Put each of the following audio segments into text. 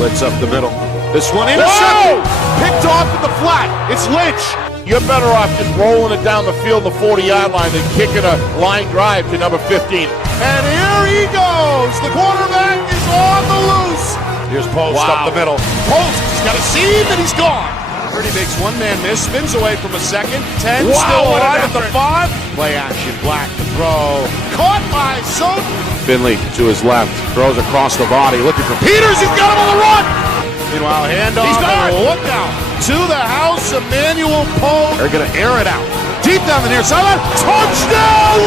Blitz up the middle. This one intercepted. Picked off in the flat. It's Lynch. You're better off just rolling it down the field, the 40-yard line, than kicking a line drive to number 15. And here he goes. The quarterback is on the loose. Here's Post up the middle. Post, he's got a seam and he's gone. Purdy makes one-man miss, spins away from a second. 10, still wide at the 5. Play action, Black to throw. Caught by Soden. Finley to his left, throws across the body, looking for Peters. He's got him on the run. Meanwhile, handoff. He's gone. Look out to the house. Emmanuel Post. They're going to air it out. Deep down the near sideline. Touchdown!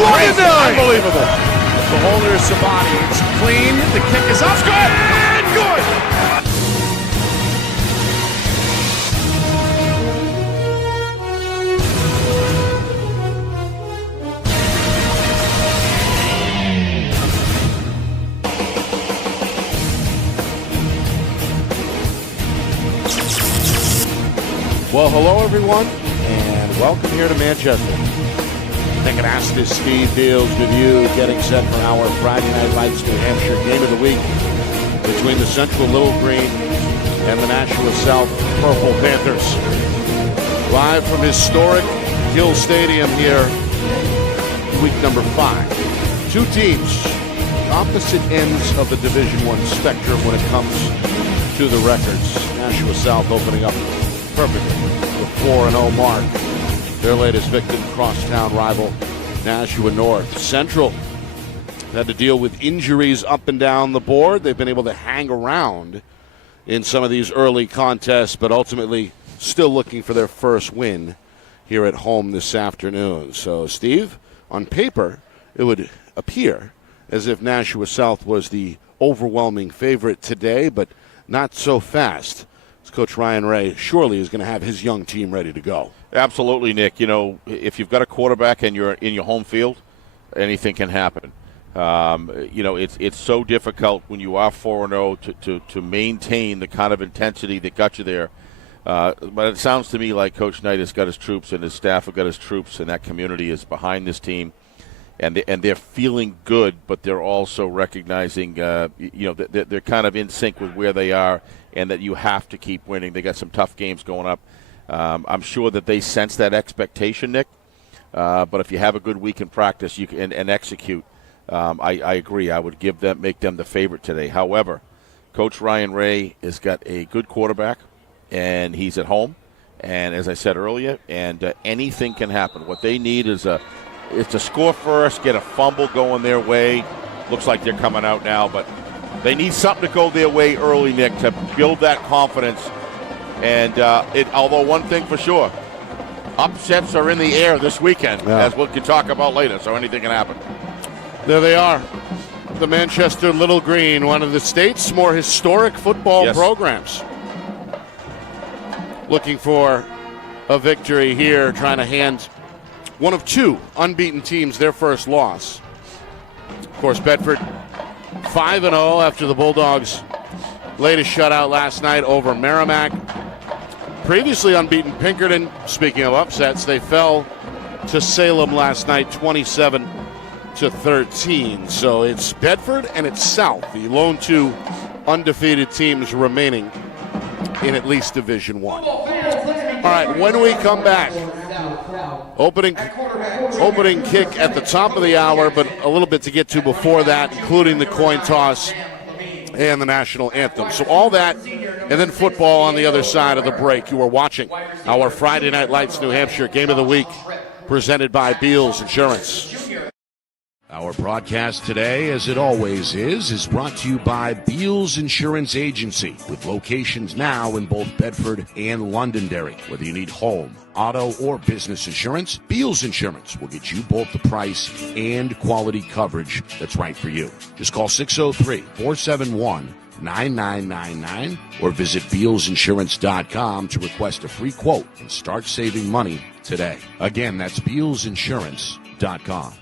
Unbelievable. The holder is Sabani. It's clean. The kick is up. Good. And good. Well, hello everyone, and welcome here to Manchester. Nick and Astis, Steve Deals with you, getting set for our Friday Night Lights New Hampshire game of the week between the Central Little Green and the Nashua South Purple Panthers. Live from historic Hill Stadium here, week number 5. Two teams, opposite ends of the Division I spectrum when it comes to the records. Nashua South opening up perfectly, the 4-0 mark. Their latest victim, crosstown rival, Nashua North. Central had to deal with injuries up and down the board. They've been able to hang around in some of these early contests, but ultimately still looking for their first win here at home this afternoon. So, Steve, on paper, it would appear as if Nashua South was the overwhelming favorite today, but not so fast. Coach Ryan Ray surely is going to have his young team ready to go. Absolutely, Nick. You know, if you've got a quarterback and you're in your home field, anything can happen. You know, it's so difficult when you are 4-0 to maintain the kind of intensity that got you there. But it sounds to me like Coach Knight has got his troops and his staff have got his troops, and that community is behind this team. And they're feeling good, but they're also recognizing, you know, that they're kind of in sync with where they are, and that you have to keep winning. They got some tough games going up. I'm sure that they sense that expectation, Nick. But if you have a good week in practice, you can and execute. I agree. I would make them the favorite today. However, Coach Ryan Ray has got a good quarterback, and he's at home. And as I said earlier, and anything can happen. What they need is it's to score first, get a fumble going their way. Looks like they're coming out now, but they need something to go their way early, Nick, to build that confidence. And although one thing for sure, upsets are in the air this weekend, as we can talk about later, so anything can happen. There they are. The Manchester Little Green, one of the state's more historic football programs. Looking for a victory here, trying to hand one of two unbeaten teams their first loss. Of course, Bedford 5-0 after the Bulldogs' latest shutout last night over Merrimack. Previously unbeaten Pinkerton, speaking of upsets, they fell to Salem last night 27-13. So it's Bedford and it's South, the lone two undefeated teams remaining in at least Division I. All right, when we come back, opening kick at the top of the hour, but a little bit to get to before that, including the coin toss and the national anthem. So all that, and then football on the other side of the break. You are watching our Friday Night Lights New Hampshire Game of the Week, presented by Beals Insurance. Our broadcast today, as it always is brought to you by Beals Insurance Agency, with locations now in both Bedford and Londonderry. Whether you need home, auto, or business insurance, Beals Insurance will get you both the price and quality coverage that's right for you. Just call 603-471-9999 or visit BealsInsurance.com to request a free quote and start saving money today. Again, that's BealsInsurance.com.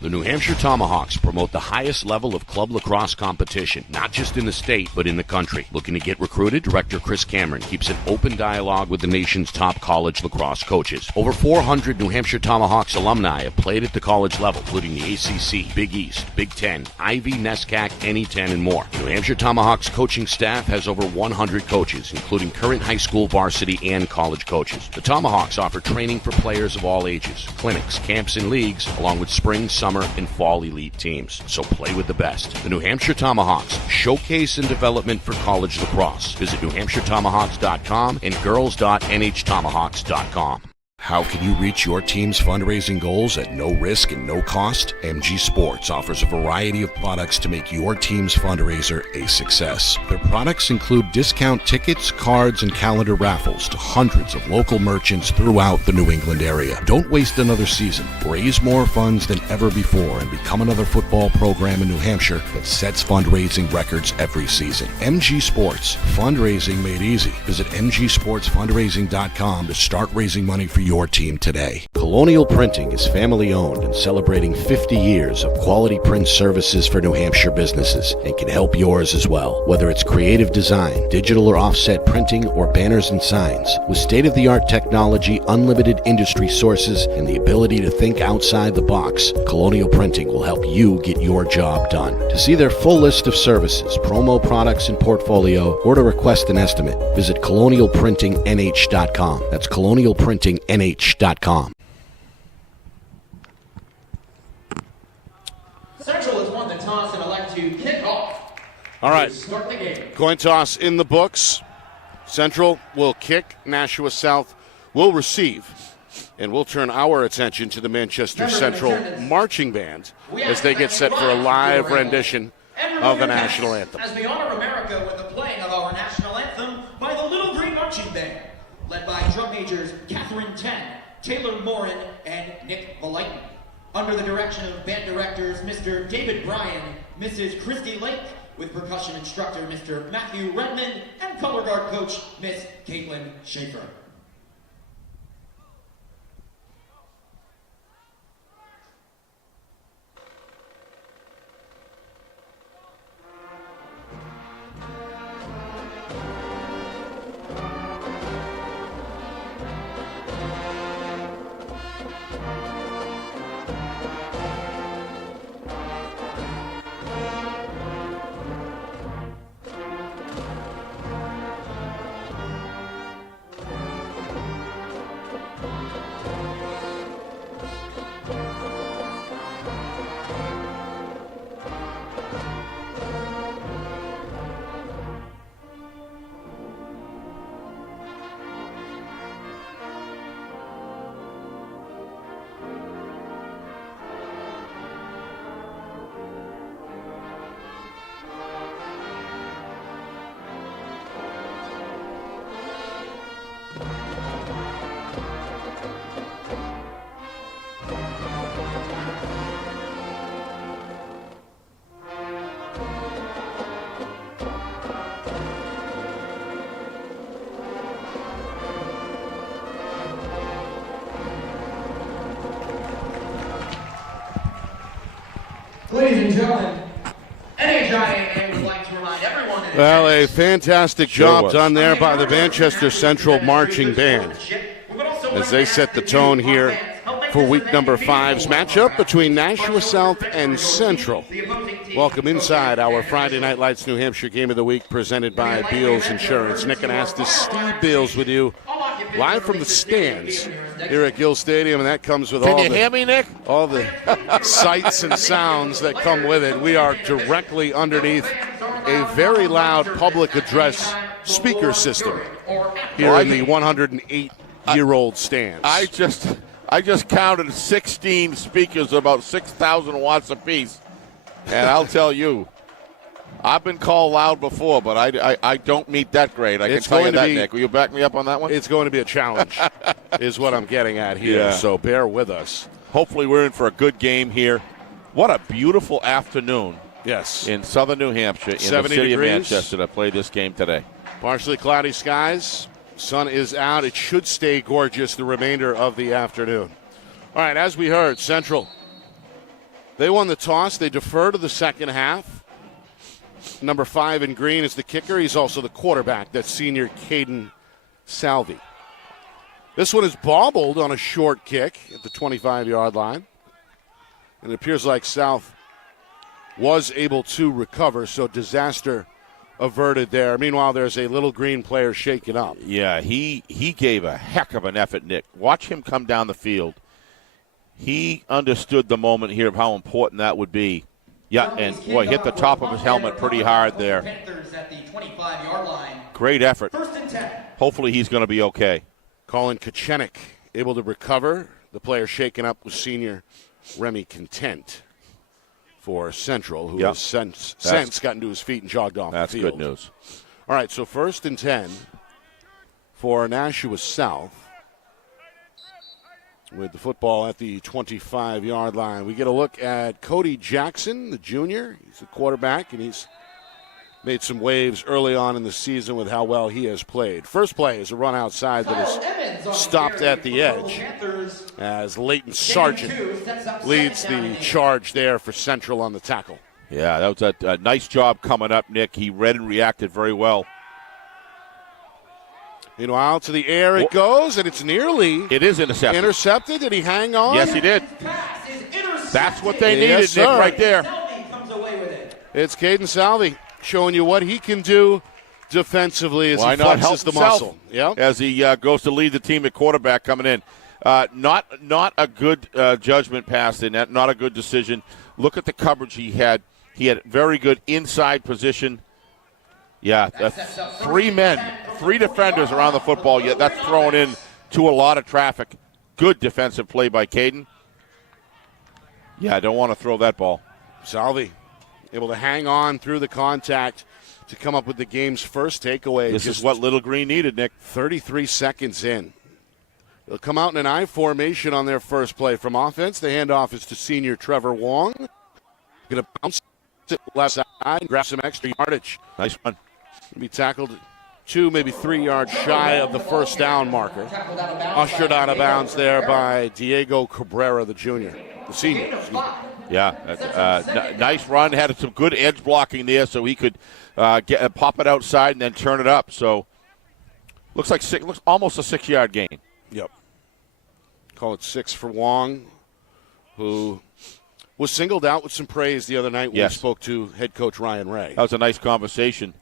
The New Hampshire Tomahawks promote the highest level of club lacrosse competition, not just in the state, but in the country. Looking to get recruited? Director Chris Cameron keeps an open dialogue with the nation's top college lacrosse coaches. Over 400 New Hampshire Tomahawks alumni have played at the college level, including the ACC, Big East, Big Ten, Ivy, NESCAC, NE10, and more. The New Hampshire Tomahawks coaching staff has over 100 coaches, including current high school varsity and college coaches. The Tomahawks offer training for players of all ages, clinics, camps, and leagues, along with spring, summer, and fall elite teams. So play with the best. The New Hampshire Tomahawks, showcase and development for college lacrosse. Visit NewHampshireTomahawks.com and girls.nhtomahawks.com. How can you reach your team's fundraising goals at no risk and no cost? MG Sports offers a variety of products to make your team's fundraiser a success. Their products include discount tickets, cards, and calendar raffles to hundreds of local merchants throughout the New England area. Don't waste another season. Raise more funds than ever before and become another football program in New Hampshire that sets fundraising records every season. MG Sports, fundraising made easy. Visit mgsportsfundraising.com to start raising money for your team today. Colonial Printing is family owned and celebrating 50 years of quality print services for New Hampshire businesses and can help yours as well. Whether it's creative design, digital or offset printing, or banners and signs, with state-of-the-art technology, unlimited industry sources, and the ability to think outside the box, Colonial Printing will help you get your job done. To see their full list of services, promo products, and portfolio, or to request an estimate, visit colonialprintingnh.com. That's colonialprintingnh.com. Central has won the toss and elect to kick off. All right, Start the game. coin toss in the books. Central will kick. Nashua South will receive. And we'll turn our attention to the Manchester Central Marching Band as they get set for a live rendition of the national anthem. As we honor America with the playing of our national anthem by the Little Green Marching Band, led by drum majors Catherine Ten, Taylor Morin, and Nick Valighton. Under the direction of band directors Mr. David Bryan, Mrs. Christy Lake, with percussion instructor Mr. Matthew Redmond, and color guard coach Miss Caitlin Schaefer. Ladies and gentlemen, NHIAA would like to remind everyone in Well, a attendance fantastic job done there by the Manchester Central Marching Band as they set the tone here for week number 5's matchup between Nashua South and Central. Welcome inside our Friday Night Lights New Hampshire Game of the Week presented by Beals Insurance. Nick and Astis, Steve Beals with you live from the stands here at Gill Stadium, and that comes with Can you hear me, Nick? all the sights and sounds that come with it. We are directly underneath a very loud public address speaker system here in the 108-year-old stands. I just counted 16 speakers, about 6,000 watts apiece, and I'll tell you, I've been called loud before, but I don't meet that grade. I can tell you that, Nick. Will you back me up on that one? It's going to be a challenge, is what I'm getting at here, Yeah. so bear with us. Hopefully we're in for a good game here. What a beautiful afternoon Yes. in southern New Hampshire, in the 70 city degrees. of Manchester to play this game today. Partially cloudy skies. Sun is out. It should stay gorgeous the remainder of the afternoon. All right, as we heard, Central They won the toss. They defer to the second half. Number 5 in green is the kicker. He's also the quarterback. That's senior Caden Salvi. This one is bobbled on a short kick at the 25-yard line. And it appears like South was able to recover, so disaster averted there. Meanwhile, there's a Little Green player shaken up. Yeah, he gave a heck of an effort, Nick. Watch him come down the field. He understood the moment here of how important that would be. Yeah, and boy, hit the top of his helmet pretty hard there. Great effort. Hopefully he's going to be okay. Colin Kachenik able to recover. The player shaken up was senior Remy Content for Central, who has since gotten to his feet and jogged off the field. That's good news. All right, so 1st and 10 for Nashua South with the football at the 25-yard line. We get a look at Cody Jackson, the junior. He's the quarterback, and he's made some waves early on in the season with how well he has played. First play is a run outside that is stopped at the edge as Leighton Sargent leads the charge there for Central on the tackle. Yeah, that was a nice job coming up, Nick. He read and reacted very well. Meanwhile, to the air it goes, and it's nearly intercepted. Intercepted. Did he hang on? Yes, he did. That's what they needed, yes, Nick, right there. It's Caden Salvi showing you what he can do defensively as he flexes the muscle. Yep. As he goes to lead the team at quarterback coming in. Not a good judgment pass in that, not a good decision. Look at the coverage he had. He had very good inside position. Yeah, 3 men, 3 defenders around the football. Yeah, that's thrown in to a lot of traffic. Good defensive play by Caden. Yeah, I don't want to throw that ball. Salvi able to hang on through the contact to come up with the game's first takeaway. This is what Little Green needed, Nick. 33 seconds in. They'll come out in an I formation on their first play from offense. The handoff is to senior Trevor Wong. Going to bounce it left side and grab some extra yardage. Nice one. Be tackled 2, maybe 3 yards shy of the first down marker. Ushered out of bounds there by Diego Cabrera, the senior. Yeah, nice run. Had some good edge blocking there, so he could pop it outside and then turn it up. So looks almost a 6-yard gain. Yep. Call it 6 for Wong, who was singled out with some praise the other night when we spoke to head coach Ryan Ray. That was a nice conversation.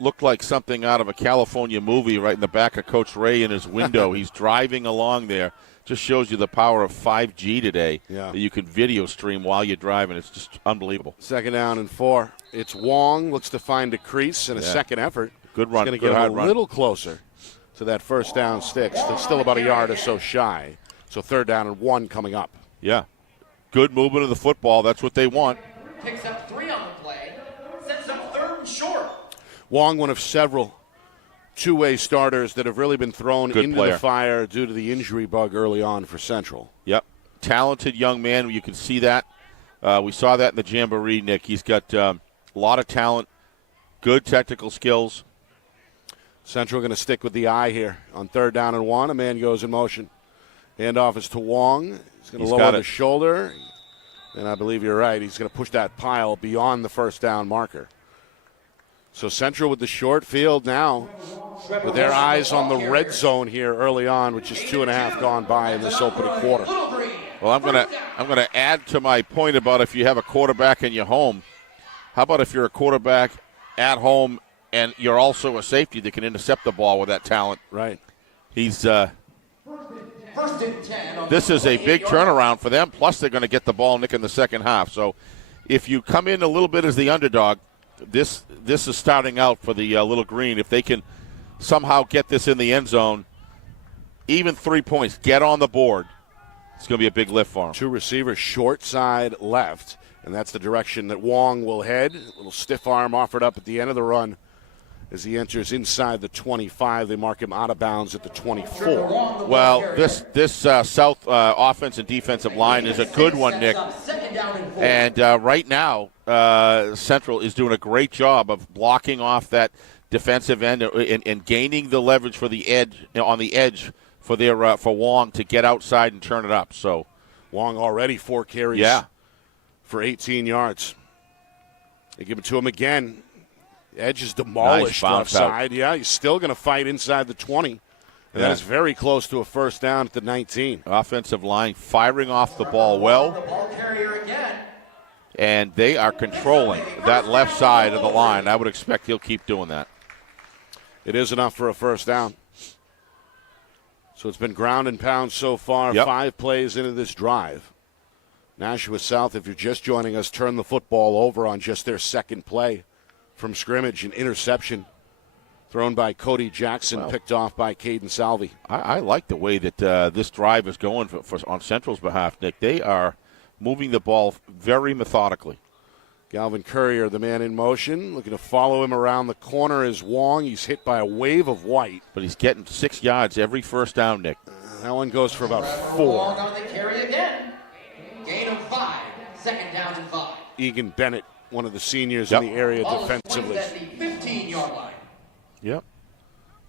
Looked like something out of a California movie right in the back of Coach Ray in his window. He's driving along there. Just shows you the power of 5G today. Yeah. That you can video stream while you're driving. It's just unbelievable. 2nd down and 4. It's Wong. Looks to find a crease in a second effort. Good run. He's going to get a little closer to that first down stick. Still about a yard or so shy. So 3rd down and 1 coming up. Yeah. Good movement of the football. That's what they want. Picks up 3 on the play. Sets up 3rd and short. Wong, one of several two-way starters that have really been thrown into the fire due to the injury bug early on for Central. Yep. Talented young man. You can see that. We saw that in the Jamboree, Nick. He's got a lot of talent, good technical skills. Central going to stick with the eye here on 3rd down and 1. A man goes in motion. Handoff is to Wong. He's going to lower the shoulder. And I believe you're right. He's going to push that pile beyond the first down marker. So Central with the short field now, with their eyes on the red zone here early on, which is 2.5 gone by in this opening quarter. Well, I'm gonna add to my point about if you have a quarterback in your home. How about if you're a quarterback at home and you're also a safety that can intercept the ball with that talent? Right. He's. This is a big turnaround for them. Plus, they're going to get the ball, Nick, in the second half. So, if you come in a little bit as the underdog. This is starting out for the Little Green. If they can somehow get this in the end zone, even 3 points, get on the board, it's going to be a big lift for them. 2 receivers, short side left, and that's the direction that Wong will head. A little stiff arm offered up at the end of the run as he enters inside the 25. They mark him out of bounds at the 24. Well, this South offense and defensive line is a good one, Nick. And right now, Central is doing a great job of blocking off that defensive end and gaining the leverage for the edge on the edge for their for Wong to get outside and turn it up. So Wong already 4 carries for 18 yards. They give it to him again. Edge is demolished left side. Yeah, he's still going to fight inside the 20. And that is very close to a first down at the 19. Offensive line firing off the ball well. The ball carrier again. And they are controlling that left side of the line. I would expect he'll keep doing that. It is enough for a first down. So it's been ground and pound so far, 5 plays into this drive. Nashua South, if you're just joining us, turned the football over on just their second play from scrimmage, an interception thrown by Cody Jackson, picked off by Caden Salvi. I like the way that this drive is going on Central's behalf, Nick. They are moving the ball very methodically. Galvin Courier, the man in motion, looking to follow him around the corner is Wong. He's hit by a wave of white. But he's getting 6 yards every first down, Nick. That one goes for about 4. Wong on the carry again. Gain of 5. Second down and 5. Egan Bennett, one of the seniors in the area defensively. At the 15-yard line. Yep.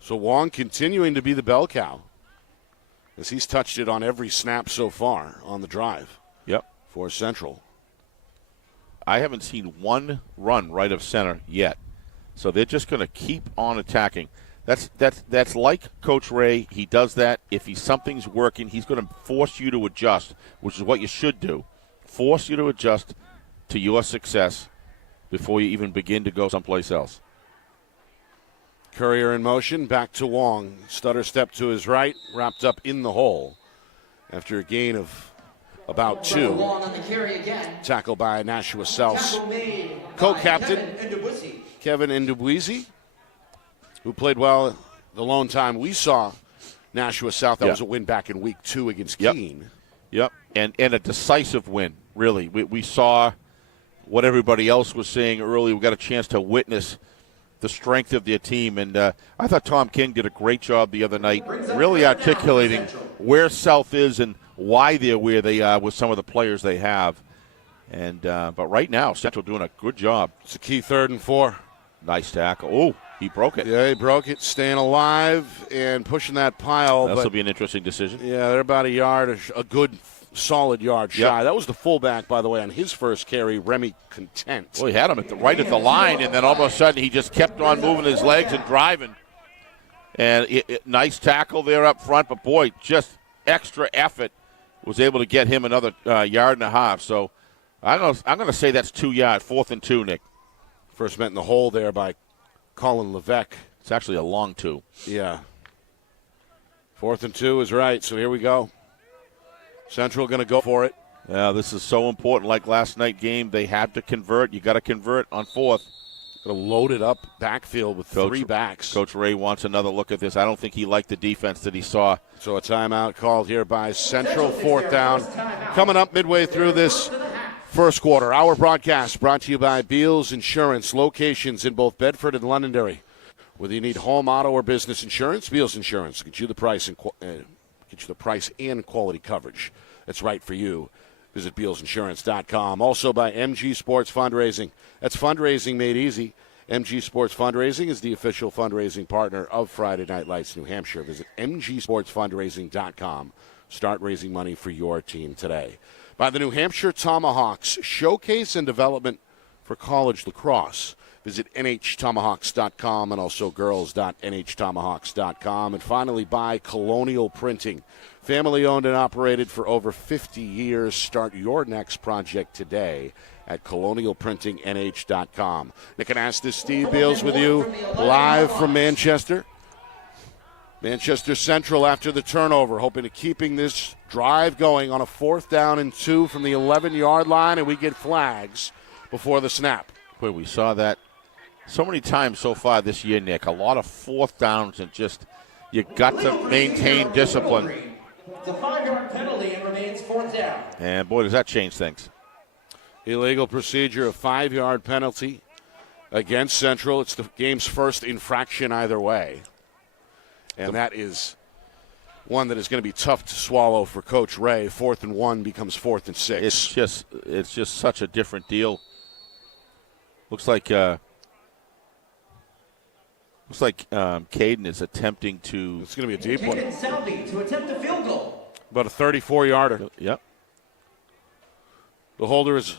So Wong continuing to be the bell cow, as he's touched it on every snap so far on the drive. Yep. For Central. I haven't seen one run right of center yet. So they're just going to keep on attacking. That's like Coach Ray. He does that. If something's working, he's going to force you to adjust, which is what you should do. Force you to adjust to your success before you even begin to go someplace else. Courier in motion, back to Wong. Stutter step to his right, wrapped up in the hole after a gain of about 2. Tackle by Nashua South's co-captain, Kevin Ndubuisi, who played well the lone time we saw Nashua South. That was a win back in week 2 against Keene. Yep, and a decisive win, really. We saw what everybody else was saying earlier. We got a chance to witness the strength of their team, and I thought Tom King did a great job the other night, really articulating where South is and why they're where they are with some of the players they have. And but right now, Central doing a good job. It's a key 3rd and 4. Nice tackle. Oh, he broke it. Yeah, he broke it, staying alive and pushing that pile. This will be an interesting decision. Yeah, they're about a yard, a good solid yard shy. That was the fullback, by the way, on his first carry, Remy Content. Well, he had him right at the line, and then all of a sudden he just kept on moving his legs and driving. And nice tackle there up front, but boy, just extra effort was able to get him another yard and a half. So I'm going to say that's 2 yards, 4th and 2, Nick. First met in the hole there by Colin Levesque. It's actually a long 2. Yeah. 4th and 2 is right, so here we go. Central going to go for it. Yeah, this is so important. Like last night game, they had to convert. You got to convert on 4th. Going to load it up backfield with 3 backs. Coach Ray wants another look at this. I don't think he liked the defense that he saw. So a timeout called here by Central. 4th down. Coming up midway through this first quarter. Our broadcast brought to you by Beals Insurance. Locations in both Bedford and Londonderry. Whether you need home, auto, or business insurance, Beals Insurance get you the price and quality coverage that's right for you. Visit BealsInsurance.com. Also by MG Sports Fundraising. That's fundraising made easy. MG Sports Fundraising is the official fundraising partner of Friday Night Lights New Hampshire. Visit MGSportsFundraising.com. Start raising money for your team today. By the New Hampshire Tomahawks, showcase and development for college lacrosse. Visit NHTomahawks.com and also girls.NHTomahawks.com. And finally, by Colonial Printing. Family owned and operated for over 50 years. Start your next project today at colonialprintingnh.com. Nick and Astis, Steve Beals with you live from Manchester. Manchester Central after the turnover, hoping to keeping this drive going on a 4th down and 2 from the 11-yard line, and we get flags before the snap. Boy, we saw that so many times so far this year, Nick. A lot of 4th downs, and just you got to maintain discipline. It's a 5-yard penalty and remains 4th down. And boy, does that change things. Illegal procedure, a 5-yard penalty against Central. It's the game's first infraction either way. And that is one that is going to be tough to swallow for Coach Ray. 4th and 1 becomes 4th and 6. It's just such a different deal. Looks like Caden is attempting to. It's going to be a deep one. Salvi to attempt a field goal. About a 34-yarder. Yep. The holder is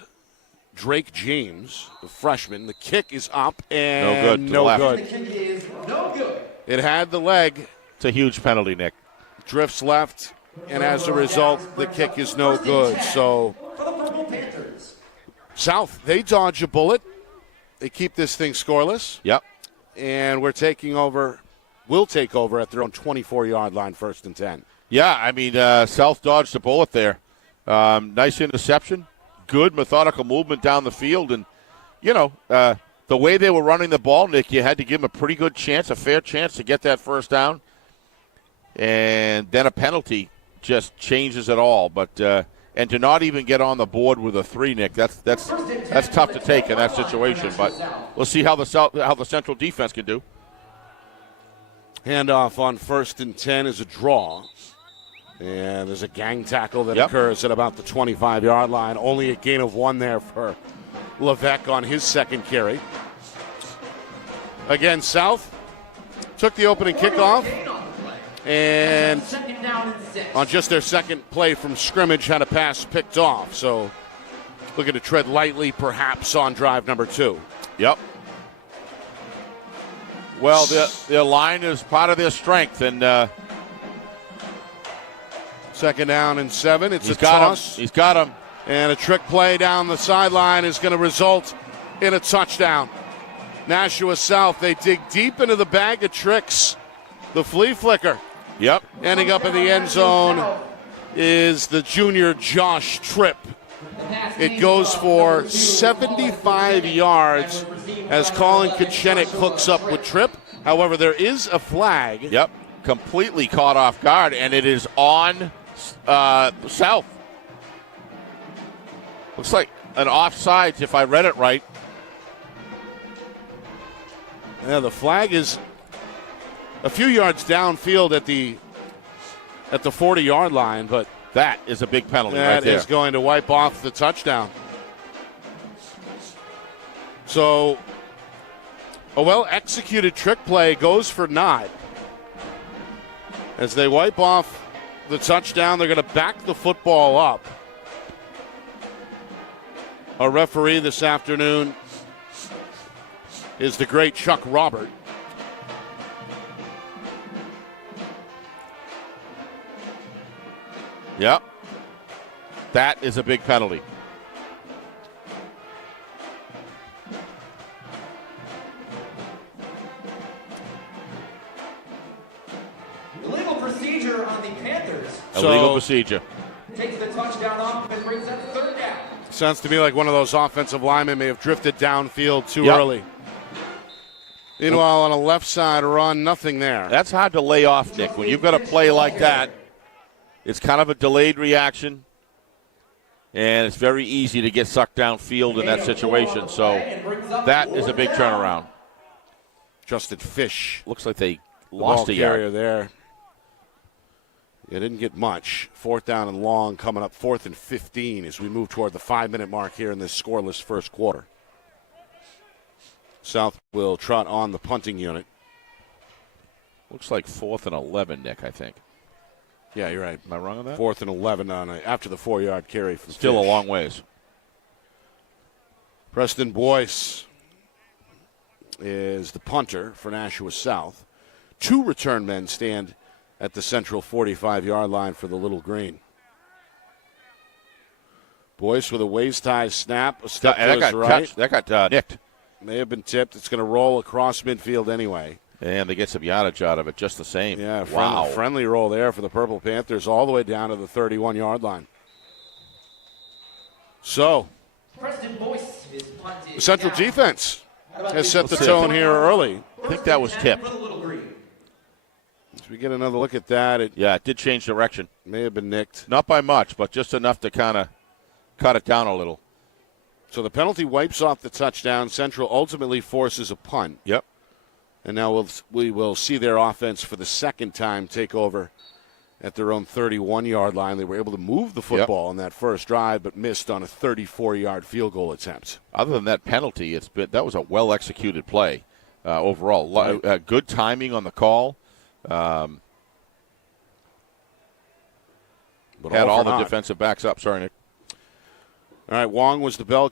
Drake James, the freshman. The kick is up and No good. no good. The kick is no good. It had the leg, It's a huge penalty, Nick. drifts left, and as a result, the kick is no good. So For the Purple Panthers. South, they dodge a bullet. They keep this thing scoreless, Yep. and we'll take over at their own 24-yard line, 1st and 10. Yeah, I mean, South dodged a bullet there. Nice interception. Good methodical movement down the field. And, the way they were running the ball, Nick, you had to give them a pretty good chance, a fair chance to get that first down. And then a penalty just changes it all. But and to not even get on the board with a 3, Nick, that's tough to take in that situation. But we'll see how the Central defense can do. Handoff on 1st and 10 is a draw. And there's a gang tackle that Yep. occurs at about the 25-yard line. Only a gain of 1 there for Levesque on his second carry. Again, South took the opening kickoff, and Second down and 6. on just their second play from scrimmage had a pass picked off. So looking to tread lightly perhaps on drive number 2. Yep. Well, their line is part of their strength, and Second down and 7. It's he's a got toss. him. He's got him. And a trick play down the sideline is going to result in a touchdown. Nashua South, they dig deep into the bag of tricks. The flea flicker Yep. ending up in the end zone is the junior Josh Tripp. It goes for 75 yards as Colin Kachenik hooks up with Tripp. However, there is a flag. Yep. Completely caught off guard, and it is on South. Looks like an offsides, if I read it right. Yeah, the flag is a few yards downfield at the 40-yard line, but That is a big penalty right that there. is going to wipe off the touchdown. So a well-executed trick play goes for naught. As they wipe off the touchdown, they're going to back the football up. Our referee this afternoon is the great Chuck Robert. Yep. That is a big penalty. Illegal procedure on the Panthers. Illegal procedure. Takes the touchdown off and brings up 3rd down. Sounds to me like one of those offensive linemen may have drifted downfield too Yep. early. Meanwhile, on a left side run, nothing there. That's hard to lay off, Nick. When you've got a play like that, it's kind of a delayed reaction, and it's very easy to get sucked downfield in that situation. So that is a big turnaround. Justin Fish, Looks like they the lost ball a yard. carrier there. They didn't get much. 4th down and long coming up, 4th and 15 as we move toward the 5-minute mark here in this scoreless first quarter. South will trot on the punting unit. Looks like 4th and 11, Nick, I think. Yeah, you're right. Am I wrong on that? 4th and 11 after the 4-yard carry from Still Fish. a long ways. Preston Boyce is the punter for Nashua South. 2 return men stand at the central 45-yard line for the Little Green. Boyce with a waist-high snap, a step to that his got right. touched. That got nicked. May have been tipped. It's going to roll across midfield anyway. And they get some yardage out of it just the same. Yeah, wow. friendly roll there for the Purple Panthers all the way down to the 31-yard line. So, Preston Boyce is punted. the Central down. defense has set the Let's see. tone here early. I think that was tipped. For the Little Green. As we get another look at that, it Yeah, it did change direction. may have been nicked. Not by much, but just enough to kind of cut it down a little. So the penalty wipes off the touchdown. Central ultimately forces a punt. Yep. And now we will see their offense for the second time take over at their own 31-yard line. They were able to move the football on that first drive, but missed on a 34-yard field goal attempt. Other than that penalty, that was a well-executed play overall. Right. Good timing on the call. But Had all for the naught. defensive backs up. Sorry, Nick. All right, Wong was the bell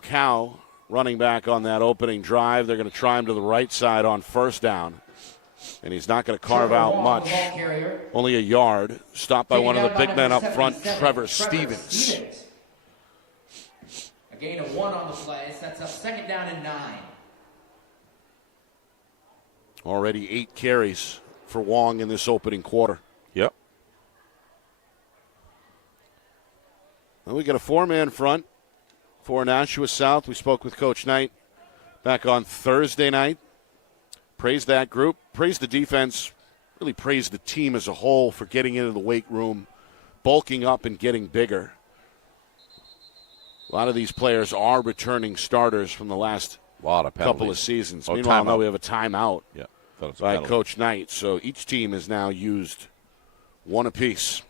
cow running back on that opening drive. They're going to try him to the right side on first down. And he's not going to carve out much. Only a yard. Stopped by one of the big men up front, Trevor Stevens. A gain of 1 on the play. Sets up 2nd down and 9. Already 8 carries for Wong in this opening quarter. Yep. Well, we got a 4-man front for Nashua South. We spoke with Coach Knight back on Thursday night. Praised that group, praised the defense, really praised the team as a whole for getting into the weight room, bulking up and getting bigger. A lot of these players are returning starters from the last couple of seasons. Meanwhile, now we have a timeout by Coach Knight, so each team has now used 1 apiece.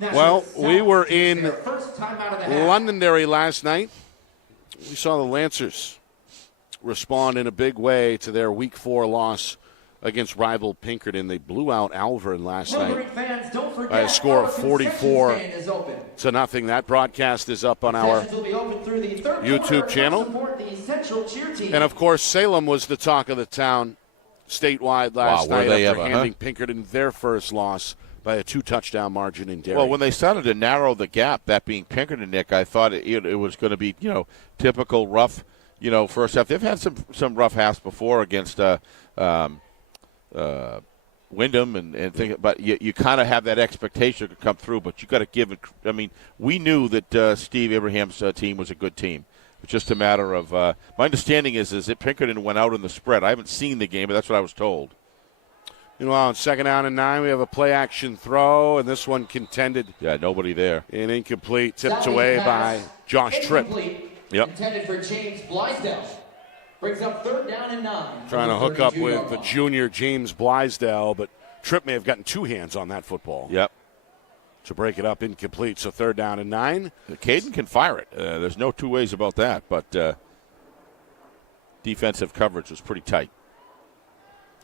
Well, we were in Londonderry last night. We saw the Lancers respond in a big way to their Week 4 loss against rival Pinkerton. They blew out Alvern last night by a score of 44-0. That broadcast is up on our YouTube channel. And, of course, Salem was the talk of the town statewide last night after handing Pinkerton their first loss by a 2-touchdown margin in Derry. Well, when they started to narrow the gap, that being Pinkerton, Nick, I thought it was going to be, typical rough, first half. They've had some rough halves before against Wyndham and things, but you kind of have that expectation to come through, but you got to give it. I mean, we knew that Steve Abraham's team was a good team. It's just a matter of my understanding is that Pinkerton went out in the spread. I haven't seen the game, but that's what I was told. Meanwhile, on 2nd down and 9, we have a play-action throw, and this one contended. Yeah, nobody there. And incomplete, tipped away by Josh Tripp. Yep. Intended for James Blaisdell. Brings up 3rd down and 9. Trying to hook up with the junior James Blaisdell, but Tripp may have gotten 2 hands on that football. Yep. To break it up, incomplete, so 3rd down and 9. Caden can fire it. There's no 2 ways about that, but defensive coverage was pretty tight.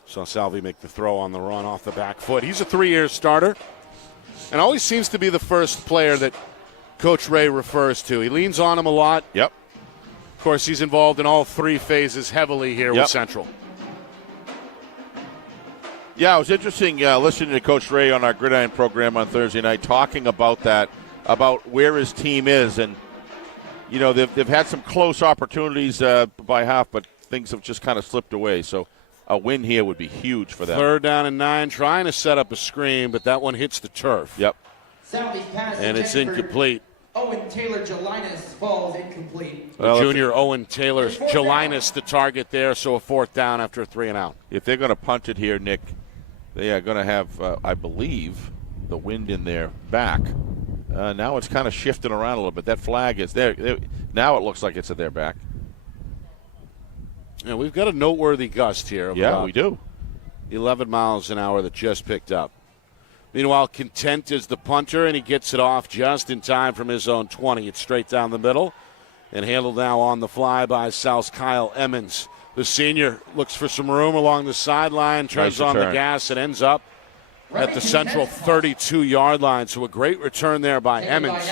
Saw Salvi make the throw on the run off the back foot. He's a 3-year starter and always seems to be the first player that Coach Ray refers to. He leans on him a lot. Yep. Of course, he's involved in all 3 phases heavily here with Central. Yeah, it was interesting listening to Coach Ray on our Gridiron program on Thursday night talking about that, about where his team is. And, they've had some close opportunities by half, but things have just kind of slipped away. So a win here would be huge for them. 3rd down and 9, trying to set up a screen, but that one hits the turf. Yep. And it's incomplete. Owen Taylor Jelinas falls incomplete. Well, junior Owen Taylor Jelinas the target there, so a 4th down after a 3 and out. If they're going to punt it here, Nick, they are going to have, I believe, the wind in their back. Now it's kind of shifting around a little bit. That flag is there. Now it looks like it's at their back. Yeah, we've got a noteworthy gust here. Yeah, we do. 11 miles an hour that just picked up. Meanwhile, Content is the punter, and he gets it off just in time from his own 20. It's straight down the middle and handled now on the fly by South's Kyle Emmons. The senior looks for some room along the sideline, turns on the gas, and ends up at the Central 32-yard line. So a great return there by Emmons.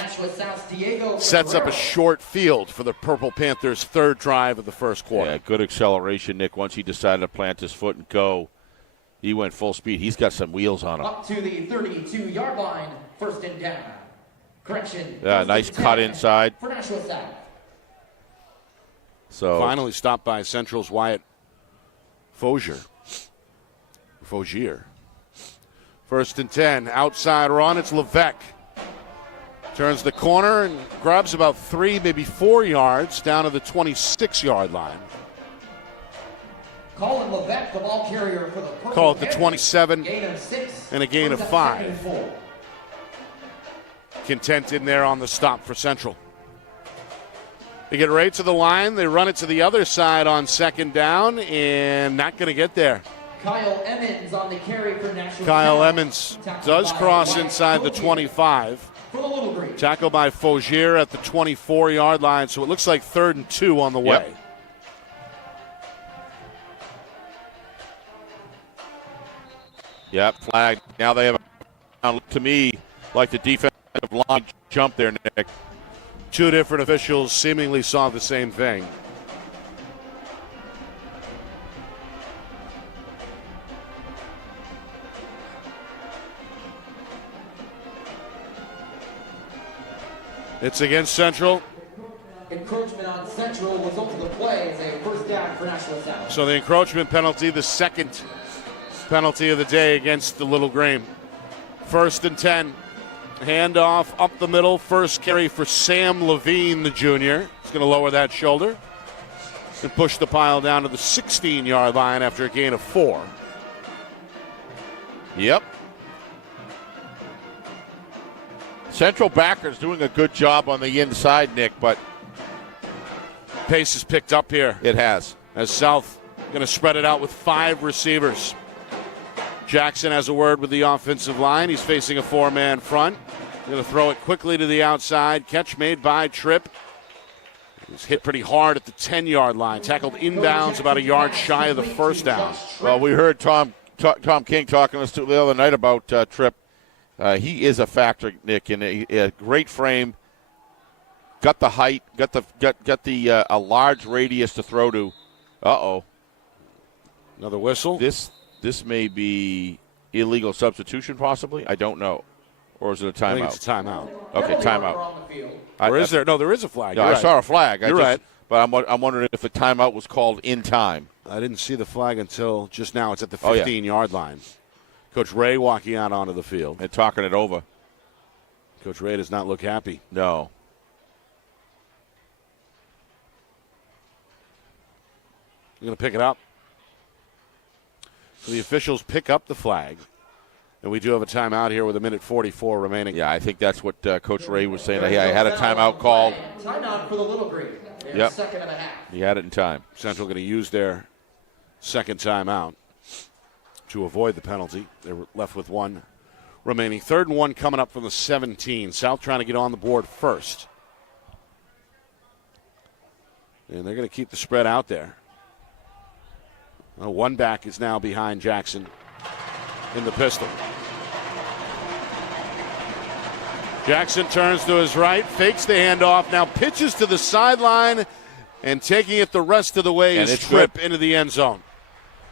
Sets up a short field for the Purple Panthers' 3rd drive of the first quarter. Yeah, good acceleration, Nick. Once he decided to plant his foot and go, he went full speed. He's got some wheels on him. Up to the 32-yard line, 1st and down. Correction. Nice cut inside. For Nashua South. So finally stopped by Central's Wyatt Fogier. 1st and 10, outside run. It's Levesque. Turns the corner and grabs about 3, maybe 4 yards down to the 26-yard line. Colin Levesque, the ball carrier for the Purple Call it the Panthers. 27 Gain of 6, and a gain of 5. Content in there on the stop for Central. They get right to the line. They run it to the other side on 2nd down and not going to get there. Kyle Emmons on the carry for Nashua. Kyle Emmons does cross inside the 25. For the Little Green. Tackle by Fogier at the 24-yard line, so it looks like 3rd and 2 on the way. Yep, flag. Now they have, to me, like the defensive line jump there, Nick. Two different officials seemingly saw the same thing. It's against Central. Encroachment on Central. Result of the play is a first down for Nashua South. So the encroachment penalty, the second penalty of the day against the Little Green. 1st and 10. Handoff up the middle. First carry for Sam Levine, the junior. He's going to lower that shoulder and push the pile down to the 16-yard line after a gain of 4. Yep. Central backers doing a good job on the inside, Nick, but pace is picked up here. It has. As South going to spread it out with 5 receivers. Jackson has a word with the offensive line. He's facing a 4-man front. Going to throw it quickly to the outside. Catch made by Tripp. He's hit pretty hard at the 10-yard line. Tackled inbounds about a yard shy of the first down. Well, we heard Tom King talking to us the other night about Tripp. He is a factor, Nick, in a great frame. Got the height, got the a large radius to throw to. Another whistle. This may be illegal substitution, possibly. I don't know, or is it a timeout? I think it's a timeout. Okay, timeout. Or is there? No, there is a flag. Yeah, I saw a flag. You're right. But I'm wondering if a timeout was called in time. I didn't see the flag until just now. It's at the 15-yard line. Coach Ray walking out onto the field. And talking it over. Coach Ray does not look happy. No. We're going to pick it up. So the officials pick up the flag. And we do have a timeout here with 1:44 remaining. Yeah, I think that's what Coach Ray was saying. Hey, I had a timeout called. Timeout for the Little Green. Yep. Second and a half. He had it in time. Central going to use their second timeout to avoid the penalty. They were left with 1 remaining. 3rd and 1 coming up from the 17. South trying to get on the board first. And they're going to keep the spread out there. One back is now behind Jackson in the pistol. Jackson turns to his right, fakes the handoff, now pitches to the sideline, and taking it the rest of the way is Tripp into the end zone.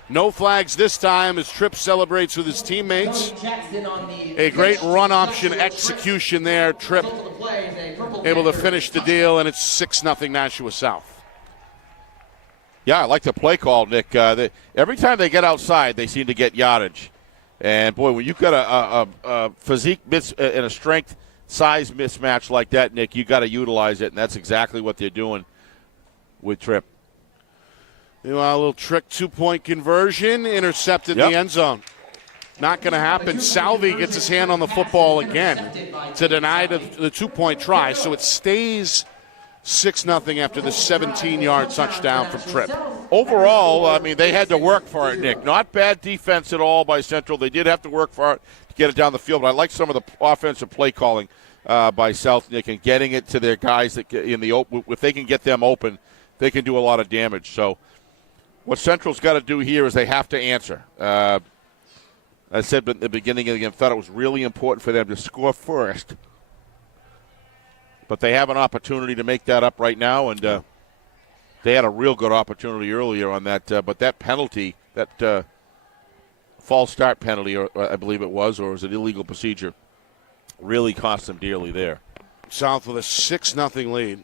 No flags this time as Tripp celebrates with his teammates. A great run option execution there. Tripp able to finish the deal, and it's 6-0 Nashua South. Yeah, I like the play call, Nick. Every time they get outside, they seem to get yardage. And, boy, when you've got a physique and a strength size mismatch like that, Nick, you got to utilize it, and that's exactly what they're doing with Tripp. Meanwhile, a little trick 2-point conversion, intercepted in the end zone. Not going to happen. Salvi gets his hand on the football again to deny the 2-point try, so it stays 6-0 after the 17-yard touchdown from Tripp. Overall, I mean, they had to work for it, Nick. Not bad defense at all by Central. They did have to work for it to get it down the field, but I like some of the offensive play calling by South, Nick, and getting it to their guys that in the open. If they can get them open, they can do a lot of damage. So what Central's got to do here is they have to answer. I said at the beginning of the game, thought it was really important for them to score first. But they have an opportunity to make that up right now, and they had a real good opportunity earlier on that. But that penalty, that false start penalty, or I believe it was, or was it illegal procedure, really cost them dearly there. South with a 6-0 lead.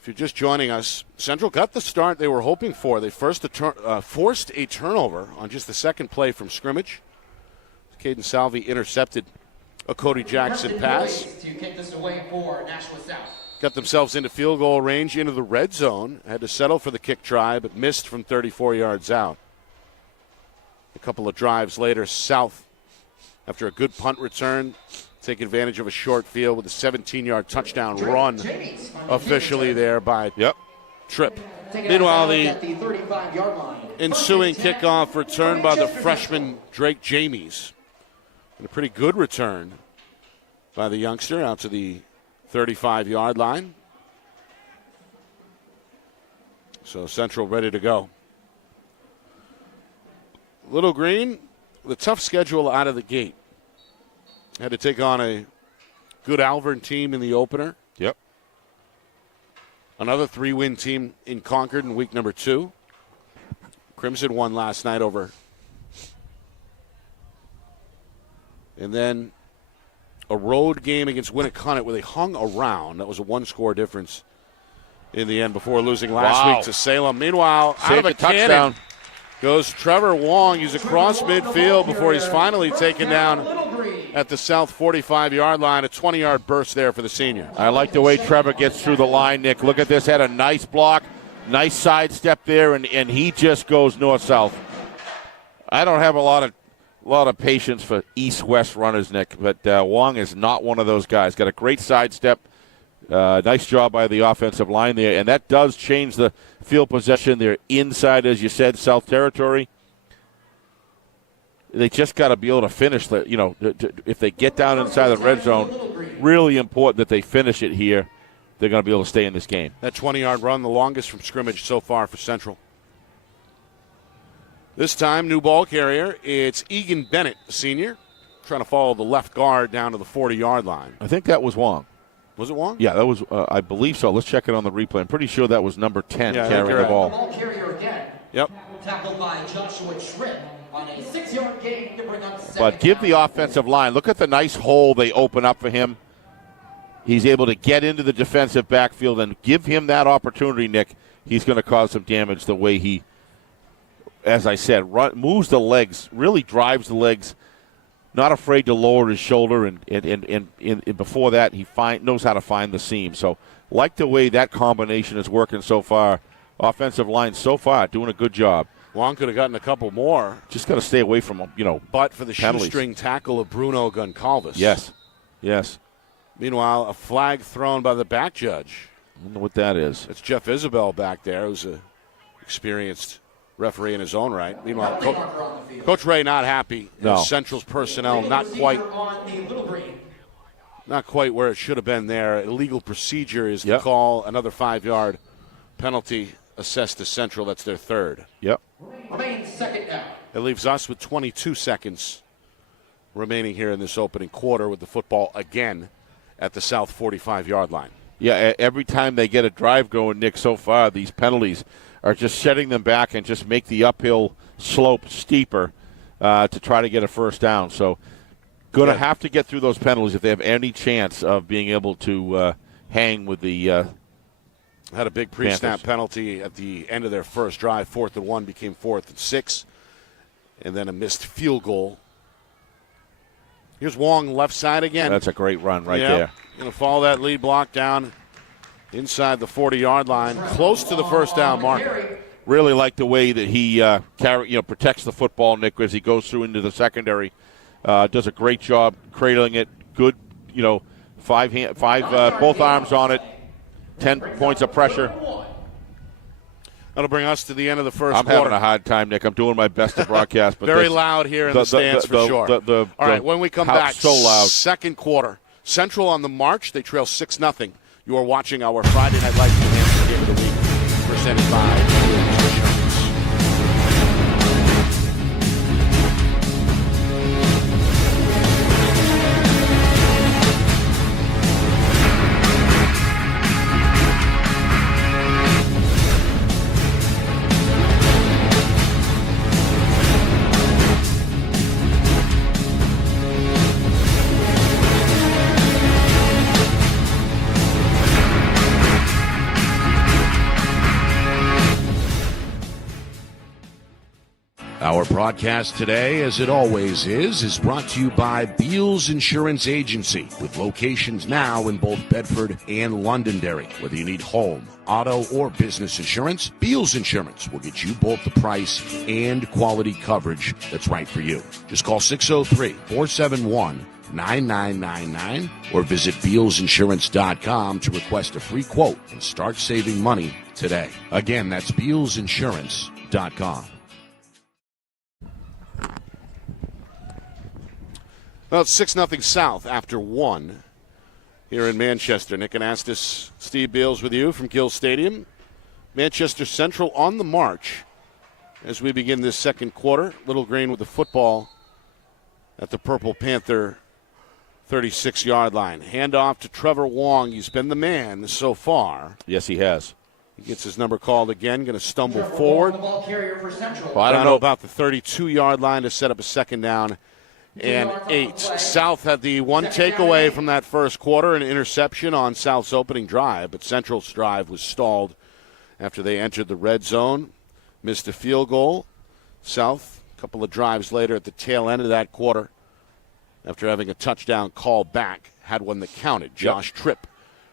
If you're just joining us, Central got the start they were hoping for. They forced a turnover on just the second play from scrimmage. Caden Salvi intercepted a Cody Jackson pass. To kick this away for Nashua South. Got themselves into field goal range, into the red zone. Had to settle for the kick try, but missed from 34 yards out. A couple of drives later, South, after a good punt return, take advantage of a short field with a 17-yard touchdown run officially there by Tripp. Meanwhile, the ensuing kickoff return by the freshman Drake Jamies. And a pretty good return by the youngster out to the 35-yard line. So Central ready to go. Little Green, the tough schedule out of the gate. Had to take on a good Alvern team in the opener. Yep. Another 3-win team in Concord in week number 2. Crimson won last night over. And then a road game against Winnicott where they hung around. That was a 1-score difference in the end before losing last week to Salem. Meanwhile, out of a cannon goes Trevor Wong. He's across midfield before he's finally taken down at the south 45-yard line. A 20-yard burst there for the senior. I like the way Trevor gets through the line, Nick. Look at this. Had a nice block, nice sidestep there, and he just goes north-south. I don't have a lot of patience for east-west runners, Nick, but Wong is not one of those guys. Got a great sidestep. Nice job by the offensive line there, and that does change the field possession. They're inside, as you said, South Territory. They just got to be able to finish if they get down inside the red zone, really important that they finish it here. They're going to be able to stay in this game. That 20-yard run, the longest from scrimmage so far for Central. This time, new ball carrier. It's Egan Bennett, the senior, trying to follow the left guard down to the 40-yard line. I think that was Wong. Was it Wong? Yeah, that was. I believe so. Let's check it on the replay. I'm pretty sure that was number 10 carrying the ball. Ball carrier again. Yep. Tackled by Joshua Tripp on a 6-yard gain to bring up 7. But give the offensive line. Look at the nice hole they open up for him. He's able to get into the defensive backfield and give him that opportunity, Nick. He's going to cause some damage the way he, as I said, moves the legs, really drives the legs. Not afraid to lower his shoulder, and before that, he knows how to find the seam. So, like the way that combination is working so far. Offensive line so far doing a good job. Wong could have gotten a couple more. Just got to stay away from him, But for the penalties. shoestring tackle of Bruno Goncalves. Yes. Meanwhile, a flag thrown by the back judge. I wonder what that is. It's Jeff Isabel back there, who's an experienced referee in his own right. Meanwhile, Coach Ray not happy. No. Central's personnel not quite where it should have been there. Illegal procedure is the call. Another 5-yard penalty assessed to Central. That's their third. Yep. Remains second down. It leaves us with 22 seconds remaining here in this opening quarter with the football again at the south 45-yard line. Yeah, every time they get a drive going, Nick, so far, these penalties are just setting them back and just make the uphill slope steeper to try to get a first down. So going to have to get through those penalties if they have any chance of being able to hang with the had a big pre-snap penalty at the end of their first drive. 4th and 1 became 4th and 6. And then a missed field goal. Here's Wong left side again. That's a great run right there. Going to follow that lead block down inside the 40-yard line, close to the first down marker. Really like the way that he protects the football, Nick, as he goes through into the secondary. Does a great job cradling it. Good, both arms on it. 10 points of pressure. That'll bring us to the end of the first quarter. I'm having a hard time, Nick. I'm doing my best to broadcast. But very loud here in the stands for sure. All right, when we come back, so loud. Second quarter. Central on the march. They trail 6-0. You are watching our Friday Night Lights New Hampshire Game of the Week, presented by Insurance. Our broadcast today, as it always is brought to you by Beals Insurance Agency, with locations now in both Bedford and Londonderry. Whether you need home, auto, or business insurance, Beals Insurance will get you both the price and quality coverage that's right for you. Just call 603-471-9999 or visit BealsInsurance.com to request a free quote and start saving money today. Again, that's BealsInsurance.com. Well, it's 6-0 South after 1 here in Manchester. Nick Anastas, Steve Beals with you from Gill Stadium. Manchester Central on the march as we begin this second quarter. Little Green with the football at the Purple Panther 36-yard line. Handoff to Trevor Wong. He's been the man so far. Yes, he has. He gets his number called again. Going to stumble forward. Ball carrier for Central. Well, I don't know about the 32-yard line to set up a second down and 8. South had the one takeaway from that first quarter, an interception on South's opening drive, but Central's drive was stalled after they entered the red zone. Missed a field goal. South, a couple of drives later at the tail end of that quarter, after having a touchdown call back, had one that counted. Josh Tripp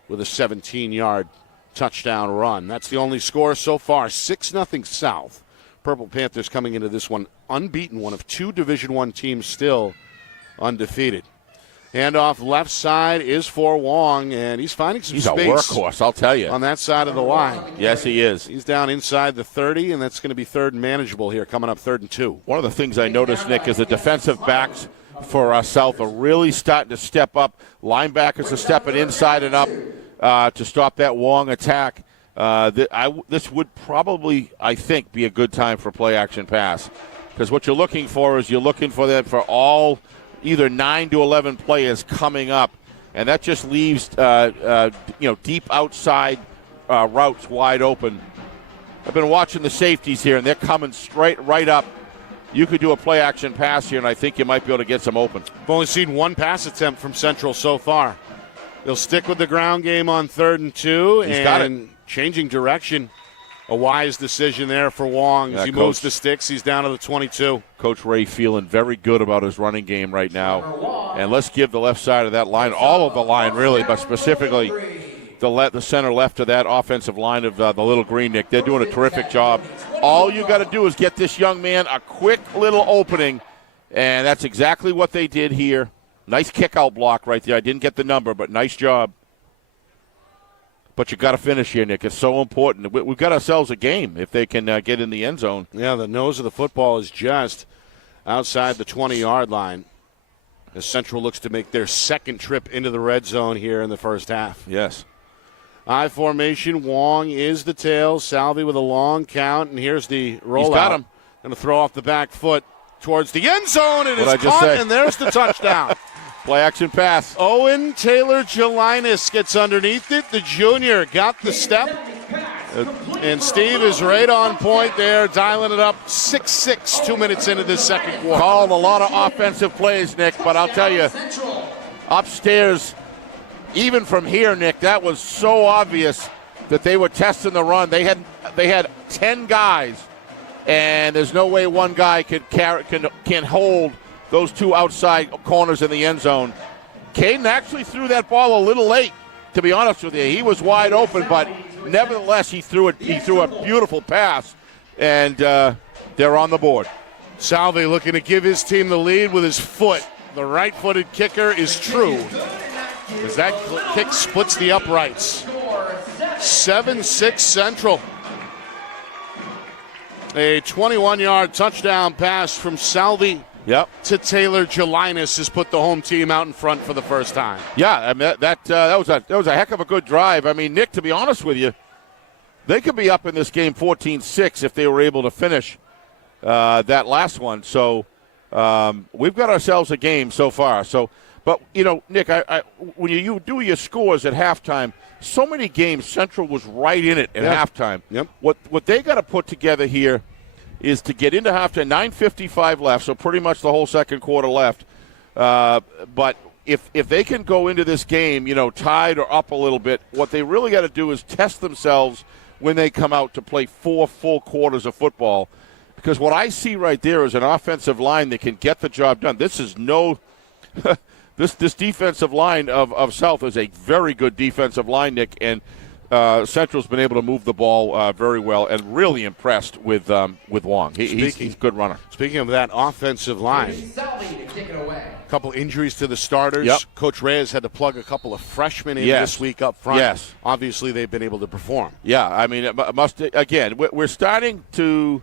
with a 17-yard touchdown run. That's the only score so far, 6-0 South. Purple Panthers coming into this one unbeaten, one of 2 Division I teams still undefeated. Handoff left side is for Wong, and he's finding some space. He's a workhorse, I'll tell you. On that side of the line. Yes, he is. He's down inside the 30, and that's going to be 3rd and manageable here, coming up 3rd and 2. One of the things I noticed, Nick, is the defensive backs for South are really starting to step up. Linebackers are stepping inside and up to stop that Wong attack. This would probably, I think, be a good time for play-action pass, because what you're looking for is that for all either 9 to 11 players coming up, and that just leaves deep outside routes wide open. I've been watching the safeties here, and they're coming right up. You could do a play-action pass here, and I think you might be able to get some open. I've only seen one pass attempt from Central so far. They'll stick with the ground game on 3rd and 2. He's got it. Changing direction. A wise decision there for Wong as he moves the sticks. He's down to the 22. Coach Ray feeling very good about his running game right now. And let's give the left side of that line, all of the line really, but specifically the center left of that offensive line of the Little Green, Nick. They're doing a terrific job. All you got to do is get this young man a quick little opening, and that's exactly what they did here. Nice kick-out block right there. I didn't get the number, but nice job. But you got to finish here, Nick. It's so important. We've got ourselves a game if they can get in the end zone. Yeah, the nose of the football is just outside the 20-yard line as Central looks to make their second trip into the red zone here in the first half. Yes. I formation. Wong is the tail. Salvi with a long count, and here's the rollout. He's got him. Going to throw off the back foot towards the end zone. It is caught, and there's the touchdown. Play-action pass. Owen Taylor-Gelinas gets underneath it. The junior got the step. And Steve is right on point there, dialing it up 6-6, 2 minutes into this second quarter. Called a lot of offensive plays, Nick, but I'll tell you, upstairs, even from here, Nick, that was so obvious that they were testing the run. They had 10 guys, and there's no way one guy can hold those 2 outside corners in the end zone. Caden actually threw that ball a little late, to be honest with you. He was wide open, but nevertheless, he threw a beautiful pass, and they're on the board. Salvi looking to give his team the lead with his foot. The right-footed kicker is true, as that kick splits the uprights. 7-6 Central. A 21-yard touchdown pass from Salvi to Taylor-Gelinas has put the home team out in front for the first time. Yeah, I mean, that was a heck of a good drive. I mean, Nick, to be honest with you, they could be up in this game 14-6 if they were able to finish that last one. So we've got ourselves a game so far. So, but you know, Nick, when you do your scores at halftime, so many games Central was right in it at halftime. Yep. What they got to put together here is to get into halftime. 9:55 left, so pretty much the whole second quarter left. But if they can go into this game, you know, tied or up a little bit, what they really got to do is test themselves when they come out to play 4 full quarters of football. Because what I see right there is an offensive line that can get the job done. This is no this defensive line of South is a very good defensive line, Nick, and Central's been able to move the ball very well, and really impressed with Wong. He's a good runner. Speaking of that offensive line, a couple injuries to the starters. Yep. Coach Reyes had to plug a couple of freshmen in this week up front. Yes. Obviously, they've been able to perform. Yeah, I mean, it must again. We're starting to.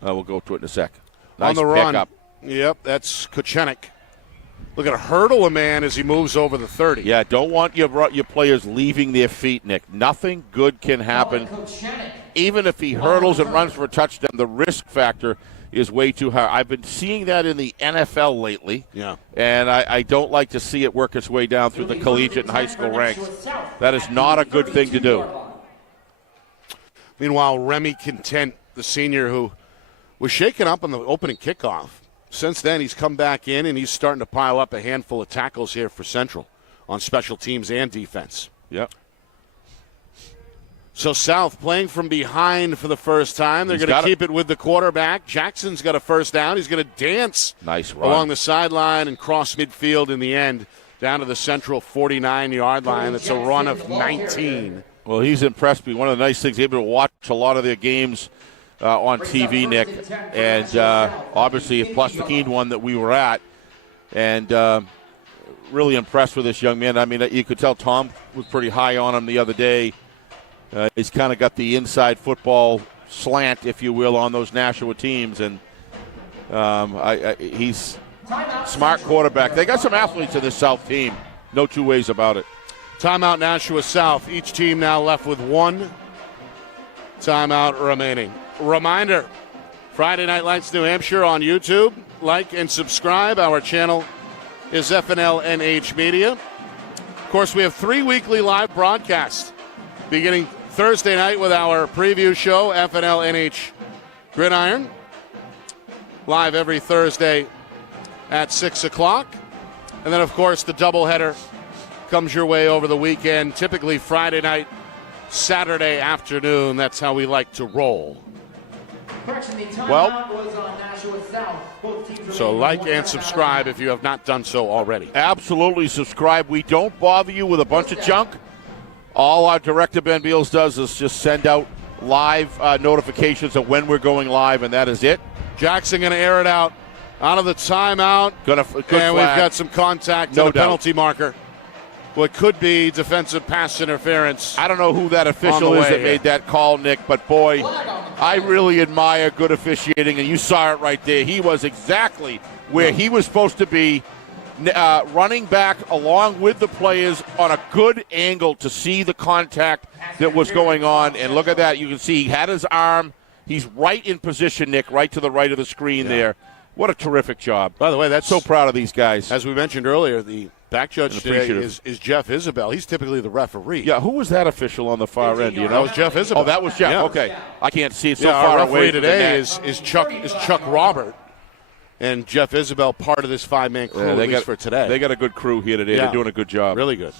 We'll go to it in a sec. Nice on the run. Pickup. Yep, that's Kochenik. Look at hurdle a man as he moves over the 30. Yeah, don't want your players leaving their feet, Nick. Nothing good can happen. Even if he hurdles and runs for a touchdown, the risk factor is way too hard. I've been seeing that in the NFL lately. Yeah. And I don't like to see it work its way down through the collegiate and high school ranks. That is not a good thing to do. Meanwhile, Remy Content, the senior who was shaken up on the opening kickoff. Since then, he's come back in, and he's starting to pile up a handful of tackles here for Central on special teams and defense. Yep. So South playing from behind for the first time. They're going to keep it with the quarterback. Jackson's got a first down. He's going to dance along the sideline and cross midfield in the end down to the Central 49-yard line. That's a run of 19. Well, he's impressed me. One of the nice things, able to watch a lot of their games on TV, Nick, and obviously plus the Keene one that we were at, and really impressed with this young man. I mean, you could tell Tom was pretty high on him the other day. He's kind of got the inside football slant, if you will, on those Nashua teams, and he's smart quarterback. They got some athletes in this South team. No two ways about it. Timeout Nashua South. Each team now left with one timeout remaining. Reminder, Friday Night Lights New Hampshire on YouTube. Like and subscribe. Our channel is FNLNH Media. Of course, we have 3 weekly live broadcasts beginning Thursday night with our preview show, FNLNH Gridiron. Live every Thursday at 6 o'clock. And then, of course, the doubleheader comes your way over the weekend, typically Friday night, Saturday afternoon. That's how we like to roll. Well, so like and subscribe if you have not done so already. Absolutely subscribe. We don't bother you with a bunch of junk. All our director, Ben Beals, does is just send out live notifications of when we're going live, and that is it. Jackson going to air it out of the timeout. And we've got some contact to the penalty marker. What could be defensive pass interference. I don't know who that official is that made that call, Nick, but boy, I really admire good officiating, and you saw it right there. He was exactly where he was supposed to be, running back along with the players on a good angle to see the contact that was going on. And look at that. You can see he had his arm. He's right in position, Nick, right to the right of the screen there. What a terrific job. By the way, that's so proud of these guys. As we mentioned earlier, the back judge today is Jeff Isabel. He's typically the referee. Yeah, who was that official on the far end? Do you know? That was Jeff Isabel. Oh, that was Jeff. Yeah. Okay, I can't see it so our far referee away today is Chuck Robert, and Jeff Isabel part of this 5-man crew at least for today. They got a good crew here today. Yeah. They're doing a good job. Really good.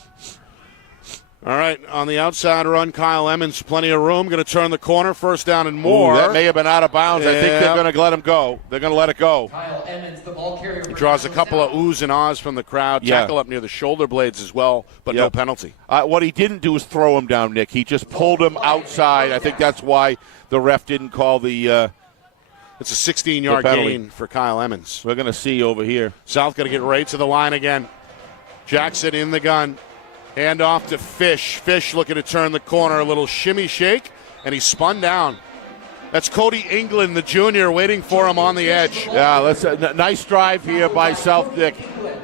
All right, on the outside run, Kyle Emmons, plenty of room. Going to turn the corner, first down and more. Ooh, that may have been out of bounds. I think they're going to let him go. They're going to let it go. Kyle Emmons, the ball carrier. He draws a couple of oohs and ahs from the crowd. Tackle up near the shoulder blades as well, but no penalty. What he didn't do is throw him down, Nick. He just pulled him outside. I think that's why the ref didn't call the it's a 16-yard gain for Kyle Emmons. We're going to see over here. South going to get right to the line again. Jackson in the gun. Hand off to Fish. Fish looking to turn the corner. A little shimmy shake, and he spun down. That's Cody England, the junior, waiting for him on the edge. Yeah, that's a nice drive here by South, Nick.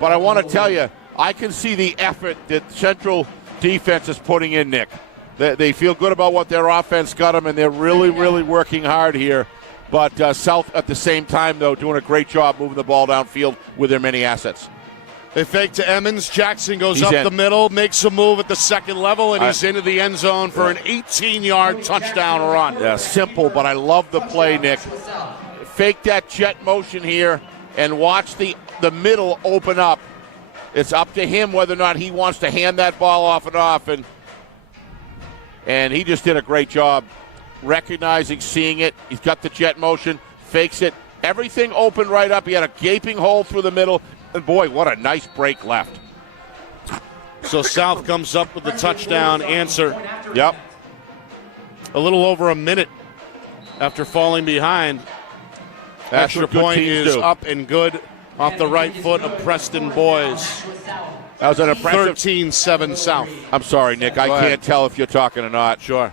But I want to tell you, I can see the effort that Central defense is putting in, Nick. They feel good about what their offense got them, and they're really, really working hard here. But South, at the same time, though, doing a great job moving the ball downfield with their many assets. They fake to Emmons. Jackson goes up the middle, makes a move at the second level, and he's into the end zone for an 18-yard touchdown run. Yeah, simple, but I love the play, Nick. Fake that jet motion here and watch the middle open up. It's up to him whether or not he wants to hand that ball off and off, and he just did a great job recognizing, seeing it. He's got the jet motion, fakes it. Everything opened right up. He had a gaping hole through the middle. And, boy, what a nice break left. So South comes up with the touchdown answer. Yep. A little over a minute after falling behind. That's extra point is up and good off the right foot of Preston Boys. That was an impressive 13-7 South. I'm sorry, Nick. I can't tell if you're talking or not. Sure.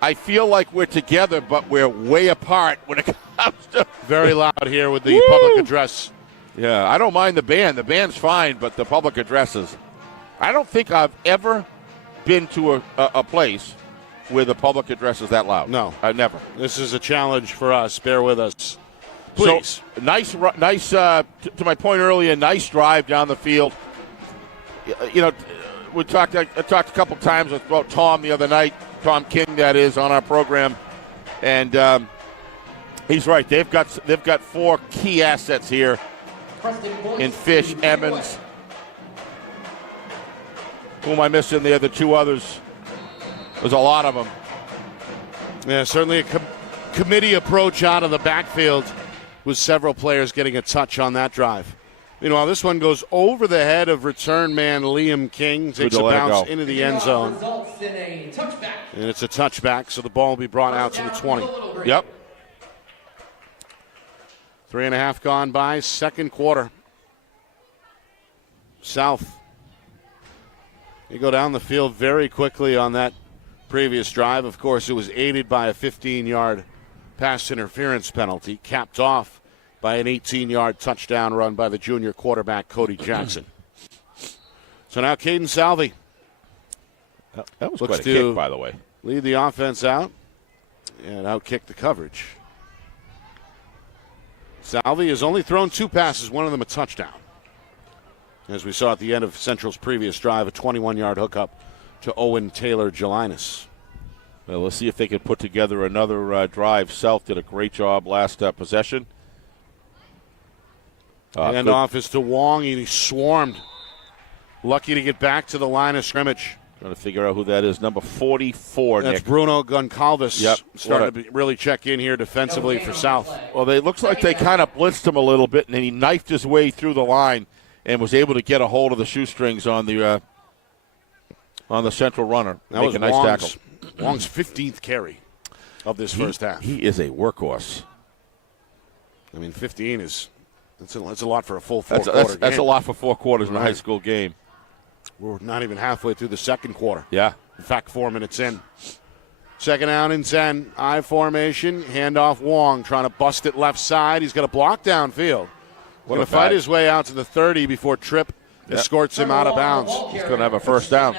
I feel like we're together, but we're way apart when it comes to... Very loud here with the public address. Yeah, I don't mind the band. The band's fine, but the public addresses. I don't think I've ever been to a place where the public address is that loud. No. I've never. This is a challenge for us. Bear with us. Please. So, nice. To my point earlier, nice drive down the field. You know, I talked a couple times about Tom the other night, Tom King, that is, on our program, and he's right. They've got 4 key assets here in Fish, Evans. Who am I missing there? The 2 others. There's a lot of them. Yeah, certainly a committee approach out of the backfield with several players getting a touch on that drive. Meanwhile, this one goes over the head of return man Liam King. Takes a bounce into the end zone. And it's a touchback, so the ball will be brought out to the 20. Yep. 3.5 gone by, second quarter. South. You go down the field very quickly on that previous drive. Of course, it was aided by a 15-yard pass interference penalty, capped off by an 18-yard touchdown run by the junior quarterback, Cody Jackson. So now Caden Salvi. That was quite a kick, by the way. Lead the offense out and outkick the coverage. Salvi has only thrown 2 passes, one of them a touchdown. As we saw at the end of Central's previous drive, a 21-yard hookup to Owen Taylor-Gelinas. Well, let's see if they can put together another drive. South did a great job last possession. Handoff is to Wong, and he swarmed. Lucky to get back to the line of scrimmage. Trying to figure out who that is. Number 44, That's Nick. Bruno Goncalves. Yep. Starting to really check in here defensively for South. Well, it looks like they kind of blitzed him a little bit, and then he knifed his way through the line and was able to get a hold of the shoestrings on the central runner. That was a nice tackle. Wong's 15th carry of this first half. He is a workhorse. I mean, 15 is that's a lot for a full four-quarter game. That's a lot for 4 quarters in a high school game. We're not even halfway through the second quarter. Yeah. In fact, 4 minutes in. Second down and 10. I formation. Handoff Wong trying to bust it left side. He's got a block downfield. Going to fight his way out to the 30 before Tripp escorts him out of bounds. He's going to have a first down.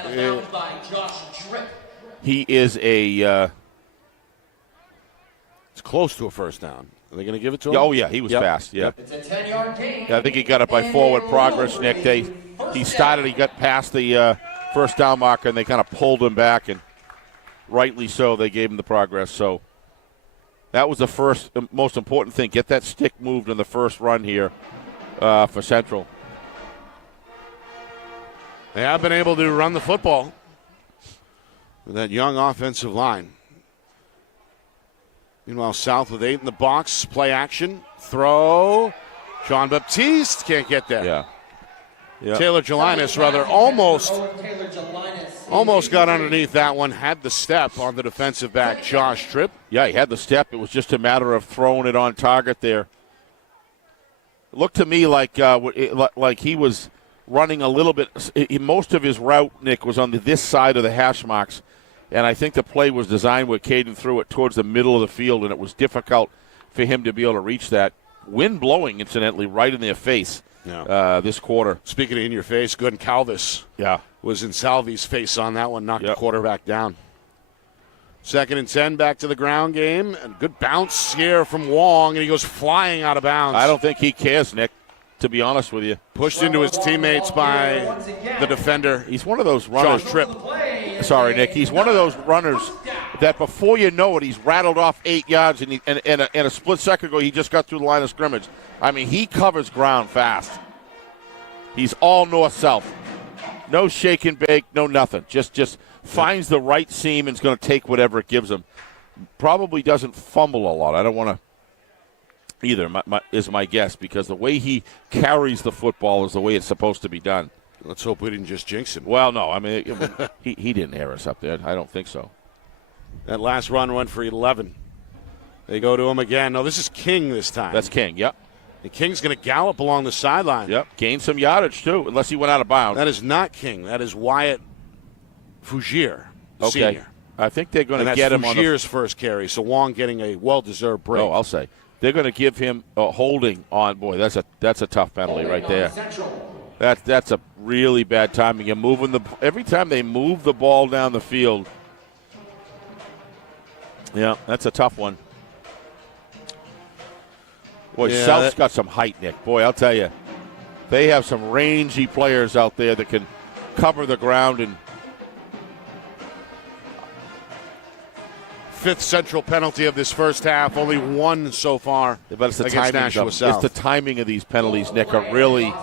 He is a... It's close to a first down. Are they going to give it to him? Oh, yeah, he was fast, yeah. It's a 10-yard gain. Yeah, I think he got it by forward progress, Nick. He got past the first down marker, and they kind of pulled him back, and rightly so, they gave him the progress. So that was the first, most important thing. Get that stick moved in the first run here for Central. They have been able to run the football with that young offensive line. Meanwhile, South with 8 in the box. Play action. Throw. Jean-Baptiste can't get there. Yeah. Taylor-Gelinas, rather, almost got underneath that one. Had the step on the defensive back, Josh Tripp. Yeah, he had the step. It was just a matter of throwing it on target there. It looked to me like he was running a little bit. Most of his route, Nick, was on this side of the hash marks. And I think the play was designed where Caden threw it towards the middle of the field, and it was difficult for him to be able to reach that. Wind blowing, incidentally, right in their face this quarter. Speaking of in your face, Goncalves was in Salvi's face on that one, knocked the quarterback down. 2nd and 10, back to the ground game. A good bounce here from Wong, and he goes flying out of bounds. I don't think he cares, Nick, to be honest with you. Pushed into his teammates by the defender. He's one of those runners. Josh Tripp. Sorry, Nick. He's one of those runners that before you know it, he's rattled off 8 yards, and a split second ago, he just got through the line of scrimmage. I mean, he covers ground fast. He's all north-south. No shake and bake, no nothing. Just finds the right seam and is going to take whatever it gives him. Probably doesn't fumble a lot. I don't want to either, is my guess, because the way he carries the football is the way it's supposed to be done. Let's hope we didn't just jinx him. Well, no. I mean, he didn't air us up there. I don't think so. That last run went for 11. They go to him again. No, this is King this time. That's King, yep. And King's going to gallop along the sideline. Yep, gained some yardage, too, unless he went out of bounds. That is not King. That is Wyatt Fugier, Senior. I think they're going to get him on Fugier's first carry, so Wong getting a well-deserved break. Oh, I'll say. They're going to give him a holding on. Boy, that's a tough penalty right there. That's a really bad timing. You're moving every time they move the ball down the field. Yeah, that's a tough one. Boy, Yeah, South's got some height, Nick. Boy, I'll tell you. They have some rangy players out there that can cover the ground. And fifth Central penalty of this first half. Only one so far but it's the against timing Nashua of, South. it's the timing of these penalties, Nick, are really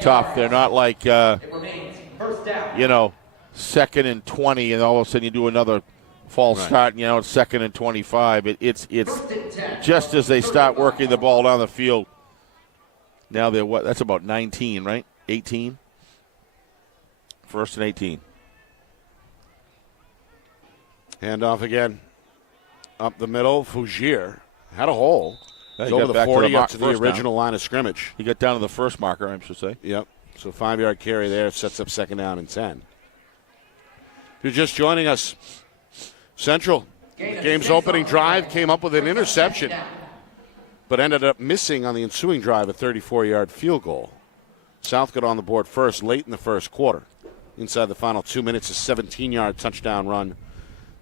tough. They're not like, second and 20, and all of a sudden you do another false start, and it's second and 25. It's just as they start working the ball down the field. Now they're what? That's about 19, right? 18? First and 18. Handoff again. Up the middle, Fougier had a hole. Yeah, He's he over got the back 40 up to the first original down. line of scrimmage. He got down to the first marker, I should say. Yep. So 5-yard carry there sets up second down and 10. If you're just joining us, Central, game's opening drive, came up with an interception, but ended up missing on the ensuing drive a 34-yard field goal. South got on the board first late in the first quarter. Inside the final 2 minutes, a 17-yard touchdown run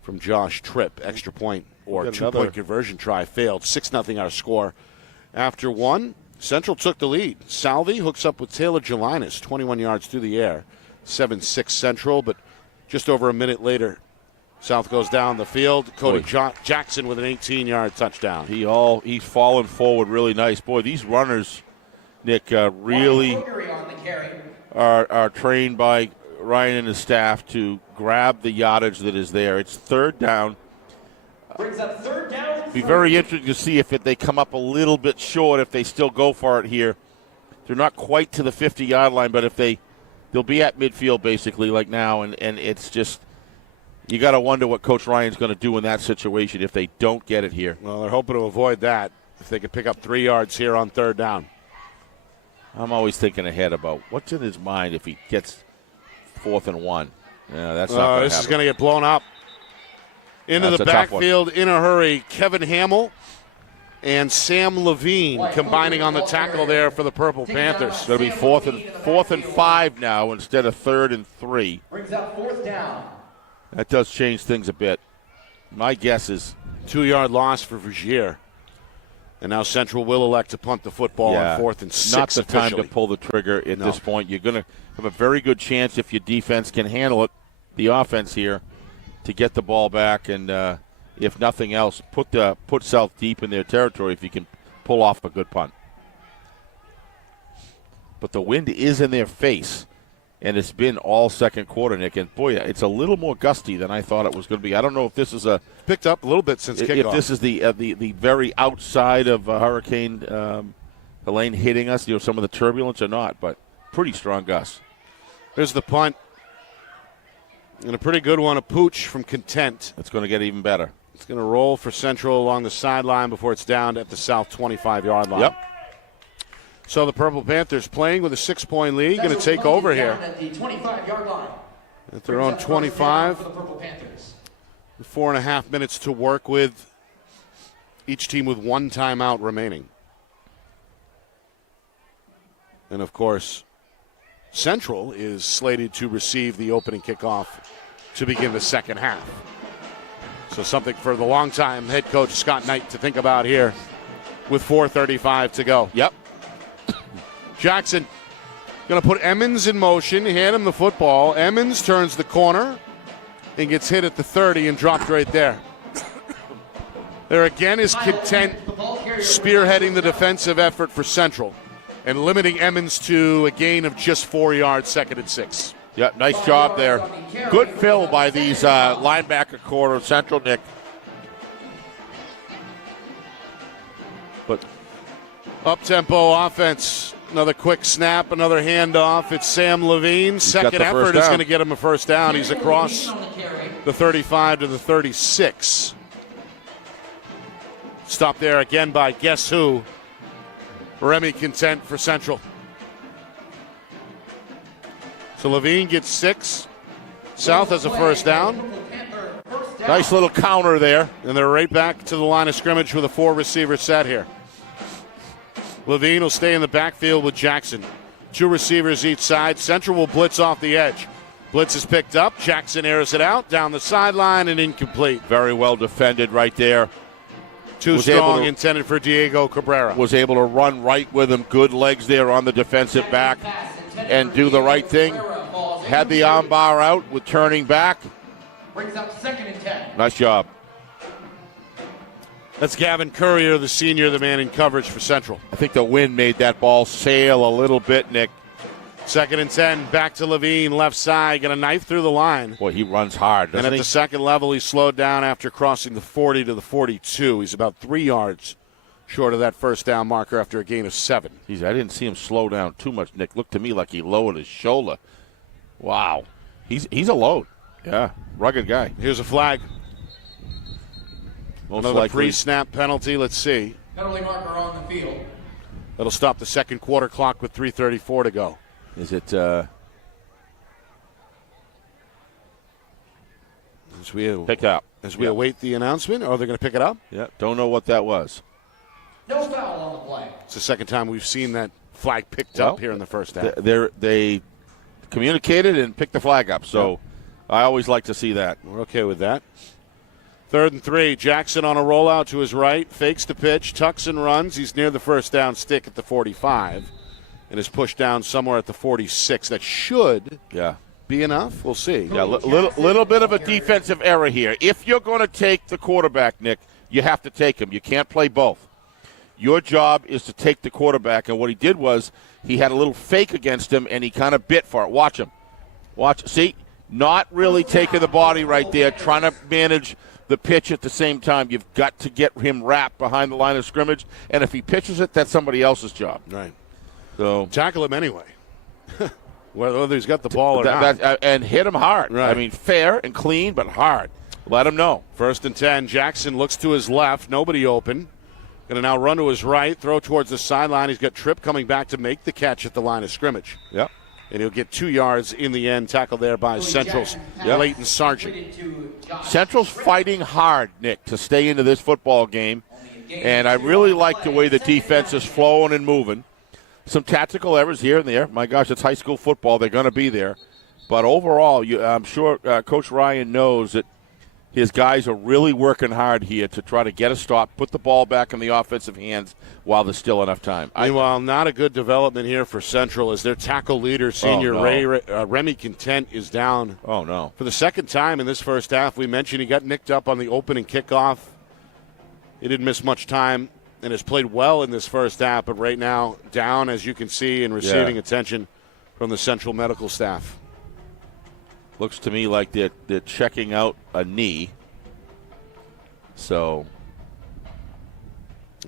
from Josh Tripp. Extra point or two-point conversion try failed. 6-0 our score. After one, Central took the lead. Salvi hooks up with Taylor Gelinas, 21 yards through the air. 7-6 Central, but just over a minute later, South goes down the field. Cody Jackson with an 18-yard touchdown. He's fallen forward really nice. Boy, these runners, Nick, really are trained by Ryan and his staff to grab the yardage that is there. It's third down. Brings up third down. Be very interesting to see if they come up a little bit short, if they still go for it here. They're not quite to the 50-yard line, but if they'll be at midfield basically like now, and it's just you got to wonder what Coach Ryan's going to do in that situation if they don't get it here. Well, they're hoping to avoid that if they could pick up 3 yards here on third down. I'm always thinking ahead about what's in his mind if he gets 4th and 1. Yeah, that's not going to happen. This is going to get blown up. Into the backfield in a hurry, Kevin Hamill and Sam Levine combining on the tackle there for the Purple Panthers. It's going to be fourth and 5 now instead of 3rd and 3. Brings up fourth down. That does change things a bit. My guess is 2-yard loss for Fougier. And now Central will elect to punt the football on 4th and 6. Not the time to pull the trigger at this point. You're going to have a very good chance if your defense can handle it, the offense here, to get the ball back and, if nothing else, put South deep in their territory if you can pull off a good punt. But the wind is in their face, and it's been all second quarter, Nick. And, boy, it's a little more gusty than I thought it was going to be. I don't know if this is picked up a little bit since kickoff. If this is the very outside of Hurricane Helene hitting us, some of the turbulence or not, but pretty strong gusts. Here's the punt. And a pretty good one, a pooch from Content. It's going to get even better. It's going to roll for Central along the sideline before it's down at the South 25-yard line. Yep. So the Purple Panthers playing with a 6-point lead, going to take over here. At the 25-yard line. At their own 25. For the Purple Panthers. 4.5 minutes to work with. Each team with one timeout remaining. And, of course, Central is slated to receive the opening kickoff to begin the second half. So something for the longtime head coach Scott Knight to think about here with 4:35 to go. Yep. Jackson going to put Emmons in motion, hand him the football. Emmons turns the corner and gets hit at the 30 and dropped right there. There again is Content spearheading the defensive effort for Central and limiting Emmons to a gain of just 4 yards, 2nd and 6. Yeah, nice job there. Good fill by these linebacker core of Central, Nick. But up-tempo offense. Another quick snap, another handoff. It's Sam Levine. Second effort is going to get him a first down. He's across the 35 to the 36. Stopped there again by guess who? Remy Content for Central. So Levine gets 6. South has a first down. Nice little counter there. And they're right back to the line of scrimmage with a 4-receiver set here. Levine will stay in the backfield with Jackson. 2 receivers each side. Central will blitz off the edge. Blitz is picked up. Jackson airs it out down the sideline and incomplete. Very well defended right there. Too strong, intended for Diego Cabrera. Was able to run right with him. Good legs there on the defensive back and do the right thing. Had the arm bar out with turning back. Brings up 2nd and 10. Nice job. That's Gavin Courier, the senior, the man in coverage for Central. I think the wind made that ball sail a little bit, Nick. 2nd and 10, back to Levine, left side, going to knife through the line. Boy, he runs hard, doesn't he? And at the second level, he slowed down after crossing the 40 to the 42. He's about 3 yards short of that first down marker after a gain of 7. I didn't see him slow down too much, Nick. Looked to me like he lowered his shoulder. Wow. He's a load. Yeah, rugged guy. Here's a flag. Most Another likely. pre-snap penalty. Let's see. Penalty marker on the field. That'll stop the second quarter clock with 3:34 to go. Is it? Pick up. As we await the announcement, are they going to pick it up? Yeah, don't know what that was. No foul on the play. It's the second time we've seen that flag picked up here in the first half. They communicated and picked the flag up, so I always like to see that. We're okay with that. 3rd and 3. Jackson on a rollout to his right, fakes the pitch, tucks and runs. He's near the first down stick at the 45 and is pushed down somewhere at the 46. That should be enough. We'll see. Yeah, little bit of a defensive error here. If you're going to take the quarterback, Nick, you have to take him. You can't play both. Your job is to take the quarterback, and what he did was he had a little fake against him, and he kind of bit for it. Watch him. See? Not really taking the body right there, trying to manage the pitch at the same time. You've got to get him wrapped behind the line of scrimmage, and if he pitches it, that's somebody else's job. Right. So tackle him anyway, whether he's got the ball or not. And hit him hard. Right. I mean, fair and clean, but hard. Let him know. 1st and 10. Jackson looks to his left. Nobody open. Going to now run to his right, throw towards the sideline. He's got Tripp coming back to make the catch at the line of scrimmage. Yep. And he'll get 2 yards in the end, tackled there by Central's Leighton Sargent. Central's fighting hard, Nick, to stay into this football game. And I really like the way the defense is flowing and moving. Some tactical errors here and there. My gosh, it's high school football. They're going to be there. But overall, I'm sure Coach Ryan knows that his guys are really working hard here to try to get a stop, put the ball back in the offensive hands while there's still enough time. Meanwhile, not a good development here for Central as their tackle leader, senior Remy Content, is down. Oh, no. For the second time in this first half. We mentioned he got nicked up on the opening kickoff. He didn't miss much time and has played well in this first half, but right now down, as you can see, and receiving attention from the Central medical staff. Looks to me like they're checking out a knee. So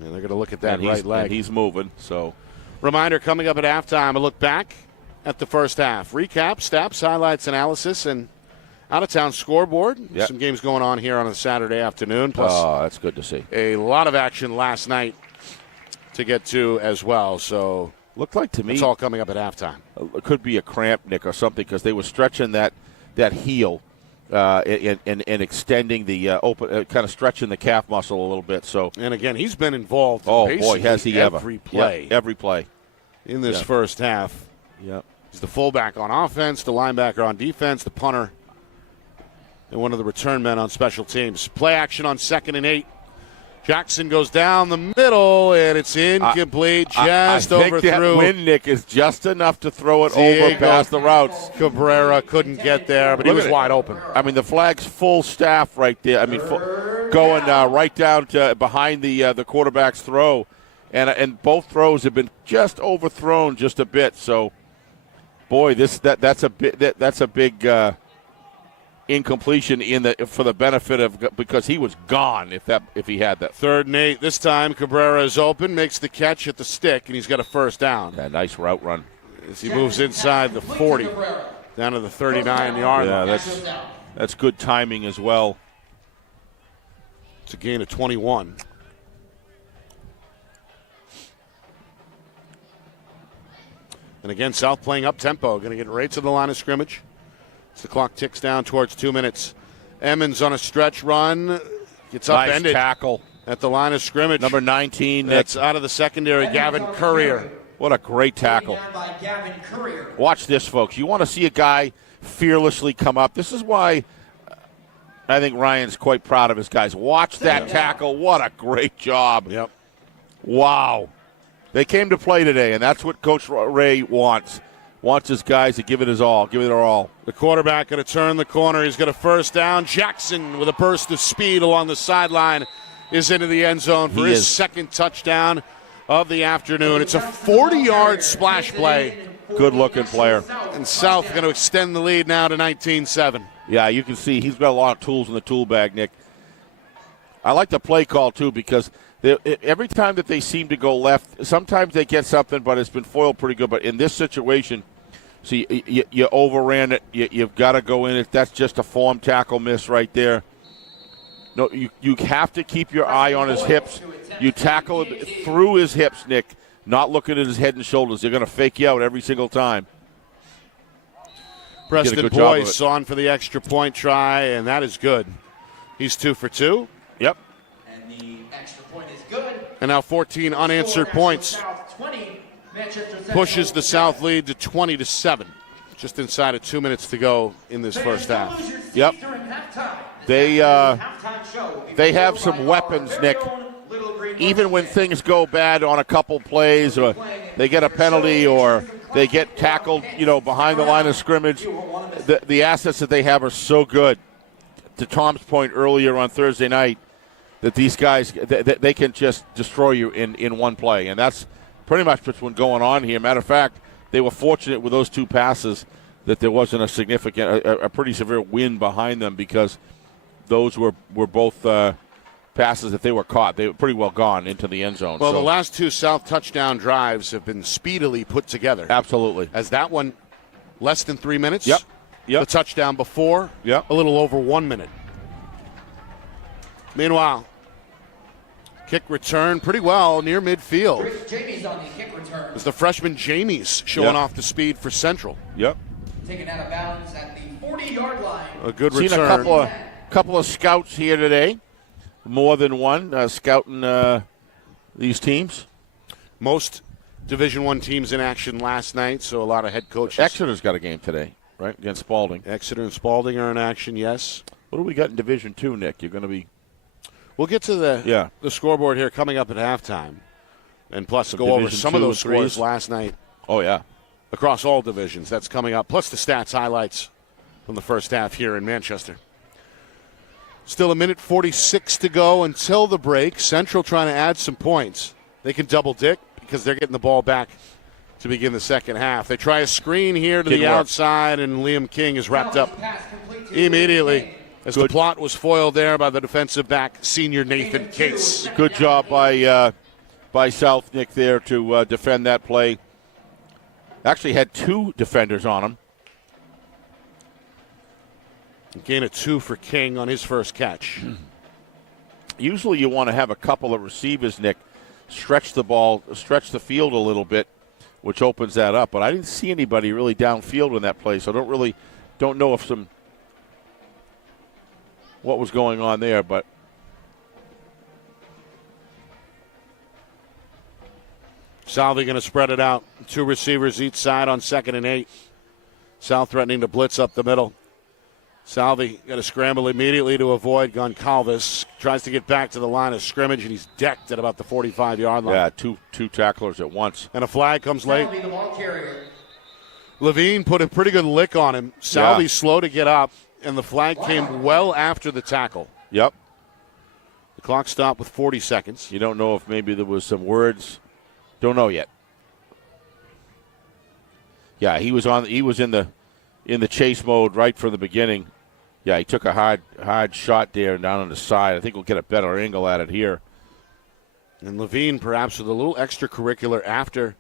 they're going to look at that right leg. And he's moving. So reminder coming up at halftime, a look back at the first half. Recap, stats, highlights, analysis, and out-of-town scoreboard. Yep. Some games going on here on a Saturday afternoon. Plus, that's good to see. A lot of action last night to get to as well. So looked like to me it's all coming up at halftime. It could be a cramp, Nick, or something, because they were stretching that heel and extending the open, kind of stretching the calf muscle a little bit. So, and again, he's been involved. Oh boy, has he ever! Every play, every play in this first half. Yep. He's the fullback on offense, the linebacker on defense, the punter, and one of the return men on special teams. Play action on 2nd and 8. Jackson goes down the middle, and it's incomplete. I think overthrew. That wind, Nick, is just enough to throw it over past the routes. Cabrera couldn't get there, but he was wide open. I mean, the flag's full staff right there. I mean, going right down to behind the quarterback's throw, and both throws have been just overthrown just a bit. So, boy, that's a big incompletion for the benefit of, because he was gone if he had that. 3rd and 8. This time Cabrera is open, makes the catch at the stick, and he's got a first down. Yeah, nice route run. As he moves inside the 40, down to the 39-yard line. Yeah, that's good timing as well. It's a gain of 21. And again, South playing up-tempo, going to get right to the line of scrimmage. As the clock ticks down towards 2 minutes. Emmons on a stretch run. Gets upended. Nice tackle. At the line of scrimmage. Number 19. That's out of the secondary, Gavin Courier. What a great tackle. Watch this, folks. You want to see a guy fearlessly come up. This is why I think Ryan's quite proud of his guys. Watch that tackle. What a great job. Yep. Wow. They came to play today, and that's what Coach Ray wants. Wants his guys to give it his all, give it their all. The quarterback going to turn the corner. He's got a first down. Jackson with a burst of speed along the sideline is into the end zone for his second touchdown of the afternoon. It's a 40-yard splash play. Good-looking player. And South going to extend the lead now to 19-7. Yeah, you can see he's got a lot of tools in the tool bag, Nick. I like the play call, too, because every time that they seem to go left, sometimes they get something, but it's been foiled pretty good. But in this situation, see, you overran it. You've got to go in it. That's just a form tackle miss right there. No, you have to keep your eye on his hips. You tackle him through his hips, Nick, not looking at his head and shoulders. They're going to fake you out every single time. Preston Boyce on for the extra point try, and that is good. He's 2 for 2. Yep. And the extra point is good. And now 14 unanswered points. 20, pushes the South lead to 20-7. Just inside of 2 minutes to go in this first half. Yep. They have some weapons, Nick. Even when things go bad on a couple plays, or they get a penalty, or they get tackled, behind the line of scrimmage, the assets that they have are so good. To Tom's point earlier on Thursday night, that these guys, they can just destroy you in one play. And that's pretty much what's been going on here. Matter of fact, they were fortunate with those two passes that there wasn't a pretty severe wind behind them, because those were both passes that they were caught. They were pretty well gone into the end zone. Well, the last two South touchdown drives have been speedily put together. Absolutely. As that one, less than 3 minutes. Yep. The touchdown before, yep, a little over 1 minute. Meanwhile, kick return pretty well near midfield. Jamie's on the kick return. It's the freshman Jamie's showing off the speed for Central. Yep. Taken out of bounds at the 40-yard line. A good Seen return. A couple of scouts here today. More than one scouting these teams. Most Division I teams in action last night, so a lot of head coaches. Exeter's got a game today, right, against Spalding. Exeter and Spalding are in action, yes. What do we got in Division II, Nick? You're going to be... We'll get to the scoreboard here coming up at halftime, and plus go over some of those scores last night. Oh, yeah. Across all divisions. That's coming up, plus the stats highlights from the first half here in Manchester. Still a minute 46 to go until the break. Central trying to add some points. They can double dick because they're getting the ball back to begin the second half. They try a screen here to the outside, and Liam King is wrapped up immediately as the plot was foiled there by the defensive back, senior Nathan Case. Good job by South, Nick, there to defend that play. Actually had two defenders on him. Gain of 2 for King on his first catch. Usually you want to have a couple of receivers, Nick, stretch the field a little bit, which opens that up. But I didn't see anybody really downfield in that play, so I don't know if what was going on there. But Salvi going to spread it out. 2 receivers each side on 2nd and 8. South threatening to blitz up the middle. Salvi got to scramble immediately to avoid Goncalves. Tries to get back to the line of scrimmage, and he's decked at about the 45-yard line. Yeah, two tacklers at once. And a flag comes late. Salvi, the ball carrier. Levine put a pretty good lick on him. Salvi slow to get up, and the flag came well after the tackle. Yep. The clock stopped with 40 seconds. You don't know if maybe there was some words. Don't know yet. Yeah, he was in the chase mode right from the beginning. Yeah, he took a hard shot there down on the side. I think we'll get a better angle at it here. And Levine perhaps with a little extracurricular after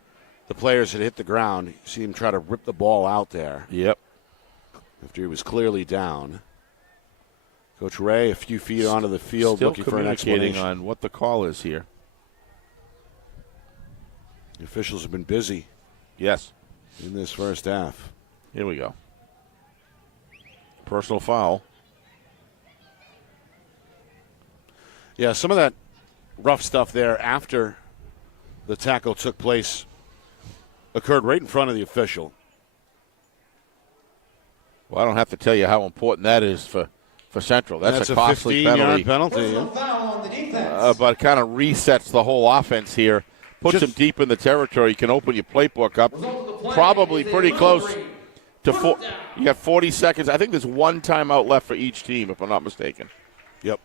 the players had hit the ground. You see him try to rip the ball out there. Yep. After he was clearly down. Coach Ray a few feet onto the field still looking for an explanation on what the call is here. The officials have been busy. Yes. In this first half. Here we go. Personal foul. Yeah, some of that rough stuff there after the tackle took place occurred right in front of the official. Well, I don't have to tell you how important that is for for Central. That's a costly 15-yard penalty. Yeah. Foul on the defense. But kind of resets the whole offense here. Puts them deep in the territory. You can open your playbook up. Probably pretty close to four. You got 40 seconds. I think there's one timeout left for each team, if I'm not mistaken. Yep.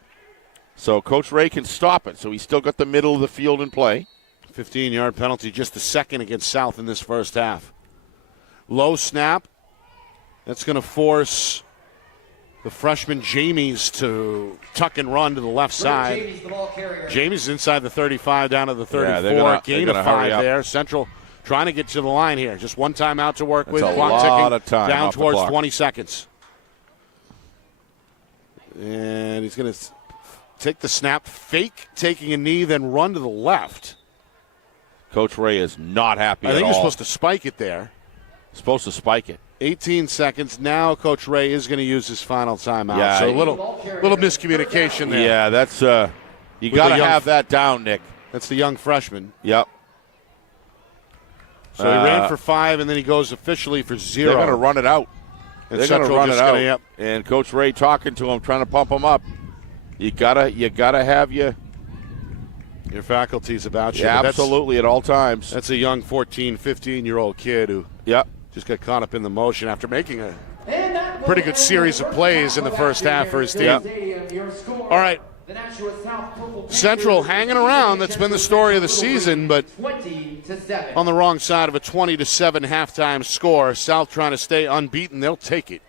So Coach Ray can stop it. So he's still got the middle of the field in play. 15-yard penalty, just the second against South in this first half. Low snap. That's going to force the freshman Jamies to tuck and run to the left side. Jamie's the ball carrier. Jamies inside the 35 down to the 34. Yeah, Gain of 5 there. Central trying to get to the line here. Just one timeout to work with. That's a Clock lot ticking of time down off the towards clock. 20 seconds. And he's going to take the snap, fake taking a knee, then run to the left. Coach Ray is not happy at all. I think you're supposed to spike it there. Supposed to spike it. 18 seconds. Now Coach Ray is going to use his final timeout. Yeah, So a little miscommunication there. Yeah, that's you got to have that down, Nick. That's the young freshman. Yep. So he ran for 5, and then he goes officially for 0. They're going to run it out. And They're going to Central run it just out. Yep. And Coach Ray talking to him, trying to pump him up. You gotta have your faculties about you. Yeah, But absolutely at all times. That's a young 14, 15-year-old kid who just got caught up in the motion after making a pretty good series of plays in the first half for his team. All right. Central hanging around. That's been the story of the season, but on the wrong side of a 20-7 halftime score. South trying to stay unbeaten. They'll take it.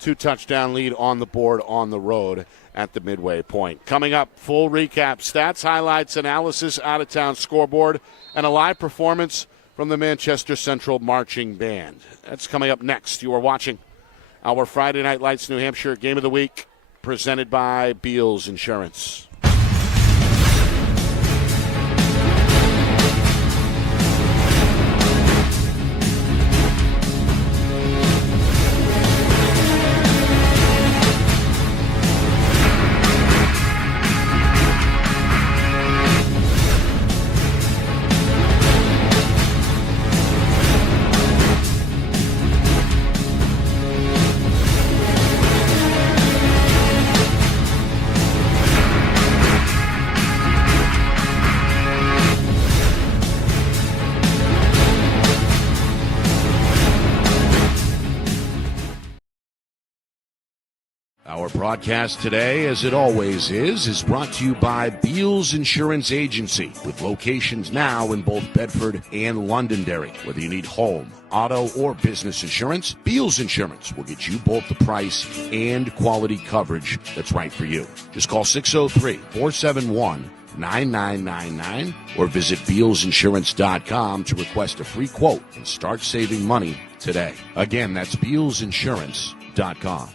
2-touchdown lead on the board on the road at the midway point. Coming up, full recap, stats, highlights, analysis, out-of-town scoreboard, and a live performance from the Manchester Central Marching Band. That's coming up next. You are watching our Friday Night Lights New Hampshire Game of the Week, presented by Beals Insurance. Our broadcast today, as it always is brought to you by Beals Insurance Agency, with locations now in both Bedford and Londonderry. Whether you need home, auto, or business insurance, Beals Insurance will get you both the price and quality coverage that's right for you. Just call 603-471-9999 or visit BealsInsurance.com to request a free quote and start saving money today. Again, that's BealsInsurance.com.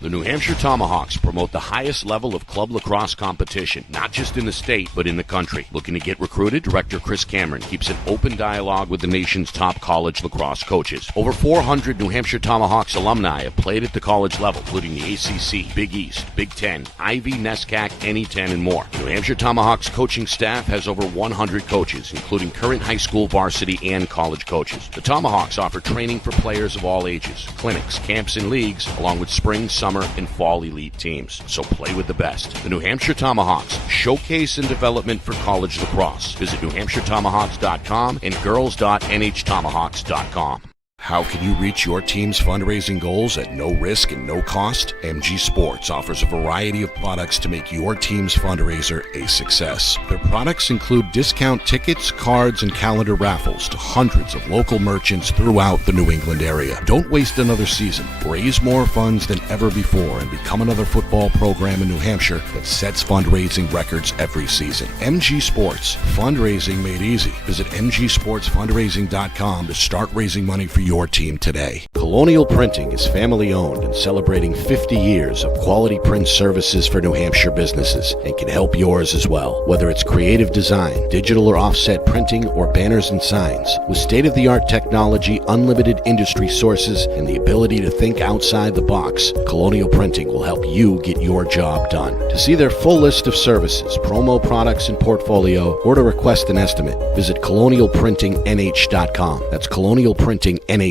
The New Hampshire Tomahawks promote the highest level of club lacrosse competition, not just in the state, but in the country. Looking to get recruited? Director Chris Cameron keeps an open dialogue with the nation's top college lacrosse coaches. Over 400 New Hampshire Tomahawks alumni have played at the college level, including the ACC, Big East, Big Ten, Ivy, NESCAC, NE10, and more. New Hampshire Tomahawks coaching staff has over 100 coaches, including current high school, varsity, and college coaches. The Tomahawks offer training for players of all ages, clinics, camps, and leagues, along with spring, summer, and fall elite teams. So play with the best. The New Hampshire Tomahawks, showcase and development for college lacrosse. Visit NewHampshireTomahawks.com and girls.nhtomahawks.com. How can you reach your team's fundraising goals at no risk and no cost? MG Sports offers a variety of products to make your team's fundraiser a success. Their products include discount tickets, cards, and calendar raffles to hundreds of local merchants throughout the New England area. Don't waste another season. Raise more funds than ever before and become another football program in New Hampshire that sets fundraising records every season. MG Sports, fundraising made easy. Visit mgsportsfundraising.com to start raising money for your team today. Colonial Printing is family owned and celebrating 50 years of quality print services for New Hampshire businesses and can help yours as well. Whether it's creative design, digital or offset printing, or banners and signs, with state-of-the-art technology, unlimited industry sources, and the ability to think outside the box, Colonial Printing will help you get your job done. To see their full list of services, promo products, and portfolio, or to request an estimate, visit colonialprintingnh.com. That's colonialprintingnh.com.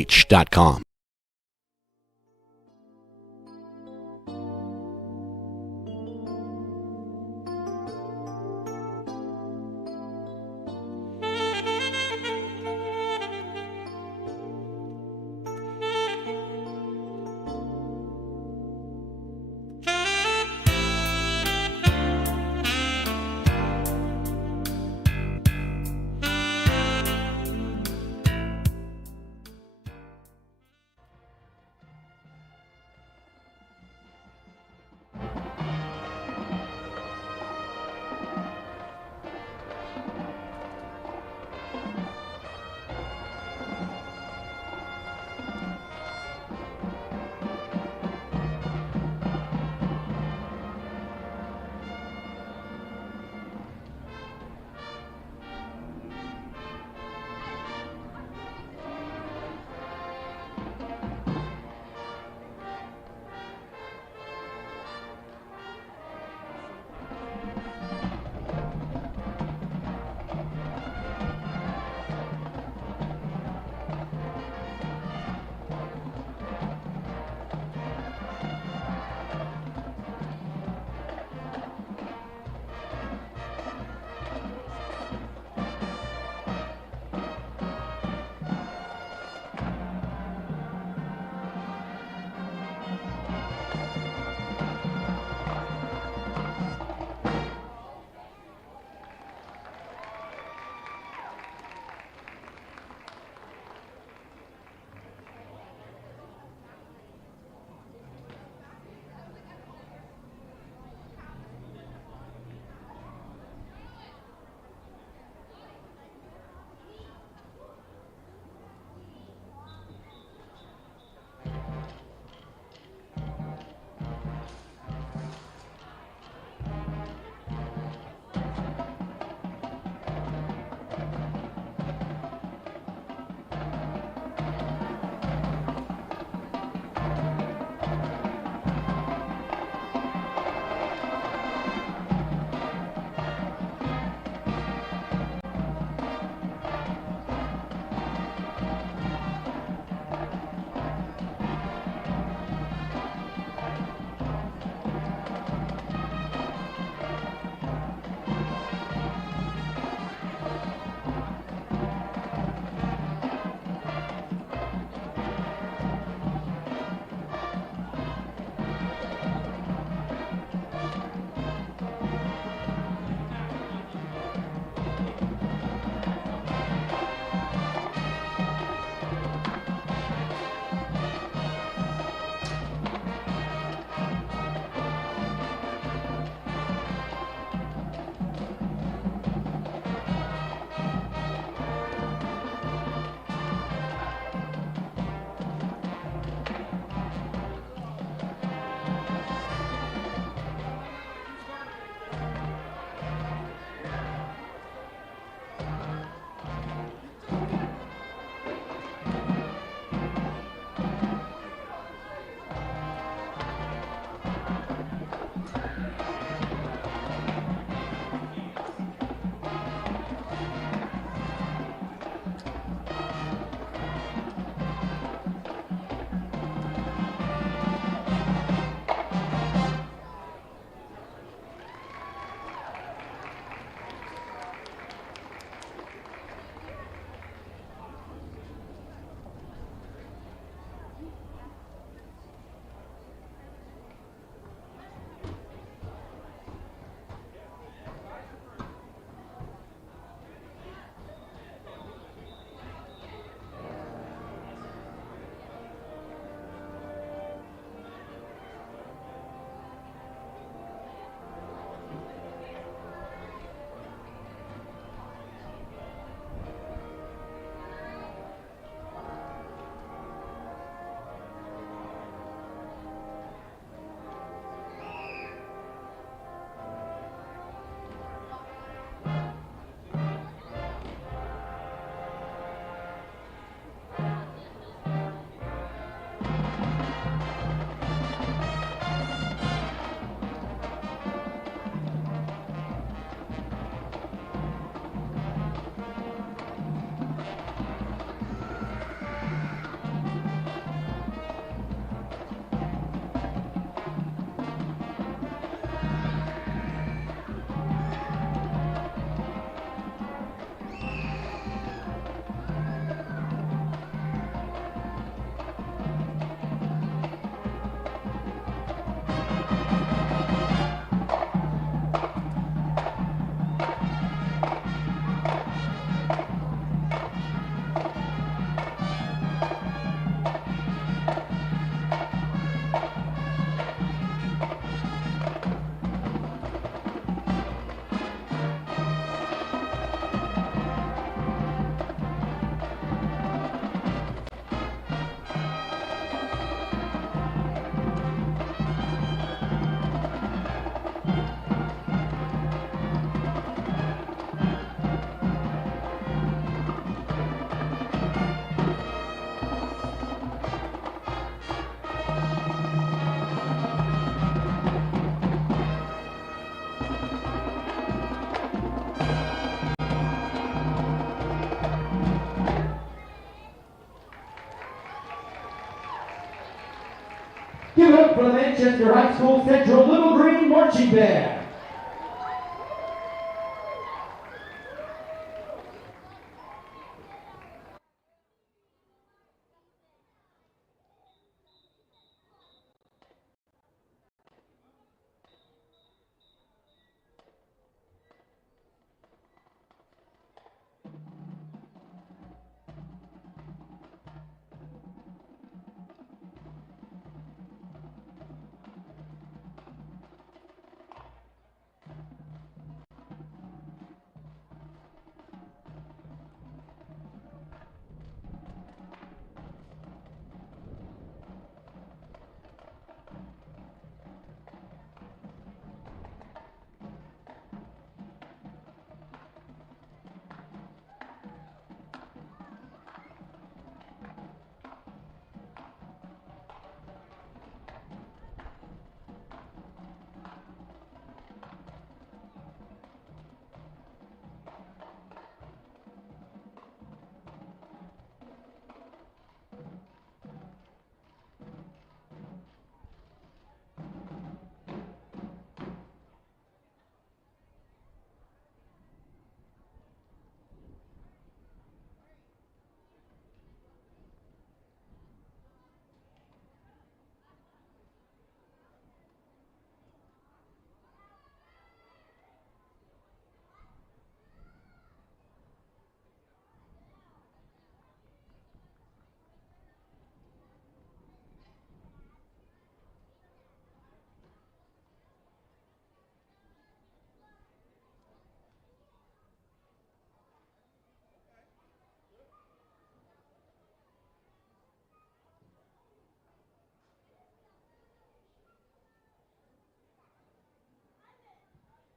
Manchester High School Central Little Green Marching Band.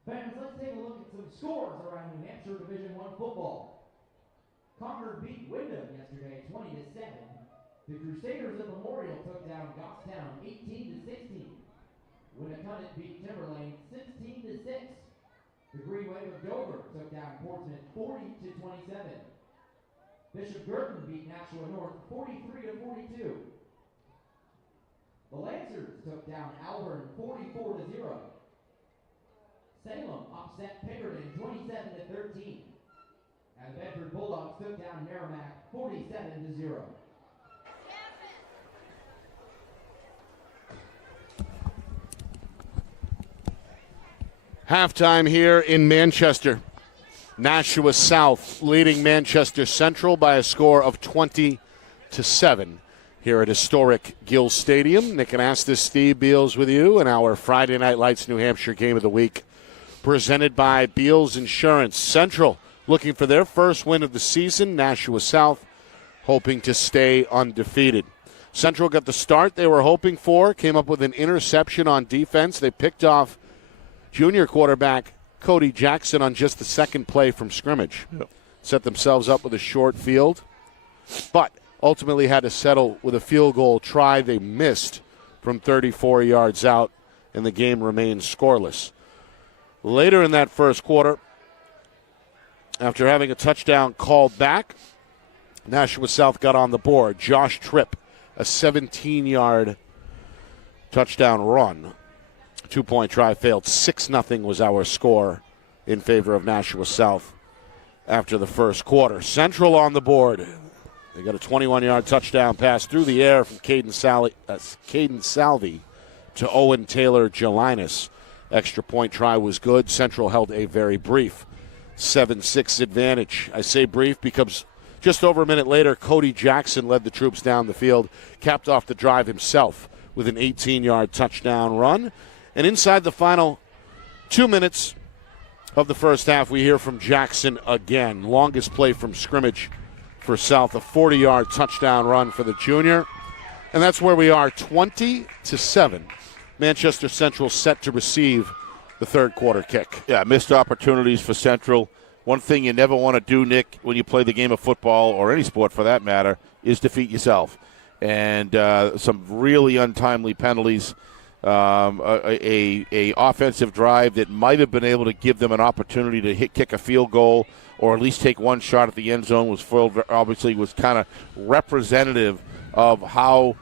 Fans, let's take a look at some scores around New Hampshire Division I football. Concord beat Wyndham yesterday 20-7. The Crusaders of Memorial took down Goffstown 18-16. Winnacunnet beat Timberlane 16-6. The Green Wave of Dover took down Portsmouth 40-27. Bishop Girton beat Nashua North 43-42. The Lancers took down Alburn 44-0. Salem upset Pinkerton 27-13. And the Bedford Bulldogs took down Merrimack 47-0. Halftime here in Manchester. Nashua South leading Manchester Central by a score of 20-7 here at historic Gill Stadium. Nick Anastas, Steve Beals with you in our Friday Night Lights New Hampshire Game of the Week, presented by Beals Insurance. Central looking for their first win of the season. Nashua South hoping to stay undefeated. Central got the start they were hoping for, came up with an interception on defense. They picked off junior quarterback Cody Jackson on just the second play from scrimmage. Set themselves up with a short field, but ultimately had to settle with a field goal try they missed from 34 yards out, and the game remained scoreless. Later in that first quarter, after having a touchdown called back, Nashua South got on the board. Josh Tripp, a 17-yard touchdown run. 2-point try failed. 6-0 was our score in favor of Nashua South after the first quarter. Central on the board. They got a 21-yard touchdown pass through the air from Caden Salvi to Owen Taylor Gelinas. Extra point try was good. Central held a very brief 7-6 advantage. I say brief because just over a minute later, Cody Jackson led the troops down the field, capped off the drive himself with an 18-yard touchdown run. And inside the final 2 minutes of the first half, we hear from Jackson again. Longest play from scrimmage for South, a 40-yard touchdown run for the junior. And that's where we are, 20-7. Manchester Central set to receive the third quarter kick. Yeah, missed opportunities for Central. One thing you never want to do, Nick, when you play the game of football, or any sport for that matter, is defeat yourself. And some really untimely penalties. A offensive drive that might have been able to give them an opportunity to kick a field goal or at least take one shot at the end zone was foiled. Obviously was kind of representative of how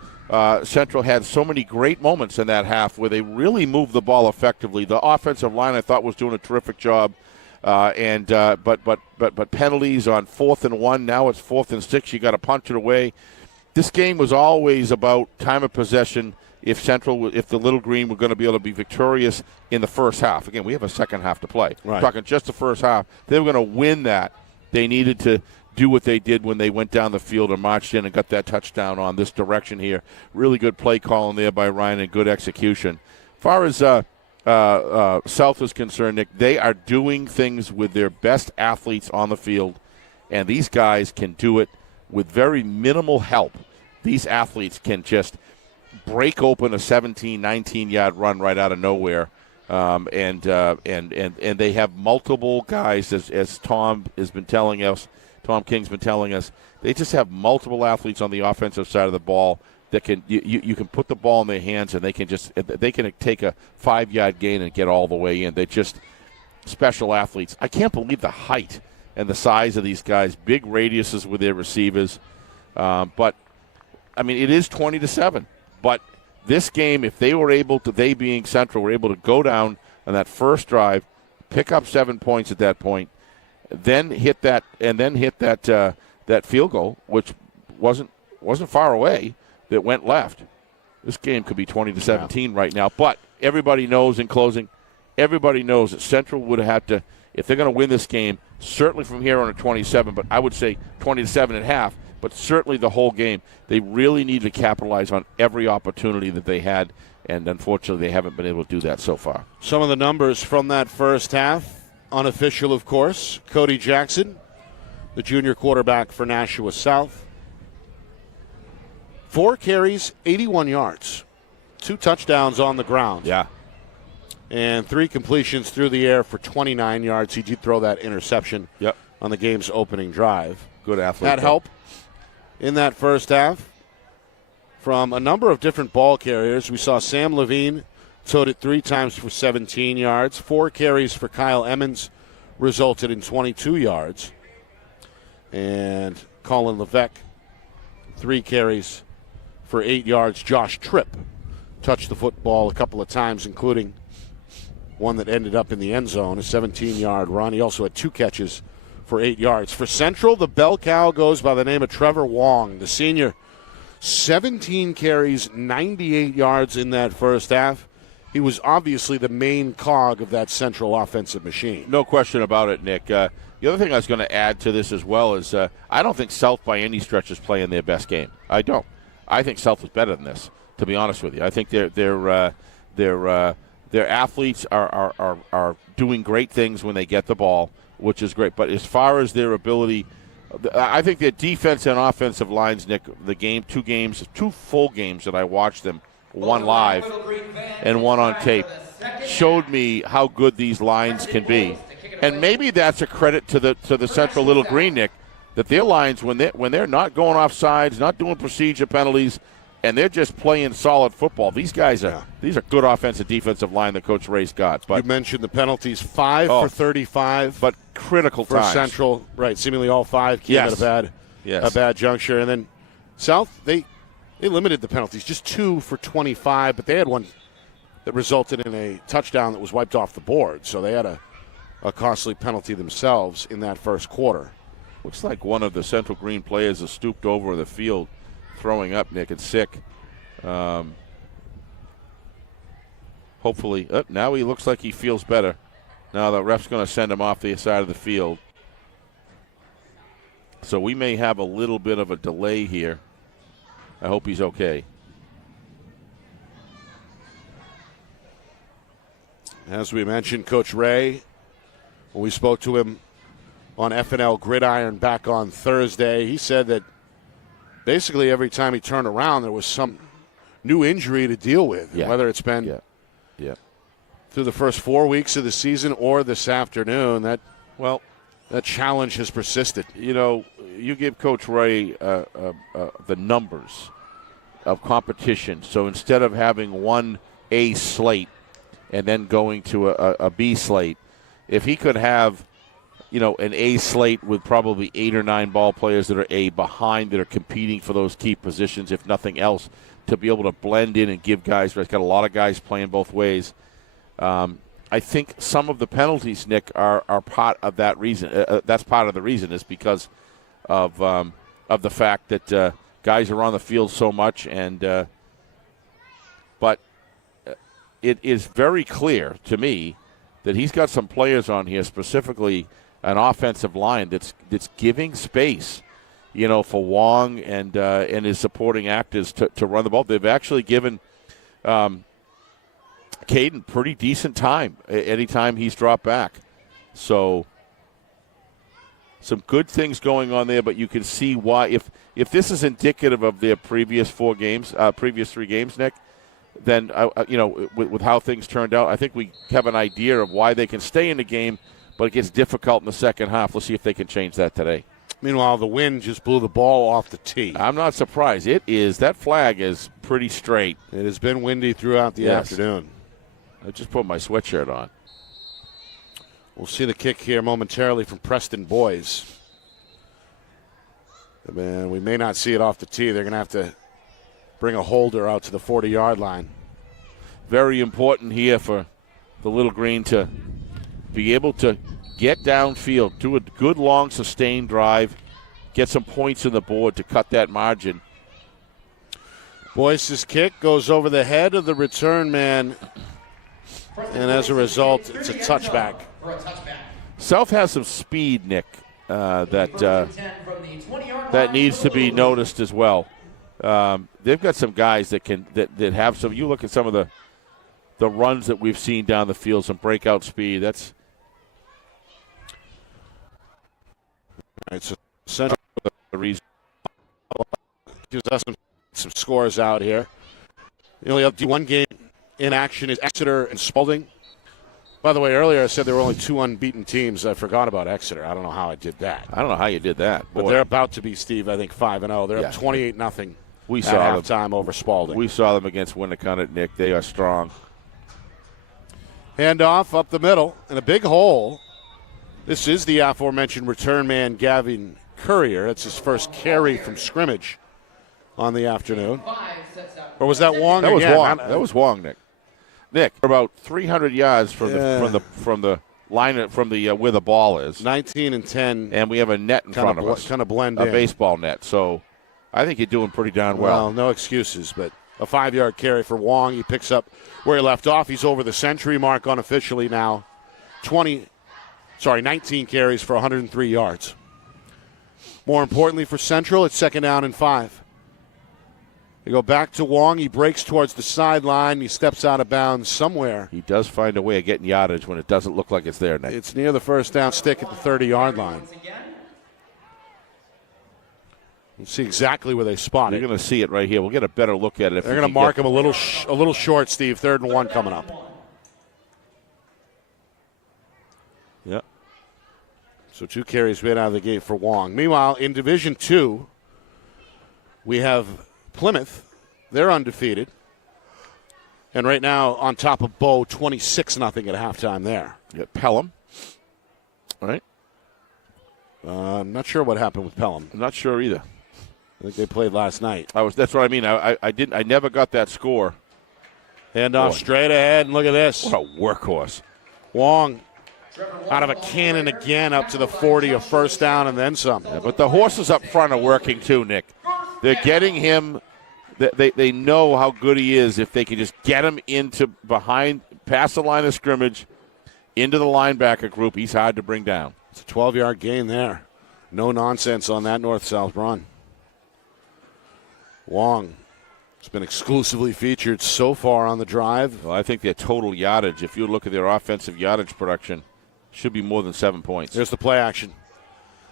Central had so many great moments in that half where they really moved the ball effectively. The offensive line, I thought, was doing a terrific job. But penalties on 4th and 1. Now it's 4th and 6. You got to punch it away. This game was always about time of possession. If the Little Green were going to be able to be victorious in the first half. Again, we have a second half to play. Right. Talking just the first half. They were going to win that. They needed to do what they did when they went down the field and marched in and got that touchdown on this direction here. Really good play calling there by Ryan and good execution. As far as South is concerned, Nick, they are doing things with their best athletes on the field, and these guys can do it with very minimal help. These athletes can just break open a 17, 19-yard run right out of nowhere, and they have multiple guys, as Tom has been telling us. Tom King's been telling us they just have multiple athletes on the offensive side of the ball that can you can put the ball in their hands and they can take a 5-yard gain and get all the way in. They're just special athletes. I can't believe the height and the size of these guys. Big radiuses with their receivers, but I mean it is 20-7. But this game, if they being Central, were able to go down on that first drive, pick up 7 points at that point. Then hit that field goal, which wasn't far away, that went left. This game could be 20-17 right now. But everybody knows, in closing, that Central would have had to, if they're going to win this game, certainly from here on to 27. But I would say 20-7 at half. But certainly the whole game, they really need to capitalize on every opportunity that they had, and unfortunately they haven't been able to do that so far. Some of the numbers from that first half. Unofficial, of course. Cody Jackson, the junior quarterback for Nashua South. 4 carries, 81 yards. 2 touchdowns on the ground. Yeah. And 3 completions through the air for 29 yards. He did throw that interception on the game's opening drive. Good athlete. Had help in that first half from a number of different ball carriers. We saw Sam Levine towed it 3 times for 17 yards. 4 carries for Kyle Emmons resulted in 22 yards. And Colin Levesque, 3 carries for 8 yards. Josh Tripp touched the football a couple of times, including one that ended up in the end zone, a 17-yard run. He also had 2 catches for 8 yards. For Central, the bell cow goes by the name of Trevor Wong, the senior. 17 carries, 98 yards in that first half. He was obviously the main cog of that Central offensive machine. No question about it, Nick. The other thing I was going to add to this as well is I don't think South by any stretch is playing their best game. I don't. I think South is better than this, to be honest with you. I think their athletes are doing great things when they get the ball, which is great. But as far as their ability, I think their defense and offensive lines, Nick, 2 full games that I watched them, one live and one on tape, showed me how good these lines can be. And maybe that's a credit to the Central Little Green, Nick, that their lines, when they're not going off sides, not doing procedure penalties, and they're just playing solid football. These guys these are good offensive defensive line that Coach Ray's got. But you mentioned the penalties, 5 for 35, but critical for times. Central. Right, seemingly all 5 came at a bad juncture, and then South they limited the penalties, just 2 for 25, but they had one that resulted in a touchdown that was wiped off the board. So they had a costly penalty themselves in that first quarter. Looks like one of the Central Green players has stooped over the field, throwing up, Nick. It's sick. Hopefully, now he looks like he feels better. Now the ref's going to send him off the side of the field. So we may have a little bit of a delay here. I hope he's okay. As we mentioned, Coach Ray, when we spoke to him on FNL Gridiron back on Thursday, he said that basically every time he turned around, there was some new injury to deal with, whether it's been through the first 4 weeks of the season or this afternoon. That challenge has persisted. You know, you give Coach Ray the numbers of competition. So instead of having one A slate and then going to a B slate, if he could have, an A slate with probably 8 or 9 ball players that are A behind that are competing for those key positions, if nothing else, to be able to blend in and give guys. He's got a lot of guys playing both ways. I think some of the penalties, Nick, are part of that reason. That's part of the reason is because of the fact that guys are on the field so much. But it is very clear to me that he's got some players on here, specifically an offensive line that's giving space, for Wong and his supporting actors to run the ball. They've actually given Caden pretty decent time anytime he's dropped back. So some good things going on there, but you can see why if this is indicative of their previous 3 games, Nick, then with how things turned out, I think we have an idea of why they can stay in the game, but it gets difficult in the second half. Let's see if they can change that today. Meanwhile, the wind just blew the ball off the tee. I'm not surprised. That flag is pretty straight. It has been windy throughout the afternoon. I just put my sweatshirt on. We'll see the kick here momentarily from Preston Boys. Man, we may not see it off the tee. They're going to have to bring a holder out to the 40-yard line. Very important here for the Little Green to be able to get downfield, do a good, long, sustained drive, get some points on the board to cut that margin. Boyce's kick goes over the head of the return man, and as a result, it's a touchback. South has some speed, Nick, that needs to be noticed as well. They've got some guys that have some. You look at some of the runs that we've seen down the field, some breakout speed. That's it's essentially the reason. Gives us some scores out here. The only up to one game in action is Exeter and Spalding. By the way, earlier I said there were only 2 unbeaten teams. I forgot about Exeter. I don't know how I did that. I don't know how you did that. But they're about to be, Steve, I think 5-0. They're up 28-0. We saw halftime over Spalding. We saw them against Winnicott, Nick. They are strong. Handoff up the middle and a big hole. This is the aforementioned return man, Gavin Courier. That's his first carry from scrimmage on the afternoon. Or was that Wong? That was again? Wong. That was Wong, Nick. Nick, about 300 yards from the line from the where the ball is. 19 and 10, and we have a net in front of us. Kind of blend a in. Baseball net. So I think you're doing pretty darn well. Well, no excuses, but a 5-yard carry for Wong. He picks up where he left off. He's over the century mark unofficially now. 19 carries for 103 yards. More importantly for Central, it's 2nd down and 5. They go back to Wong. He breaks towards the sideline. He steps out of bounds somewhere. He does find a way of getting yardage when it doesn't look like it's there, Nick. It's near the first down stick at the 30-yard line. We'll see exactly where they spot it. You're going to see it right here. We'll get a better look at it. They're going to mark him a little short, Steve. 3rd and 1 coming up. Yeah. So 2 carries right out of the gate for Wong. Meanwhile, in Division 2, we have Plymouth. They're undefeated. And right now on top of Bow, 26-0 at halftime there. You got Pelham. All right. I'm not sure what happened with Pelham. I'm not sure either. I think they played last night. That's what I mean. I never got that score. Handoff straight ahead, and look at this. What a workhorse. Wong out of a cannon again up to the 40, a first down and then some. Yeah, but the horses up front are working too, Nick. They're getting him. They know how good he is if they can just get him into behind, past the line of scrimmage, into the linebacker group. He's hard to bring down. It's a 12-yard gain there. No nonsense on that north-south run. Wong has been exclusively featured so far on the drive. Well, I think their total yardage, if you look at their offensive yardage production, should be more than 7 points. There's the play action.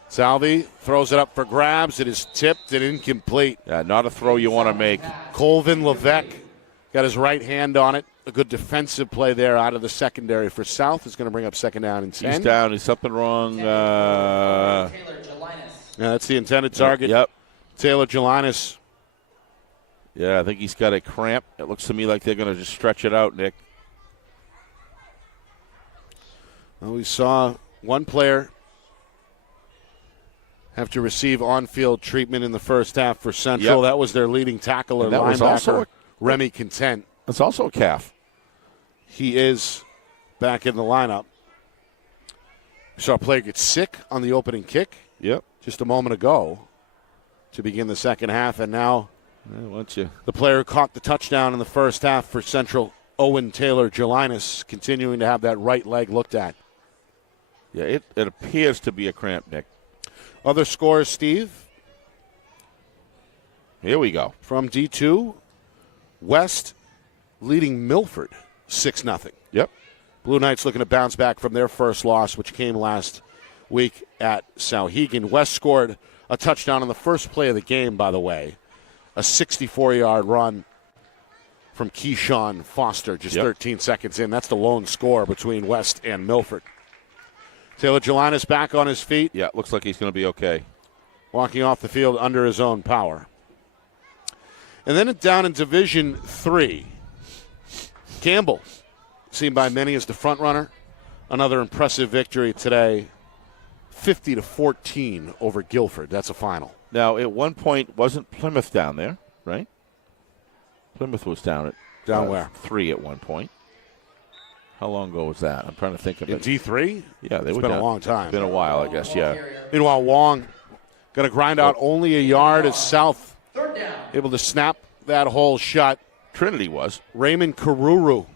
Salvi throws it up for grabs. It is tipped and incomplete. Not a throw you want to make. Colvin Levesque got his right hand on it. A good defensive play there out of the secondary for South. Is going to bring up 2nd down and 10. He's down. Is something wrong? Yeah, that's the intended target. Yep. Taylor Gelinas. Yeah, I think he's got a cramp. It looks to me like they're going to just stretch it out, Nick. Well, we saw one player have to receive on-field treatment in the first half for Central. That was their leading tackler, linebacker, Remy Content. That's also a calf. He is back in the lineup. We saw a player get sick on the opening kick just a moment ago to begin the second half, and now the player who caught the touchdown in the first half for Central, Owen Taylor Gelinas, continuing to have that right leg looked at. Yeah, it appears to be a cramp, Nick. Other scores, Steve? Here we go. From D2, West leading Milford 6-0. Yep. Blue Knights looking to bounce back from their first loss, which came last week at Sauhegan. West scored a touchdown on the first play of the game, by the way. A 64-yard run from Keyshawn Foster just 13 seconds in. That's the lone score between West and Milford. Taylor Gelinas back on his feet. Yeah, looks like he's going to be okay. Walking off the field under his own power. And then down in Division 3, Campbell, seen by many as the front runner. Another impressive victory today, 50-14 over Guilford. That's a final. Now, at one point, wasn't Plymouth down there, right? Plymouth was down at where? 3 at one point. How long ago was that? I'm trying to think of in it. D3? Yeah, it's been a long time. Been a while, I guess. Yeah. Meanwhile, Wong going to grind out only a yard as South able to snap that hole shut. Trinity was. Raymond Karuru,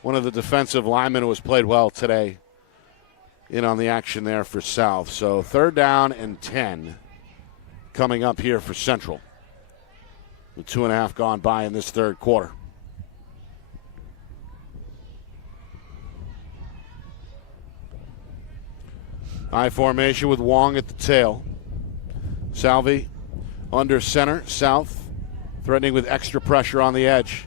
one of the defensive linemen who has played well today, in on the action there for South. So 3rd down and 10 coming up here for Central, with 2.5 gone by in this third quarter. I formation with Wong at the tail. Salvi under center. South threatening with extra pressure on the edge.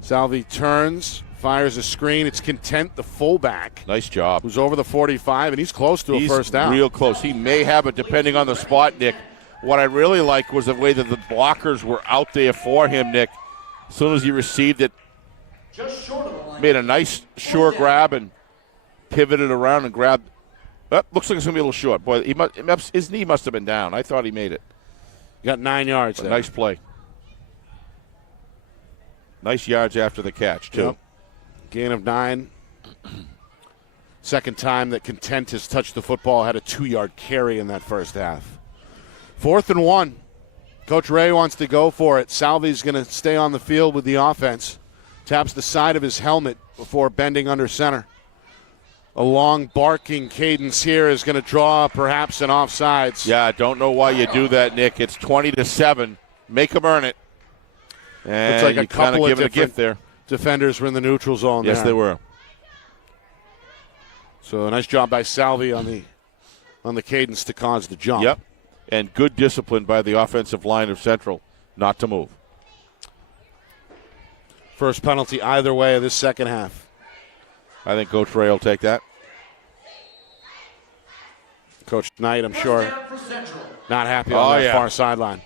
Salvi turns, fires a screen. It's Content, the fullback. Nice job. Who's over the 45, and he's close to a first down. Real close. He may have it depending on the spot, Nick. What I really like was the way that the blockers were out there for him, Nick. As soon as he received it, made a nice sure grab and pivoted around and grabbed. Looks like it's going to be a little short. Boy, his knee must have been down. I thought he made it. Got 9 yards there. Nice play. Nice yards after the catch, too. Yep. Gain of 9. Second time that Content has touched the football, had a 2-yard carry in that first half. 4th and 1. Coach Ray wants to go for it. Salvi's going to stay on the field with the offense. Taps the side of his helmet before bending under center. A long barking cadence here is going to draw perhaps an offsides. Yeah, I don't know why you do that, Nick. It's 20-7. Make them earn it. And looks like a couple of different defenders were in the neutral zone. Yes, there. they were. So a nice job by Salvi on the cadence to cause the jump. Yep, and good discipline by the offensive line of Central not to move. First penalty either way of this second half. I think Coach Ray will take that. Coach Knight, I'm sure, not happy on that far sideline.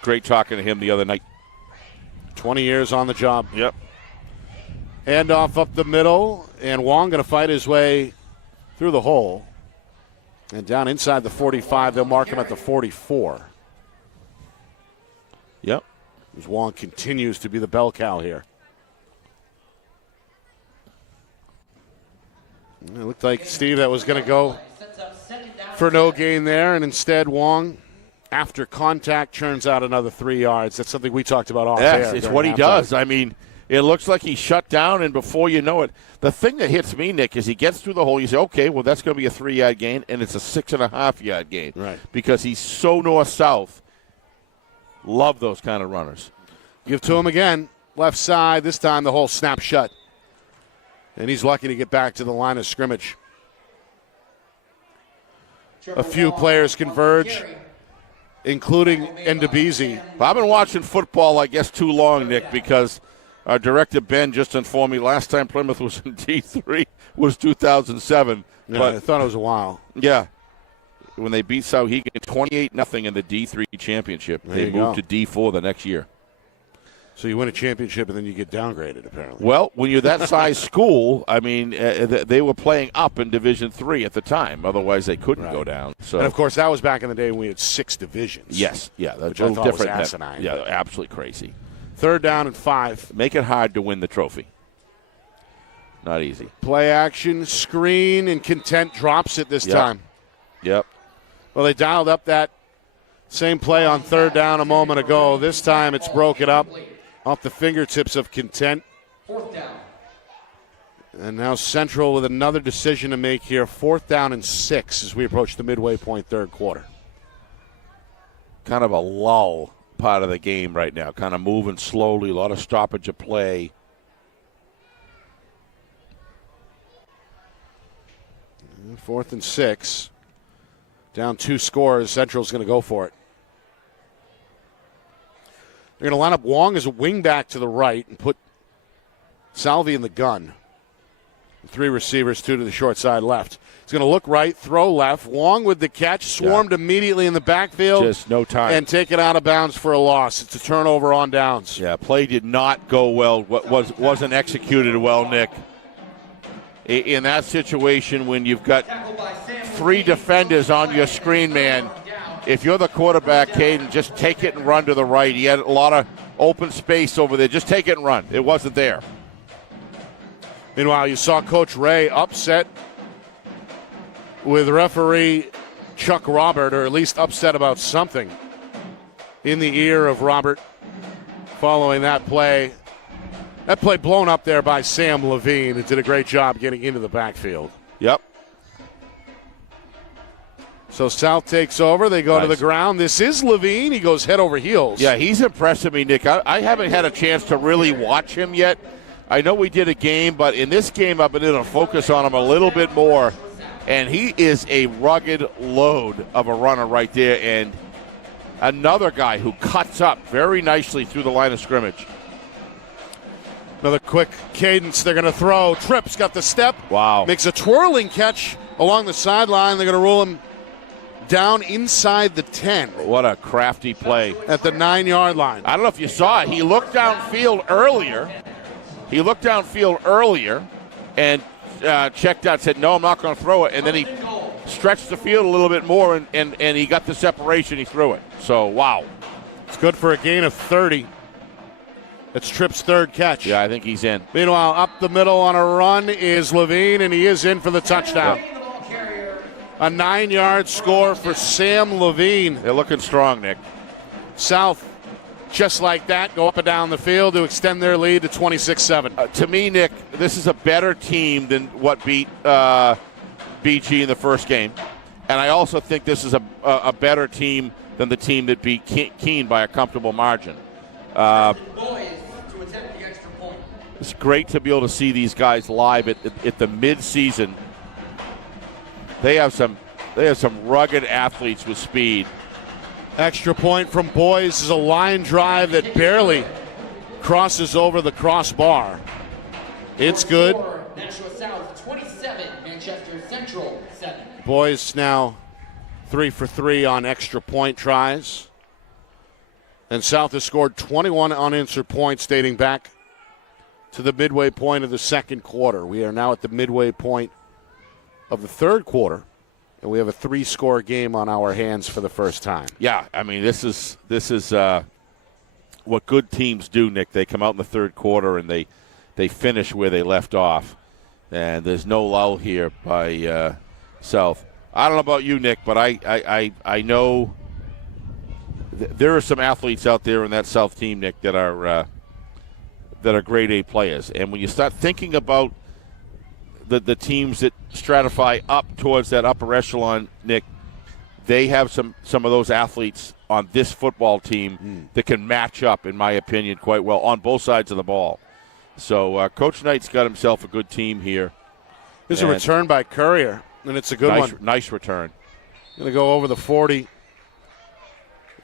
Great talking to him the other night. 20 years on the job. Yep. Handoff up the middle, and Wong going to fight his way through the hole. And down inside the 45, they'll mark him at the 44. Yep. As Wong continues to be the bell cow here. It looked like, Steve, that was going to go for no gain there, and instead Wong, after contact, churns out another 3 yards. That's something we talked about off air. Yes, it's what he does. I mean, it looks like he shut down, and before you know it, the thing that hits me, Nick, is he gets through the hole. You say, okay, well, that's going to be a 3-yard gain, and it's a 6.5-yard gain. Right. Because he's so north-south. Love those kind of runners. Give to him again. Left side. This time the hole snapped shut. And he's lucky to get back to the line of scrimmage. A few players converge, including Ndebisi. I've been watching football, I guess, too long, Nick, because our director, Ben, just informed me last time Plymouth was in D3 was 2007. Yeah, but I thought it was a while. Yeah. When they beat Sauhegan 28-0 in the D3 championship. They moved to D4 the next year. So you win a championship and then you get downgraded, apparently. Well, when you're that size school, I mean, they were playing up in Division III at the time. Otherwise, they couldn't go down. So, and, of course, that was back in the day when we had 6 divisions. Yes, yeah. That's which a little different. Was asinine. Yeah, absolutely crazy. 3rd down and 5. Make it hard to win the trophy. Not easy. Play action, screen, and Content drops it this time. Yep. Well, they dialed up that same play on 3rd down a moment ago. This time it's broken up off the fingertips of Content. 4th down. And now Central with another decision to make here. 4th down and 6 as we approach the midway point 3rd quarter. Kind of a lull part of the game right now. Kind of moving slowly. A lot of stoppage of play. And 4th and 6. Down 2 scores. Central's going to go for it. They're going to line up Wong as a wingback to the right and put Salvi in the gun. 3 receivers, 2 to the short side left. He's going to look right, throw left. Wong with the catch, swarmed immediately in the backfield. Just no time. And take it out of bounds for a loss. It's a turnover on downs. Yeah, play did not go well. Wasn't executed well, Nick. In that situation, when you've got 3 defenders on your screen, man, if you're the quarterback, Caden, just take it and run to the right. He had a lot of open space over there. Just take it and run. It wasn't there. Meanwhile, you saw Coach Ray upset with referee Chuck Robert, or at least upset about something in the ear of Robert following that play. That play blown up there by Sam Levine, who did a great job getting into the backfield. Yep. So South takes over. They go to the ground. This is Levine. He goes head over heels. Yeah, he's impressing me, Nick. I haven't had a chance to really watch him yet. I know we did a game, but in this game I've been able to focus on him a little bit more. And he is a rugged load of a runner right there. And another guy who cuts up very nicely through the line of scrimmage. Another quick cadence. They're going to throw. Tripp's got the step. Wow. Makes a twirling catch along the sideline. They're going to rule him down inside the 10. What a crafty play. At the 9-yard line. I don't know if you saw it. He looked downfield earlier. And checked out, said, no, I'm not going to throw it. And then he stretched the field a little bit more, and he got the separation. He threw it. So, wow. It's good for a gain of 30. It's Tripp's 3rd catch. Yeah, I think he's in. Meanwhile, up the middle on a run is Levine, and he is in for the touchdown. Yep. A 9-yard score for Sam Levine. They're looking strong, Nick. South, just like that, go up and down the field to extend their lead to 26-7. To me, Nick, this is a better team than what beat BG in the first game. And I also think this is a better team than the team that beat Keene by a comfortable margin. It's great to be able to see these guys live at the mid-season. They have some rugged athletes with speed. Extra point from Boys is a line drive that barely crosses over the crossbar. It's good. Nashua South 27, Manchester Central 7. Boys now 3 for 3 on extra point tries. And South has scored 21 unanswered points dating back to the midway point of the 2nd quarter. We are now at the midway point of the 3rd quarter, and we have a 3-score game on our hands for the first time. Yeah, I mean, this is what good teams do, Nick. They come out in the 3rd quarter and they finish where they left off, and there's no lull here by South. I don't know about you, Nick, but I know there are some athletes out there in that South team, Nick, that are grade A players, and when you start thinking about the teams that stratify up towards that upper echelon, Nick, they have some of those athletes on this football team that can match up, in my opinion, quite well on both sides of the ball. So Coach Knight's got himself a good team here. There's a return by Courier, and it's a good one. Nice return. Going to go over the 40,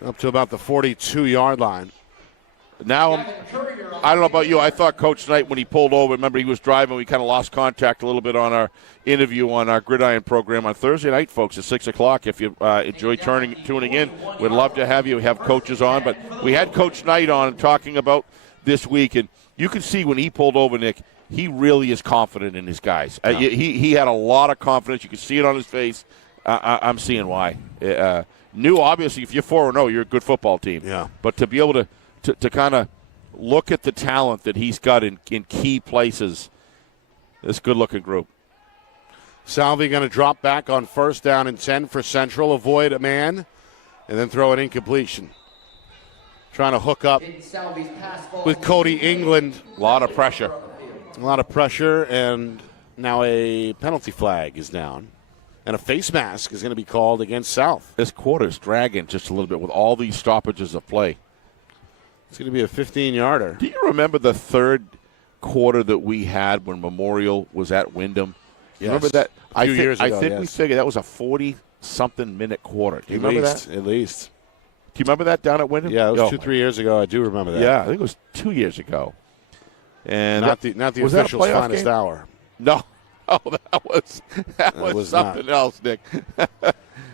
up to about the 42-yard line. Now, I don't know about you. I thought Coach Knight, when he pulled over, remember he was driving, we kind of lost contact a little bit on our interview on our Gridiron program on Thursday night, folks, at 6 o'clock. If you enjoy tuning in, we'd love to have you have coaches on. But we had Coach Knight on talking about this week, and you can see when he pulled over, Nick, he really is confident in his guys. He had a lot of confidence. You can see it on his face. I'm seeing why. Obviously, if you're 4-0, you're a good football team. Yeah. But to be able to kind of look at the talent that he's got in key places, this good-looking group. Salvi going to drop back on 1st down and 10 for Central, avoid a man, and then throw an incompletion. Trying to hook up with Cody England. A lot of pressure. And now a penalty flag is down. And a face mask is going to be called against South. This quarter's dragging just a little bit with all these stoppages of play. It's going to be a 15-yarder. Do you remember the third quarter that we had when Memorial was at Wyndham? Yes. Remember that? A few years ago, I think yes. we figured that was a 40-something minute quarter. Do you remember that? At least. Do you remember that down at Wyndham? Yeah, it was 2-3 years ago. I do remember that. Yeah, I think it was 2 years ago. And not the official's finest game? hour. No. Oh, that was something else, Nick.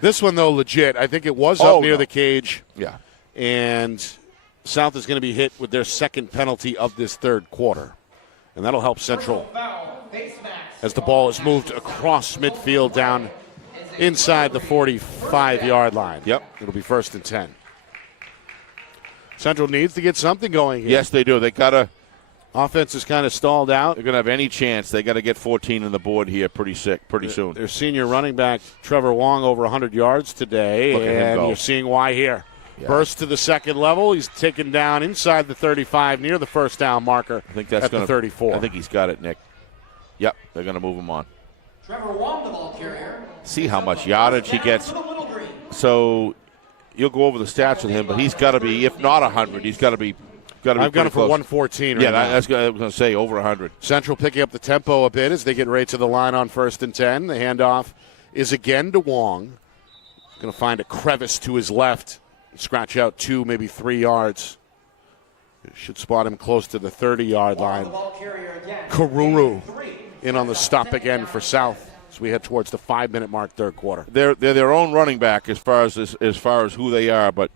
This one, though, legit. I think it was up near the cage. Yeah. And South is going to be hit with their second penalty of this third quarter. And that'll help Central as the ball is moved across midfield down inside the 45-yard line. Yep. It'll be 1st and 10. Central needs to get something going here. Yes, they do. They got to. Offense is kind of stalled out. They're going to have any chance. They got to get 14 on the board here pretty soon. Their senior running back, Trevor Wong, over 100 yards today. Look at him go. You're seeing why here. Yeah. Burst to the second level. He's taken down inside the 35 near the first down marker. I think that's at the 34. I think he's got it, Nick. Yep, they're going to move him on. Trevor Wong, the ball carrier. See how much yardage he gets. So you'll go over the stats with him, but he's got to be, if not 100, he's got to be. I've got him for 114 right now. That's what I was going to say, over 100. Central picking up the tempo a bit as they get right to the line on 1st and 10. The handoff is again to Wong. Going to find a crevice to his left. Scratch out 2, maybe 3 yards. Should spot him close to the 30-yard line. Karuru in on the stop again for South as we head towards the 5-minute mark, third quarter. They're their own running back as far as who they are, but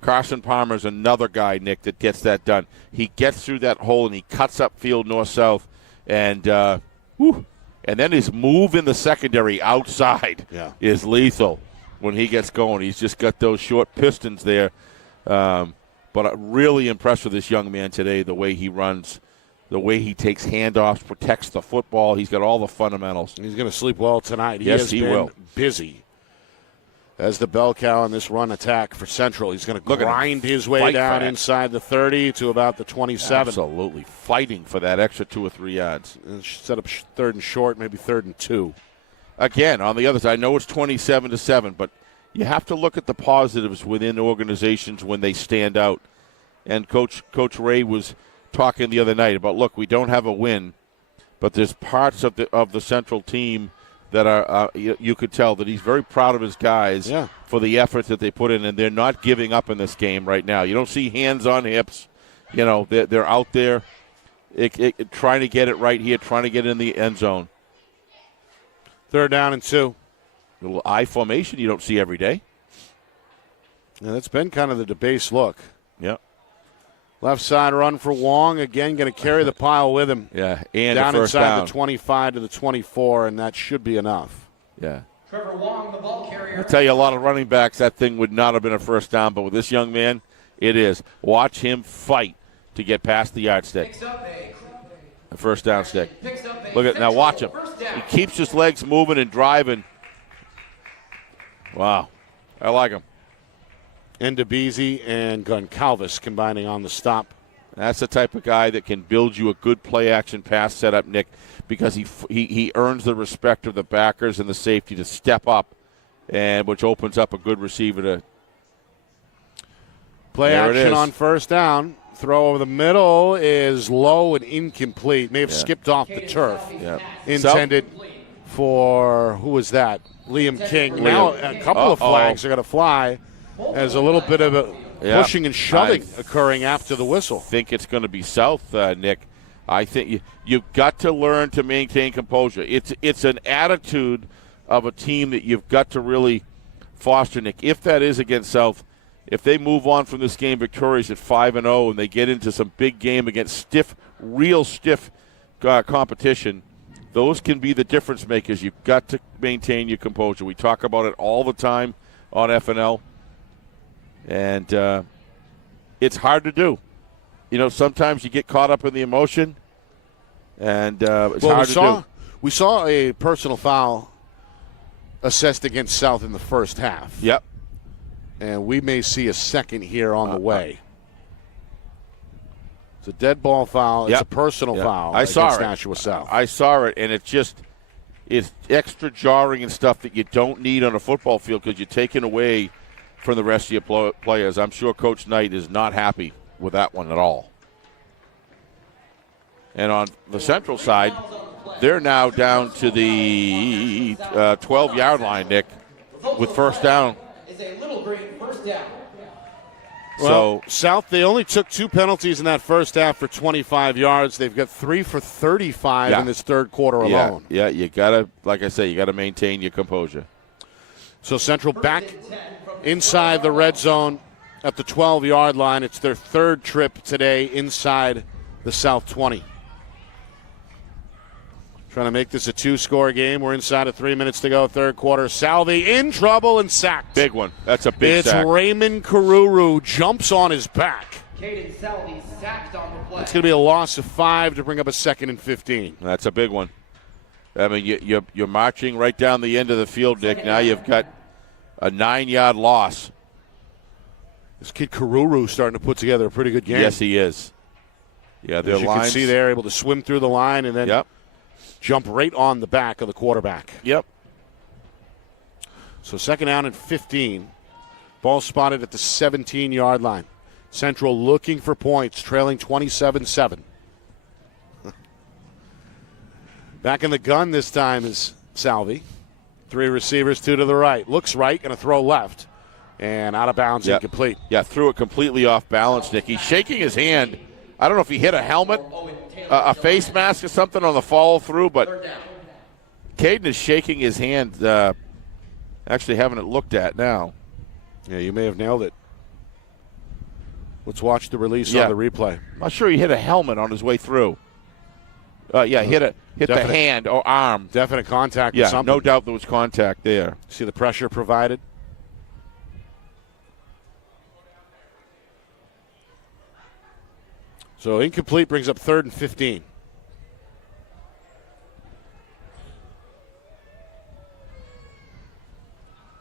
Carson Palmer's another guy, Nick, that gets that done. He gets through that hole and he cuts up field north-south, and then his move in the secondary outside is lethal when he gets going. He's just got those short pistons there. But really impressed with this young man today, the way he runs, the way he takes handoffs, protects the football. He's got all the fundamentals. He's going to sleep well tonight. Yes, he will. Busy as the bell cow on this run attack for Central. He's going to grind his way down inside the 30 to about the 27. Absolutely. Fighting for that extra 2 or 3 yards. And set up 3rd and short, maybe 3rd and 2. Again, on the other side, I know it's 27-7, but you have to look at the positives within organizations when they stand out. And Coach Ray was talking the other night about, look, we don't have a win, but there's parts of the Central team that are you could tell that he's very proud of his guys for the effort that they put in, and they're not giving up in this game right now. You don't see hands on hips. You know, they're out there trying to get it right here, trying to get in the end zone. 3rd down and 2. A little I formation you don't see every day. Yeah, that's been kind of the base look. Yep. Left side run for Wong. Again, going to carry the pile with him. Yeah, and down first inside down. the 25 to the 24, and that should be enough. Yeah. Trevor Wong, the ball carrier. I tell you, a lot of running backs, that thing would not have been a first down, but with this young man, it is. Watch him fight to get past the yardstick. The first down stick. Look at now. Watch him. He keeps his legs moving and driving. Wow, I like him. Ndebisi and Goncalves combining on the stop. That's the type of guy that can build you a good play-action pass setup, Nick, because he earns the respect of the backers and the safety to step up, and which opens up a good receiver to play action on first down. Throw over the middle is low and incomplete. May have skipped off the turf. Yeah. Intended for, who was that? Liam King. Now a couple of flags are going to fly as a little bit of a pushing and shoving occurring after the whistle. I think it's going to be South, Nick. I think you've got to learn to maintain composure. It's an attitude of a team that you've got to really foster, Nick. If that is against South, if they move on from this game victorious at 5-0 and they get into some big game against real stiff competition, those can be the difference makers. You've got to maintain your composure. We talk about it all the time on FNL, and it's hard to do. Sometimes you get caught up in the emotion, and it's hard to do. We saw a personal foul assessed against South in the first half. Yep. And we may see a second here on the way. It's a dead ball foul. It's a personal foul. I saw it. Nashua South. I saw it, and it's extra jarring and stuff that you don't need on a football field because you're taking away from the rest of your players. I'm sure Coach Knight is not happy with that one at all. And on the Central side, they're now down to the 12-yard line, Nick, with first down. Is a Little Green first down. Well, South, they only took 2 penalties in that first half for 25 yards. They've got 3 for 35 in this third quarter alone. Yeah, you got to, like I say, you got to maintain your composure. So Central back inside the red zone at the 12-yard line. It's their third trip today inside the South 20. Trying to make this a 2-score game. We're inside of 3 minutes to go, third quarter. Salvi in trouble and sacked. Big one. That's a big sack. It's Raymond Karuru jumps on his back. Caden Salvi sacked on the play. It's going to be a loss of 5 to bring up a 2nd and 15. That's a big one. I mean, you're marching right down the end of the field, Nick. Now you've got a 9-yard loss. This kid Karuru starting to put together a pretty good game. Yes, he is. Yeah, as you can see, they're able to swim through the line and then jump right on the back of the quarterback. Yep. So second down and 15. Ball spotted at the 17-yard line. Central looking for points, trailing 27-7. Back in the gun this time is Salvi. 3 receivers, 2 to the right. Looks right, going to throw left. And out of bounds, incomplete. Yeah, threw it completely off balance, Nick. He's shaking his hand. I don't know if he hit a helmet, a face mask or something on the follow-through, but Caden is shaking his hand, actually having it looked at now. Yeah, you may have nailed it. Let's watch the release on the replay. I'm not sure he hit a helmet on his way through. Hit the hand or arm. Definite contact with something. No doubt there was contact there. See the pressure provided? So incomplete brings up 3rd and 15.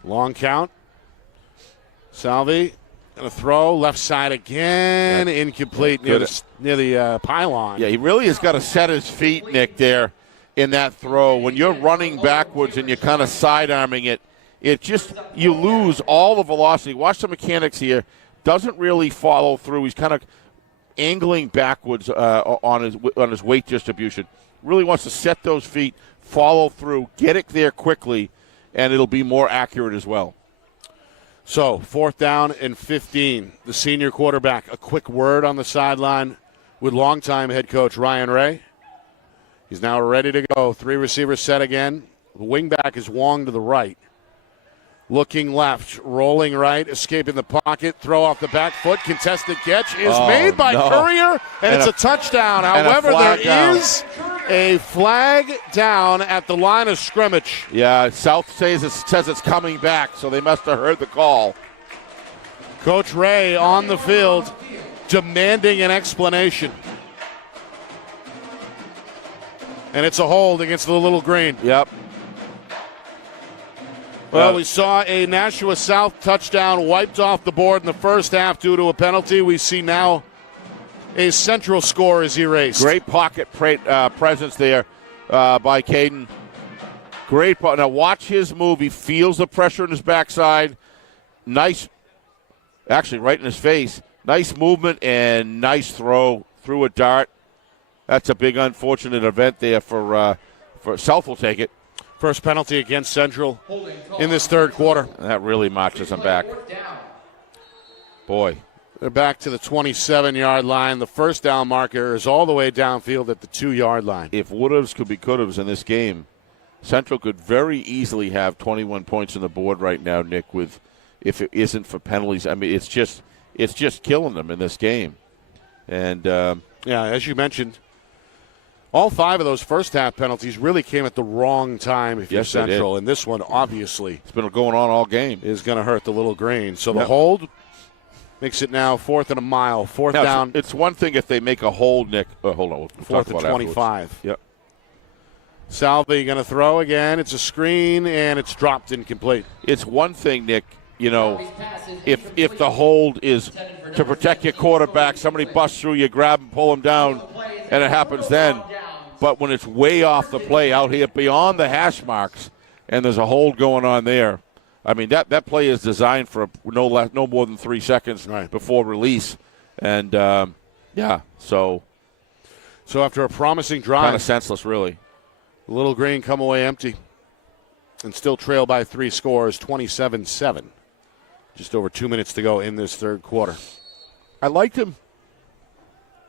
Long count. Salvi going to throw left side again. Incomplete near the pylon. Yeah, he really has got to set his feet, Nick, there in that throw. When you're running backwards and you're kind of sidearming it, you lose all the velocity. Watch the mechanics here. Doesn't really follow through. He's kind of angling backwards on his weight distribution. Really wants to set those feet, follow through, get it there quickly, and it'll be more accurate as well. So 4th down and 15. The senior quarterback, a quick word on the sideline with longtime head coach Ryan Ray. He's now ready to go. 3 receivers set again. The wingback is Wong to the right. Looking left, rolling right, escaping the pocket, throw off the back foot, contested catch is made by Courier, and it's a touchdown. However, there is a flag down at the line of scrimmage. Yeah, South says it's coming back, so they must have heard the call. Coach Ray on the field demanding an explanation. And it's a hold against the Little Green. Yep. Well, we saw a Nashua South touchdown wiped off the board in the first half due to a penalty. We see now a Central score is erased. Great pocket presence there by Caden. Great. Now watch his move. He feels the pressure in his backside. Nice, actually right in his face. Nice movement and nice throw through a dart. That's a big unfortunate event there for South will take it. First penalty against Central in this third quarter. That really marches them back. Boy. They're back to the 27-yard line. The first down marker is all the way downfield at the 2-yard line. If would-haves could be could-haves in this game, Central could very easily have 21 points on the board right now, Nick, with if it isn't for penalties. I mean, it's just killing them in this game. And as you mentioned, all 5 of those first half penalties really came at the wrong time if you're Central. And this one, obviously, it's been going on all game, is going to hurt the Little Green. So the hold makes it now 4th and a mile. Fourth down. It's one thing if they make a hold, Nick. Hold on. We'll 4th and 25. Yep. Salvi going to throw again. It's a screen, and it's dropped incomplete. It's one thing, Nick, if the hold is to protect your quarterback, somebody busts through, you grab and pull him down, and it happens then. But when it's way off the play out here beyond the hash marks and there's a hold going on there, I mean, that play is designed for no more than 3 seconds before release. And, so after a promising drive. Kind of senseless, really. Little Green come away empty and still trail by 3 scores, 27-7. Just over 2 minutes to go in this third quarter. I liked him.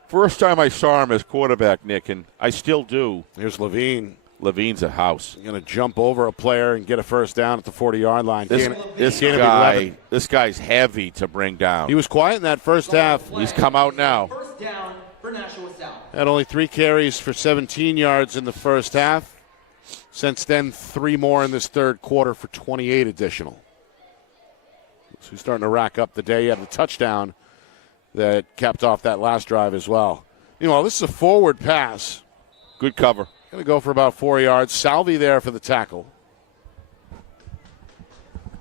First time I saw him as quarterback, Nick, and I still do. Here's Levine. Levine's a house. Going to jump over a player and get a first down at the 40-yard line. This guy's heavy to bring down. He was quiet in that first half. He's come out now. First down for Nashua South. Had only 3 carries for 17 yards in the first half. Since then, 3 more in this third quarter for 28 additional. So he's starting to rack up the day. He had a touchdown that capped off that last drive as well. Meanwhile, this is a forward pass. Good cover. Going to go for about 4 yards. Salvi there for the tackle. I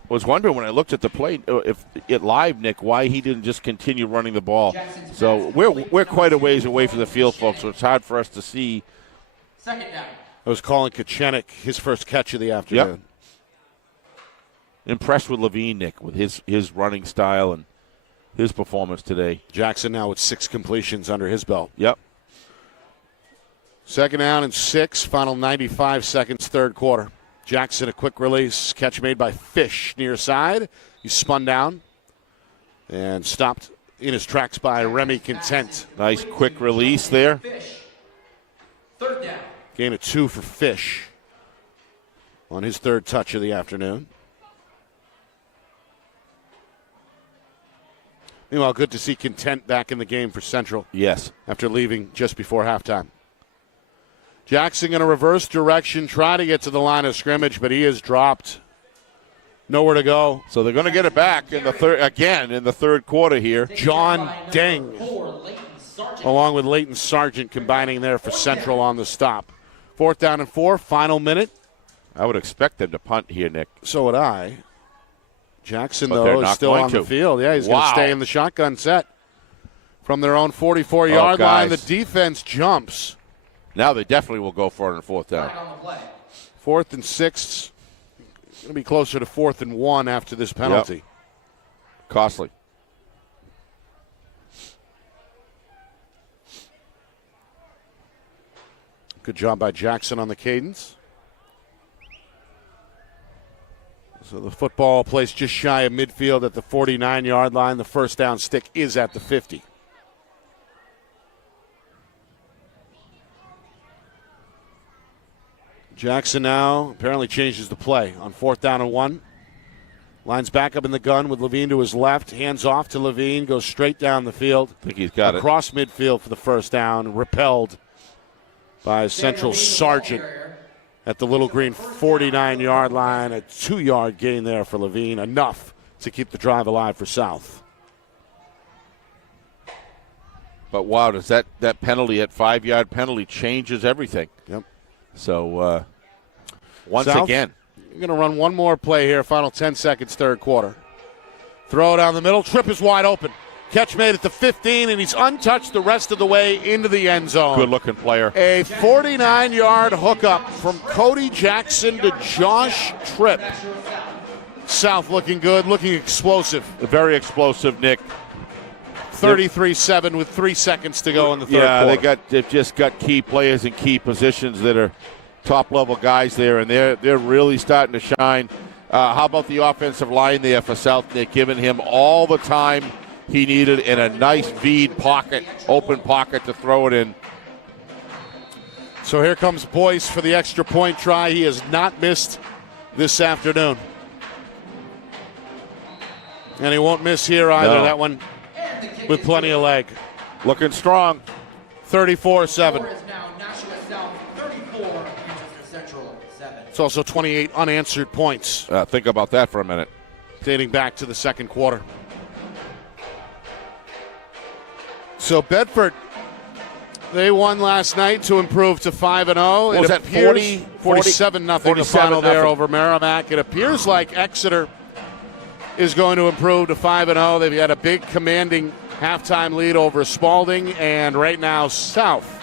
was wondering when I looked at the play, if it live, Nick, why he didn't just continue running the ball. So we're quite a ways away from the field, folks, so it's hard for us to see. Second down. I was calling Kachenik his first catch of the afternoon. Yep. Impressed with Levine, Nick, with his running style and his performance today. Jackson now with 6 completions under his belt. Yep. Second down and 6, final 95 seconds, third quarter. Jackson, a quick release, catch made by Fish near side. He spun down and stopped in his tracks by Remy Content. Nice quick release there. Fish. Third down. Gain of 2 for Fish on his third touch of the afternoon. Meanwhile, good to see Content back in the game for Central. Yes. After leaving just before halftime. Jackson going to reverse direction, try to get to the line of scrimmage, but he is dropped. Nowhere to go. So they're going to get it back in the third quarter here. John Deng, along with Leighton Sargent, combining there for Central on the stop. 4th down and 4, final minute. I would expect them to punt here, Nick. So would I. Jackson, though, is still on the field. Yeah, he's going to stay in the shotgun set. From their own 44-yard line, the defense jumps. Now they definitely will go for it on 4th down. 4th and 6. Going to be closer to 4th and 1 after this penalty. Yep. Costly. Good job by Jackson on the cadence. So the football placed just shy of midfield at the 49-yard line. The first down stick is at the 50. Jackson now apparently changes the play on 4th down and 1. Lines back up in the gun with Levine to his left. Hands off to Levine. Goes straight down the field. I think he's got it. Across midfield for the first down. Repelled by Central Sargent at the Little Green 49-yard line. A 2-yard gain there for Levine. Enough to keep the drive alive for South. But wow, does that penalty, that 5-yard penalty, changes everything. Yep. So, once South, again. You're going to run one more play here, final 10 seconds, third quarter. Throw down the middle. Trip is wide open. Catch made at the 15, and he's untouched the rest of the way into the end zone. Good-looking player. A 49-yard hookup from Cody Jackson to Josh Tripp. South looking good, looking explosive. Very explosive, Nick. 33-7 with 3 seconds to go in the third quarter. Yeah, they've just got key players in key positions that are top-level guys there, and they're really starting to shine. How about the offensive line there for South? They're giving him all the time he needed in a nice V'd pocket, open pocket to throw it in. So here comes Boyce for the extra point try. He has not missed this afternoon. And he won't miss here either. No. That one with plenty of leg. Looking strong. 34-7. Score is now Nashua South 34, Manchester Central 7. It's also 28 unanswered points Think about that for a minute. dating back to the second quarter. So Bedford, they won last night to improve to 5-0. What was that, 40? 47-0 the final 47-0. there over Merrimack. It appears like Exeter is going to improve to 5-0. They've had a big commanding halftime lead over Spalding, and right now South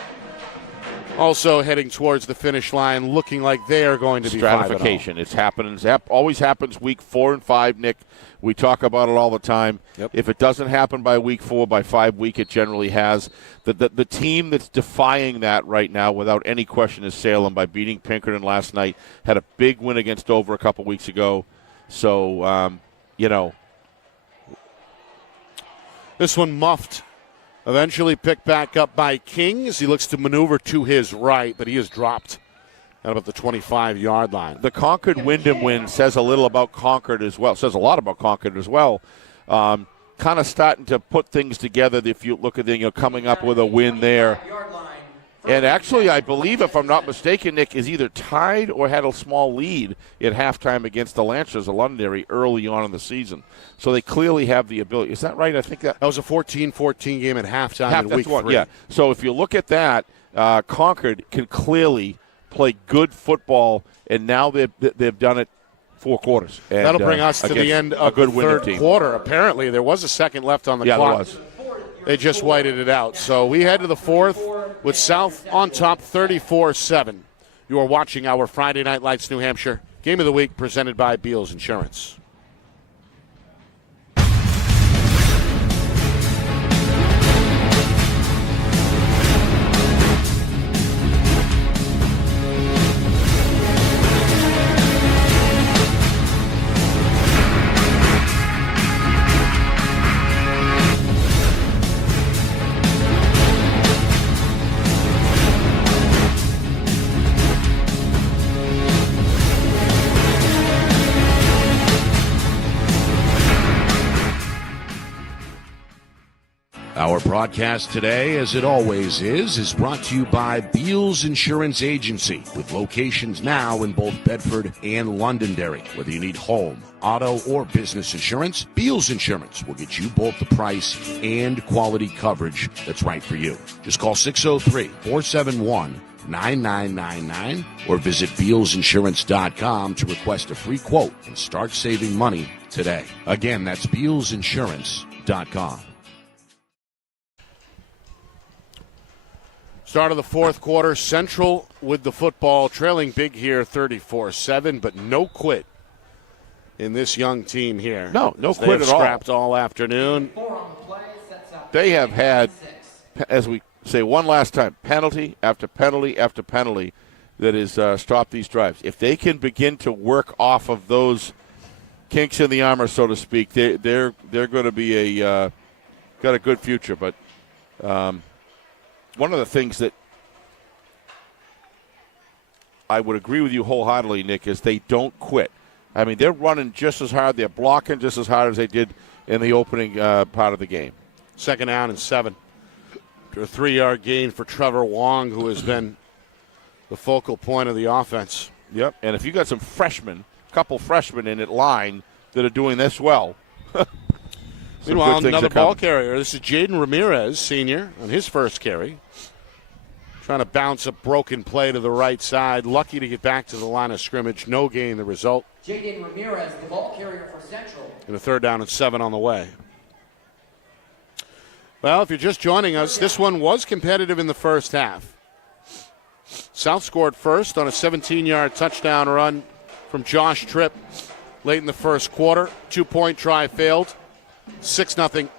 also heading towards the finish line, looking like they are going to be 5-0. Stratification. It's happening. Always happens week 4 and 5, Nick. We talk about it all the time. Yep. If it doesn't happen by week 4, by 5 week, it generally has. The team that's defying that right now, without any question, is Salem by beating Pinkerton last night. Had a big win against Dover a couple weeks ago. So, This one muffed. Eventually picked back up by King as he looks to maneuver to his right, but he is dropped at about the 25-yard line. The Concord-Wyndham win says a little about Concord as well. Says a lot about Concord as well. Kind of starting to put things together. If you look at the, coming up with a win there. And actually, I believe, if I'm not mistaken, Nick, is either tied or had a small lead at halftime against the Lancers of Londonderry early on in the season. So they clearly have the ability. Is that right? I think that was a 14-14 game at halftime in week 3. Yeah. So if you look at that, Concord can clearly play good football, and now they've done it 4 quarters. And, that'll bring us to the end of the third quarter. Apparently, there was a second left on the clock. There was. They just whited it out. So we head to the fourth with South on top 34-7. You are watching our Friday Night Lights New Hampshire Game of the Week presented by Beals Insurance. Our broadcast today, as it always is brought to you by Beals Insurance Agency, with locations now in both Bedford and Londonderry. Whether you need home, auto, or business insurance, Beals Insurance will get you both the price and quality coverage that's right for you. Just call 603-471-9999 or visit BealsInsurance.com to request a free quote and start saving money today. Again, that's BealsInsurance.com. Start of the fourth quarter, Central with the football, trailing big here 34-7, but no quit in this young team here. No quit at all. Scrapped all afternoon. They have had, as we say one last time, penalty after penalty after penalty that has stopped these drives. If they can begin to work off of those kinks in the armor, so to speak, they're going to be got a good future. But one of the things that I would agree with you wholeheartedly, Nick, is they don't quit. I mean, they're running just as hard, they're blocking just as hard as they did in the opening part of the game. 2nd down and 7. A 3-yard gain for Trevor Wong, who has been the focal point of the offense. Yep, and if you got some freshmen, a couple freshmen in at line that are doing this well. Meanwhile, another ball carrier. This is Jaden Ramirez, senior, on his first carry. Trying to bounce a broken play to the right side. Lucky to get back to the line of scrimmage. No gain, the result. Jaden Ramirez, the ball carrier for Central. And a 3rd down and 7 on the way. Well, if you're just joining us, this one was competitive in the first half. South scored first on a 17-yard touchdown run from Josh Tripp late in the first quarter. 2-point try failed. 6-0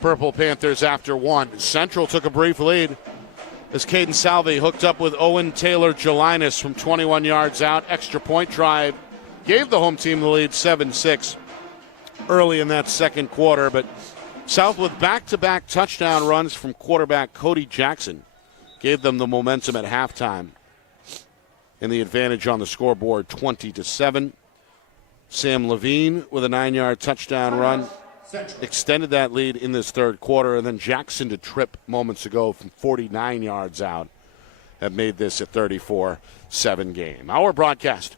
Purple Panthers after 1. Central took a brief lead as Caden Salve hooked up with Owen Taylor Gelinas from 21 yards out. Extra point try gave the home team the lead 7-6 early in that second quarter. But South with back-to-back touchdown runs from quarterback Cody Jackson gave them the momentum at halftime. And the advantage on the scoreboard 20-7. Sam Levine with a 9-yard touchdown run extended that lead in this third quarter, and then Jackson to trip moments ago from 49 yards out have made this a 34-7 game. Our broadcast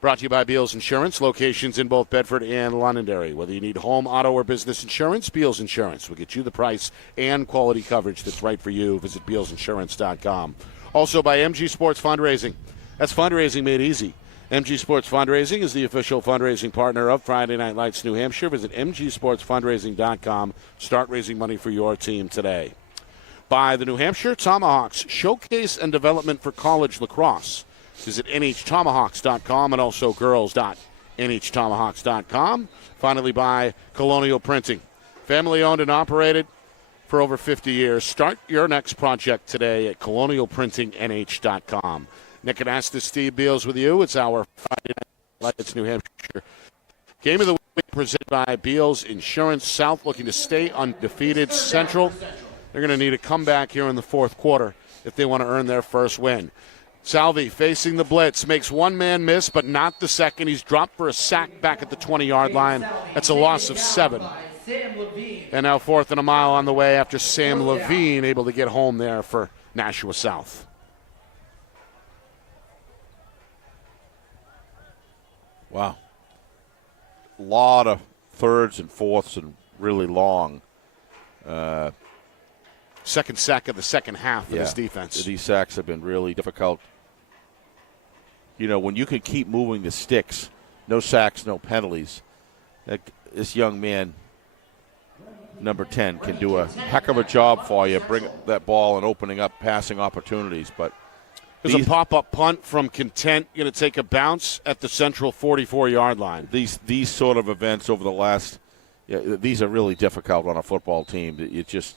brought to you by Beals Insurance, locations in both Bedford and Londonderry. Whether you need home, auto, or business insurance, Beals Insurance will get you the price and quality coverage that's right for you. Visit BealsInsurance.com. Also by MG Sports Fundraising. That's fundraising made easy. MG Sports Fundraising is the official fundraising partner of Friday Night Lights New Hampshire. Visit MGSportsFundraising.com. Start raising money for your team today. By the New Hampshire Tomahawks, showcase and development for college lacrosse. Visit NHTomahawks.com and also girls.NHTomahawks.com. Finally, by Colonial Printing. Family owned and operated for over 50 years. Start your next project today at colonialprintingnh.com. Nick Anastas, Steve Beals with you. It's our Friday Night Lights New Hampshire Game of the Week presented by Beals Insurance. South looking to stay undefeated. Central, they're going to need a comeback here in the fourth quarter if they want to earn their first win. Salvi facing the blitz, makes one man miss, but not the second. He's dropped for a sack back at the 20-yard line. That's a loss of 7. And now 4th and a mile on the way after Sam Levine able to get home there for Nashua South. Wow. A lot of thirds and fourths and really long. Second sack of the second half of this defense. These sacks have been really difficult. You know, when you can keep moving the sticks, no sacks, no penalties, this young man, number 10, can do a heck of a job for you, bring that ball and opening up passing opportunities. But there's a pop-up punt from Content, going to take a bounce at the central 44-yard line. These sort of events over the last, these are really difficult on a football team. It just.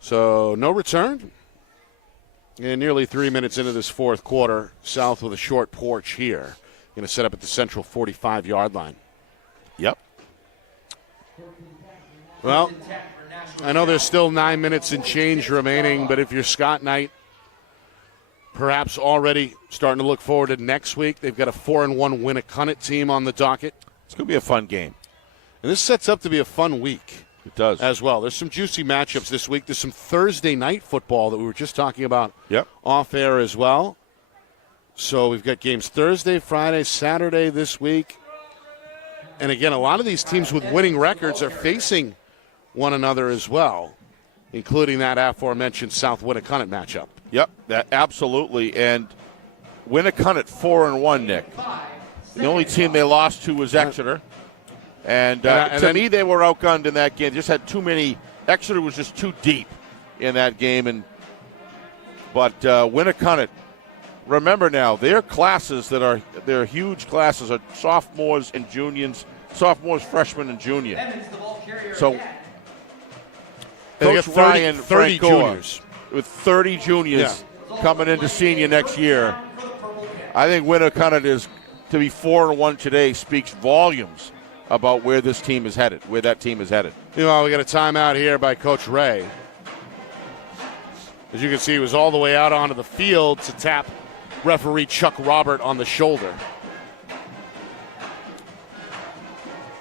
So no return. And nearly 3 minutes into this fourth quarter, South with a short porch here. Going to set up at the central 45-yard line. Yep. Well, I know there's still 9 minutes and change remaining, but if you're Scott Knight, perhaps already starting to look forward to next week. They've got a 4-1 Winnicott team on the docket. It's going to be a fun game. And this sets up to be a fun week. It does. As well. There's some juicy matchups this week. There's some Thursday night football that we were just talking about off air as well. So we've got games Thursday, Friday, Saturday this week. And again, a lot of these teams with winning records are facing one another as well, including that aforementioned South Winnicott matchup. Yep, absolutely. And Winnicott 4-1, Nick. The only team they lost to was Exeter. And to me, they were outgunned in that game. Just had too many. Exeter was just too deep in that game. But Winnicott, remember now, their classes their huge classes are sophomores and juniors, freshmen, and junior. So Coach Ryan 30 juniors. With 30 juniors coming into senior next year, I think Winnicott is to be 4-1 today speaks volumes about where this team is headed, where that team is headed. You know, we got a timeout here by Coach Ray. As you can see, he was all the way out onto the field to tap referee Chuck Robert on the shoulder.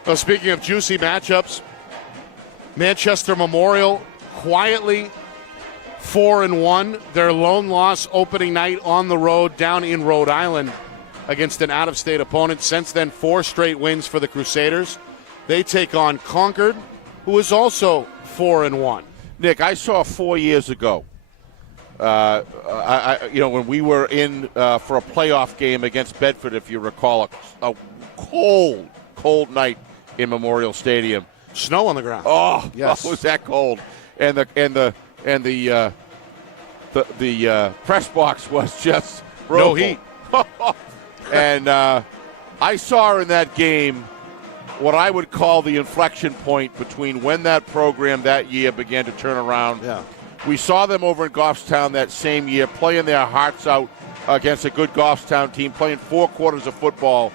Well, speaking of juicy matchups, Manchester Memorial quietly 4-1. Their lone loss opening night on the road down in Rhode Island against an out-of-state opponent. Since then, 4 straight wins for the Crusaders. They take on Concord, who is also 4-1. Nick, I saw 4 years ago, when we were in for a playoff game against Bedford, if you recall, a cold night in Memorial Stadium. Snow on the ground. Oh, yes. Was that cold? And the press box was just broken. No heat. And I saw in that game what I would call the inflection point between when that program that year began to turn around. Yeah. We saw them over in Goffstown that same year playing their hearts out against a good Goffstown team, playing 4 quarters of football,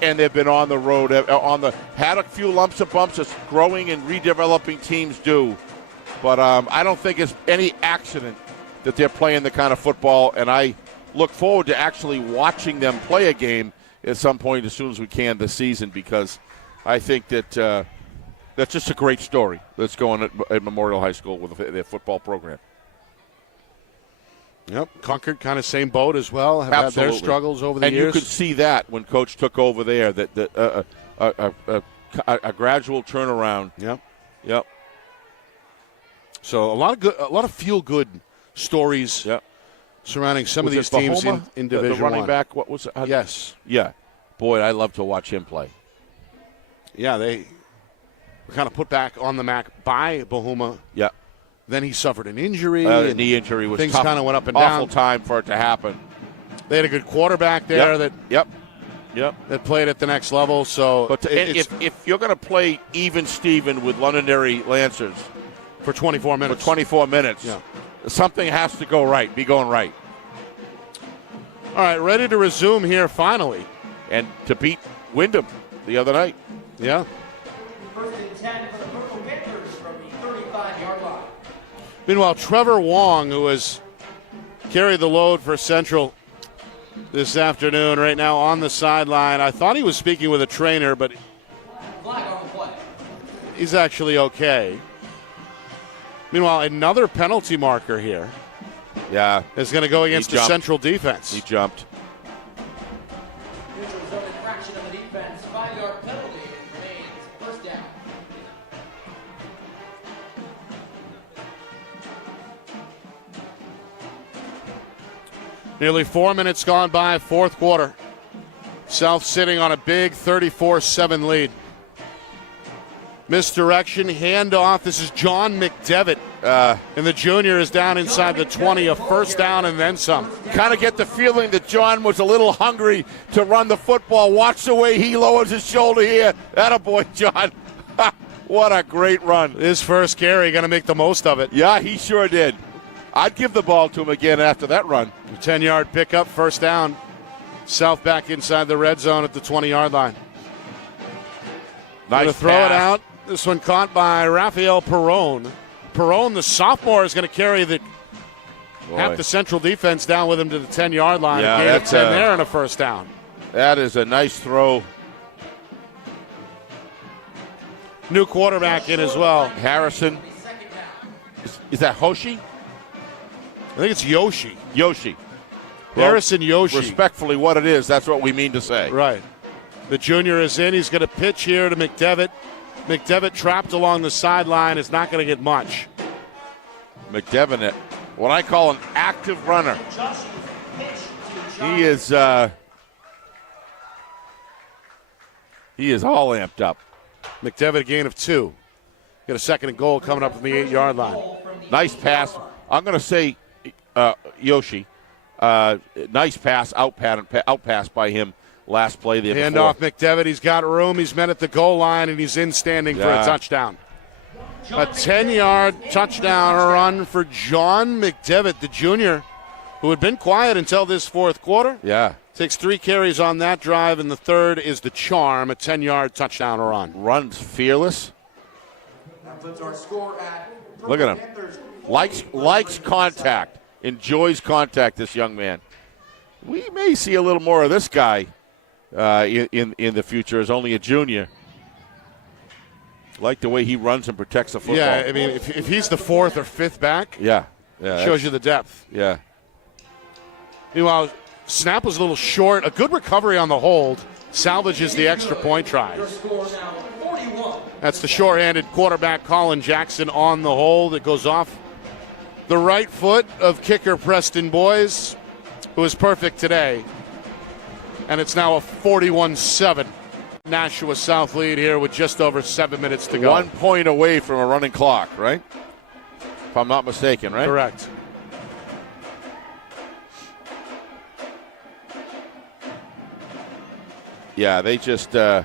and they've been on the road, had a few lumps and bumps as growing and redeveloping teams do. But I don't think it's any accident that they're playing the kind of football, and I look forward to actually watching them play a game at some point as soon as we can this season, because I think that that's just a great story that's going at Memorial High School with their football program. Yep, Concord kind of same boat as well. Have had their struggles over the years. And you could see that when Coach took over there, that a gradual turnaround. Yep. So a lot of feel-good stories surrounding some of these teams in Division the running I. back, what was it? Yes. Yeah. Boy, I love to watch him play. Yeah, they were kind of put back on the map by Bahuma. Yeah. Then he suffered an injury. Knee injury was things tough. Kind of went up and Awful down. time for it to happen. They had a good quarterback there that played at the next level. So, but if you're going to play even Steven with Londonderry Lancers for 24 minutes, something has to go right. Be going right. All right, ready to resume here finally, and to beat Wyndham the other night. Yeah. First and 10 for the Purple Panthers from the 35-yard line. Meanwhile, Trevor Wong, who has carried the load for Central this afternoon, right now on the sideline. I thought he was speaking with a trainer, but flag on the play. He's actually okay. Meanwhile, another penalty marker here. Yeah. Is going to go against the Central defense. He jumped. Neutral zone infraction of the defense. 5-yard penalty remains first down. Nearly 4 minutes gone by, fourth quarter. South sitting on a big 34-7 lead. Misdirection, handoff. This is John McDevitt. And the junior is down inside the 20, a first down and then some. Kind of get the feeling that John was a little hungry to run the football. Watch the way he lowers his shoulder here. Attaboy, John. What a great run. His first carry, going to make the most of it. Yeah, he sure did. I'd give the ball to him again after that run. 10-yard pickup, first down. South back inside the red zone at the 20-yard line. Nice to throw it out. This one caught by Rafael Perone. Perone, the sophomore, is going to carry half the Central defense down with him to the 10-yard line. Yeah, that's 10 there and a first down. That is a nice throw. New quarterback in as well. Harrison. Is that Hoshi? I think it's Yoshi. Yoshi. Harrison Yoshi. Respectfully, what it is, that's what we mean to say. Right. The junior is in. He's going to pitch here to McDevitt. McDevitt trapped along the sideline is not going to get much. McDevitt, what I call an active runner. He is all amped up. McDevitt, a gain of 2. Got a second and goal coming up from the 8-yard line. Nice pass. I'm going to say Yoshi. Nice pass, out pass by him last play there. Hand off McDevitt. He's got room. He's met at the goal line, and he's in standing for a touchdown. A 10-yard touchdown run for John McDevitt, the junior, who had been quiet until this fourth quarter. Yeah. Takes 3 carries on that drive, and the third is the charm, a 10-yard touchdown run. Runs fearless. That puts our score at Look at him. Likes contact. Enjoys contact, this young man. We may see a little more of this guy in the future as only a junior. Like the way he runs and protects the football. Yeah, I mean, if he's the 4th or 5th back, shows you the depth. Yeah. Meanwhile, snap was a little short. A good recovery on the hold. Salvages the extra point try. That's the short-handed quarterback Colin Jackson on the hold. It goes off the right foot of kicker Preston Boyes, who is perfect today. And it's now a 41-7 Nashua South lead here with just over 7 minutes to go. 1 point away from a running clock, right? If I'm not mistaken, right? Correct. Yeah, they just they're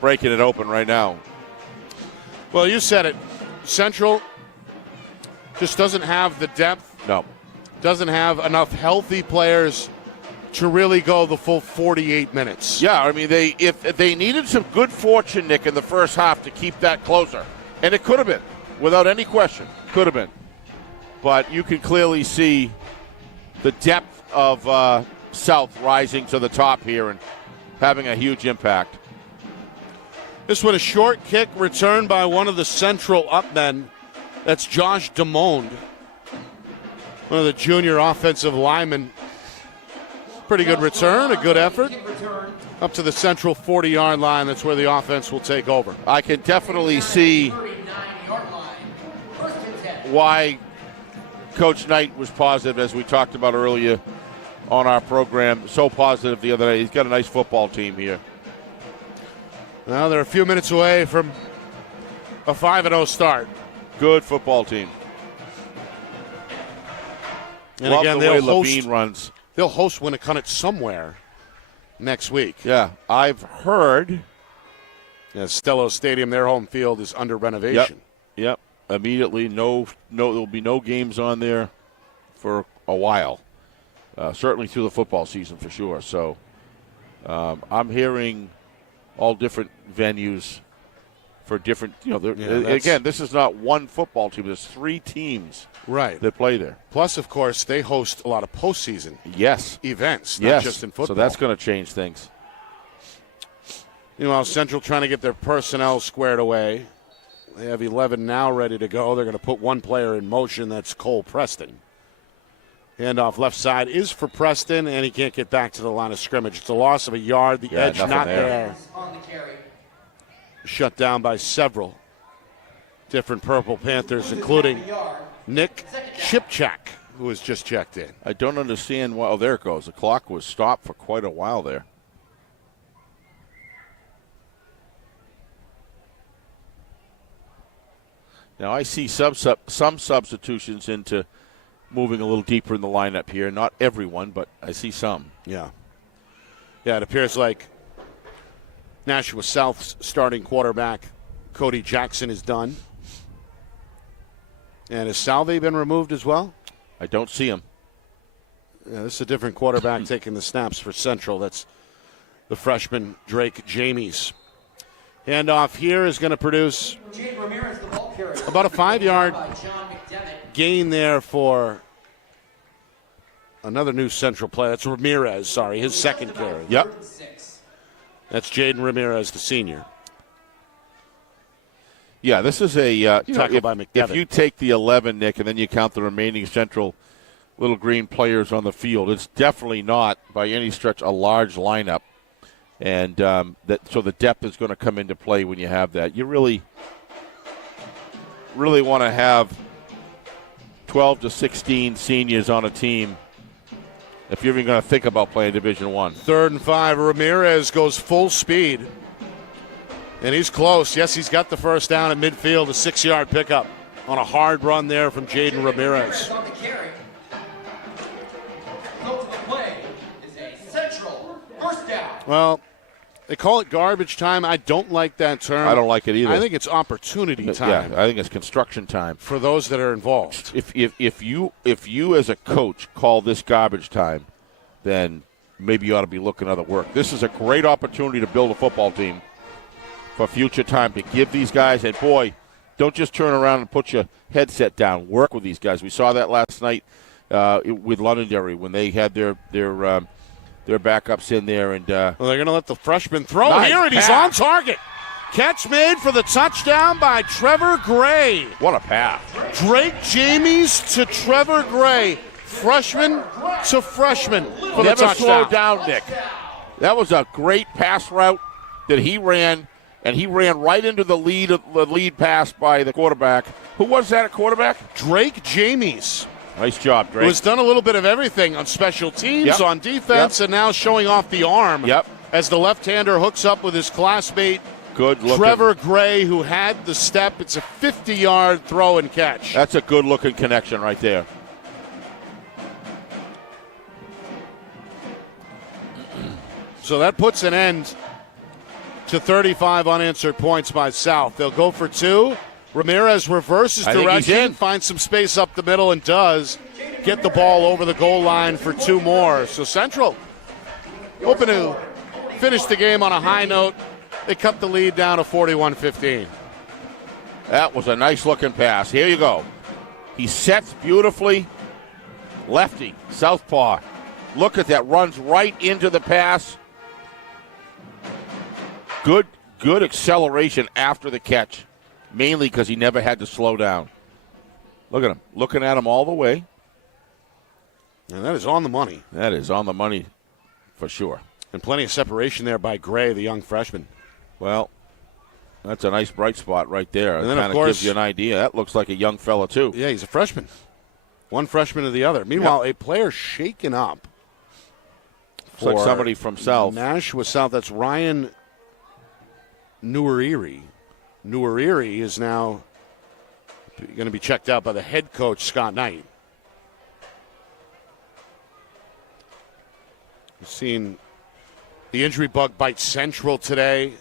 breaking it open right now. Well, you said it. Central just doesn't have the depth. No. Doesn't have enough healthy players to really go the full 48 minutes. Yeah, I mean, if they needed some good fortune, Nick, in the first half to keep that closer. And it could have been, without any question. Could have been. But you can clearly see the depth of South rising to the top here and having a huge impact. This one, a short kick returned by one of the Central upmen. That's Josh DeMond, one of the junior offensive linemen. Pretty good return, a good effort. Up to the Central 40-yard line. That's where the offense will take over. I can definitely see why Coach Knight was positive, as we talked about earlier on our program. So positive the other day. He's got a nice football team here. Well, they're a few minutes away from a 5-0 start. Good football team. And love again, the way they'll Levine runs. They'll host Winnicott somewhere next week. Yeah, I've heard. Yeah, Stello Stadium, their home field, is under renovation. Yep. Immediately, no, there'll be no games on there for a while. Certainly through the football season for sure. So I'm hearing all different venues for different. Again, this is not one football team. There's 3 teams that play there. Plus, of course, they host a lot of postseason events, not just in football. So that's going to change things. Meanwhile, Central trying to get their personnel squared away. They have 11 now ready to go. They're going to put one player in motion. That's Cole Preston. Handoff left side is for Preston, and he can't get back to the line of scrimmage. It's a loss of a yard. The edge not there. Shut down by several different Purple Panthers, including Nick Shipchak, who has just checked in. I don't understand why. Oh, there it goes. The clock was stopped for quite a while there. Now I see some substitutions into moving a little deeper in the lineup here. Not everyone, but I see some. Yeah, it appears like Nashua South's starting quarterback, Cody Jackson, is done. And has Salve been removed as well? I don't see him. Yeah, this is a different quarterback taking the snaps for Central. That's the freshman Drake Jamies. Handoff here is going to produce about a 5-yard gain there for another new Central player. That's Ramirez, his second carry. Yep. That's Jaden Ramirez, the senior. Yeah, this is a tackle by McDevitt. If you take the 11, Nick, and then you count the remaining Central Little Green players on the field, it's definitely not by any stretch a large lineup. And so the depth is going to come into play when you have that. You really want to have 12 to 16 seniors on a team if you're even going to think about playing Division I. 3rd and 5. Ramirez goes full speed. And he's close. Yes, he's got the first down at midfield, a 6-yard pickup on a hard run there from Jaden Ramirez. Well, they call it garbage time. I don't like that term. I don't like it either. I think it's opportunity time. Yeah, I think it's construction time for those that are involved. If you as a coach call this garbage time, then maybe you ought to be looking at other work. This is a great opportunity to build a football team for future time, to give these guys, and boy, don't just turn around and put your headset down. Work with these guys. We saw that last night with Londonderry when they had their backups in there. And well, they're going to let the freshman throw nice here, and he's on target. Catch made for the touchdown by Trevor Gray. What a pass. Drake Jamies to Trevor Gray. Freshman to freshman for the touchdown. Never slow down, Nick. That was a great pass route that he ran, and he ran right into the lead pass by the quarterback. Who was that, a quarterback? Drake Jamies. Nice job, Drake. Who has done a little bit of everything on special teams, on defense, and now showing off the arm as the left-hander hooks up with his classmate, Trevor Gray, who had the step. It's a 50-yard throw and catch. That's a good-looking connection right there. So that puts an end to 35 unanswered points by South. They'll go for 2. Ramirez reverses direction, finds some space up the middle, and does get the ball over the goal line for 2 more. So Central hoping to finish the game on a high note. They cut the lead down to 41-15. That was a nice-looking pass. Here you go. He sets beautifully. Lefty, southpaw. Look at that. Runs right into the pass. Good acceleration after the catch, mainly because he never had to slow down. Look at him. Looking at him all the way. And that is on the money. That is on the money for sure. And plenty of separation there by Gray, the young freshman. Well, that's a nice bright spot right there. And it then, kind of gives you an idea. That looks like a young fella, too. Yeah, he's a freshman. One freshman to the other. Meanwhile, a player shaken up. Looks like somebody from South. Nashua South. That's Ryan Nuariri. Nuariri is now going to be checked out by the head coach, Scott Knight. We've seen the injury bug bite Central today.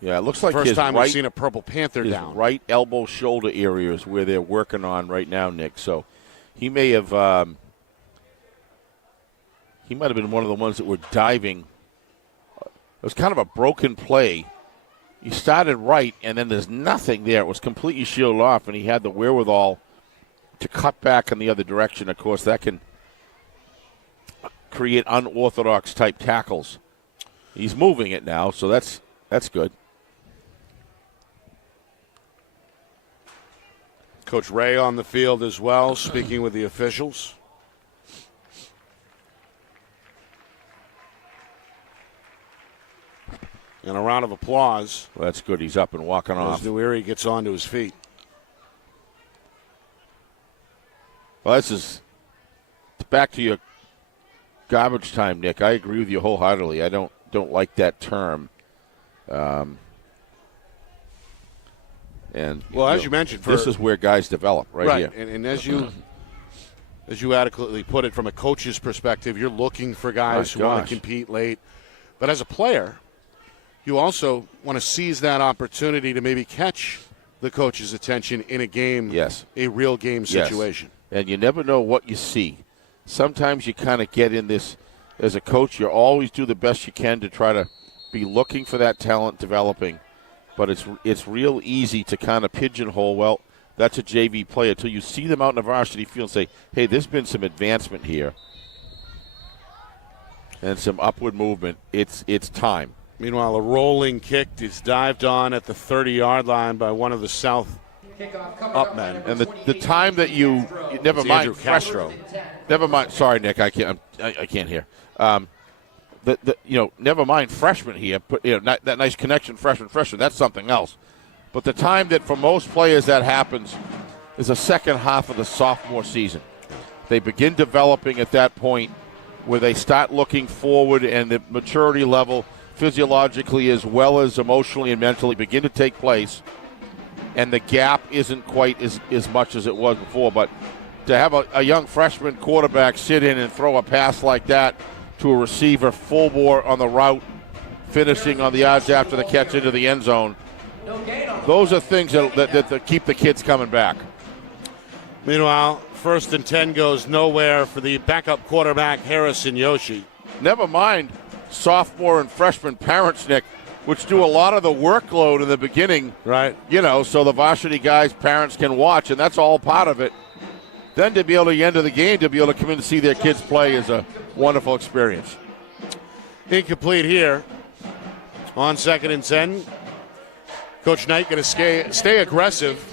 Yeah, it looks like first his time right, we've seen a Purple Panther his down. right elbow shoulder area is where they're working on right now, Nick. So he may have he might have been one of the ones that were diving. It was kind of a broken play. He started right, and then there's nothing there. It was completely shielded off, and he had the wherewithal to cut back in the other direction. Of course, that can create unorthodox type tackles. He's moving it now, so that's good. Coach Ray on the field as well, speaking with the officials. And a round of applause. Well, that's good. He's up and walking off. As Nuiri gets onto his feet. Well, this is back to your garbage time, Nick. I agree with you wholeheartedly. I don't like that term. And well, as you mentioned, this is where guys develop right here. And as you adequately put it, from a coach's perspective, you're looking for guys who want to compete late. But as a player, you also want to seize that opportunity to maybe catch the coach's attention in a game, a real game situation. And you never know what you see. Sometimes you kind of get in this, as a coach, you always do the best you can to try to be looking for that talent developing. But it's real easy to kind of pigeonhole, well, that's a JV player, until you see them out in the varsity field and say, hey, there's been some advancement here and some upward movement. It's time. Meanwhile, a rolling kick is dived on at the 30-yard line by one of the South up men. And the time that you never mind Castro. Never mind. Sorry, Nick. I can't hear. Never mind freshman here. But that nice connection, freshman. That's something else. But the time that for most players that happens is the second half of the sophomore season. They begin developing at that point where they start looking forward, and the maturity level, physiologically as well as emotionally and mentally, begin to take place. And the gap isn't quite as much as it was before. But to have a young freshman quarterback sit in and throw a pass like that to a receiver full bore on the route, finishing on the yards after the catch into the end zone, those are things that keep the kids coming back. Meanwhile, 1st and 10 goes nowhere for the backup quarterback, Harrison Yoshi. Never mind sophomore and freshman parents, Nick, which do a lot of the workload in the beginning. Right. So the varsity guys' parents can watch, and that's all part of it. Then to be able to, at the end of the game, to be able to come in and see their kids play is a wonderful experience. Incomplete here on 2nd and 10. Coach Knight going to stay aggressive,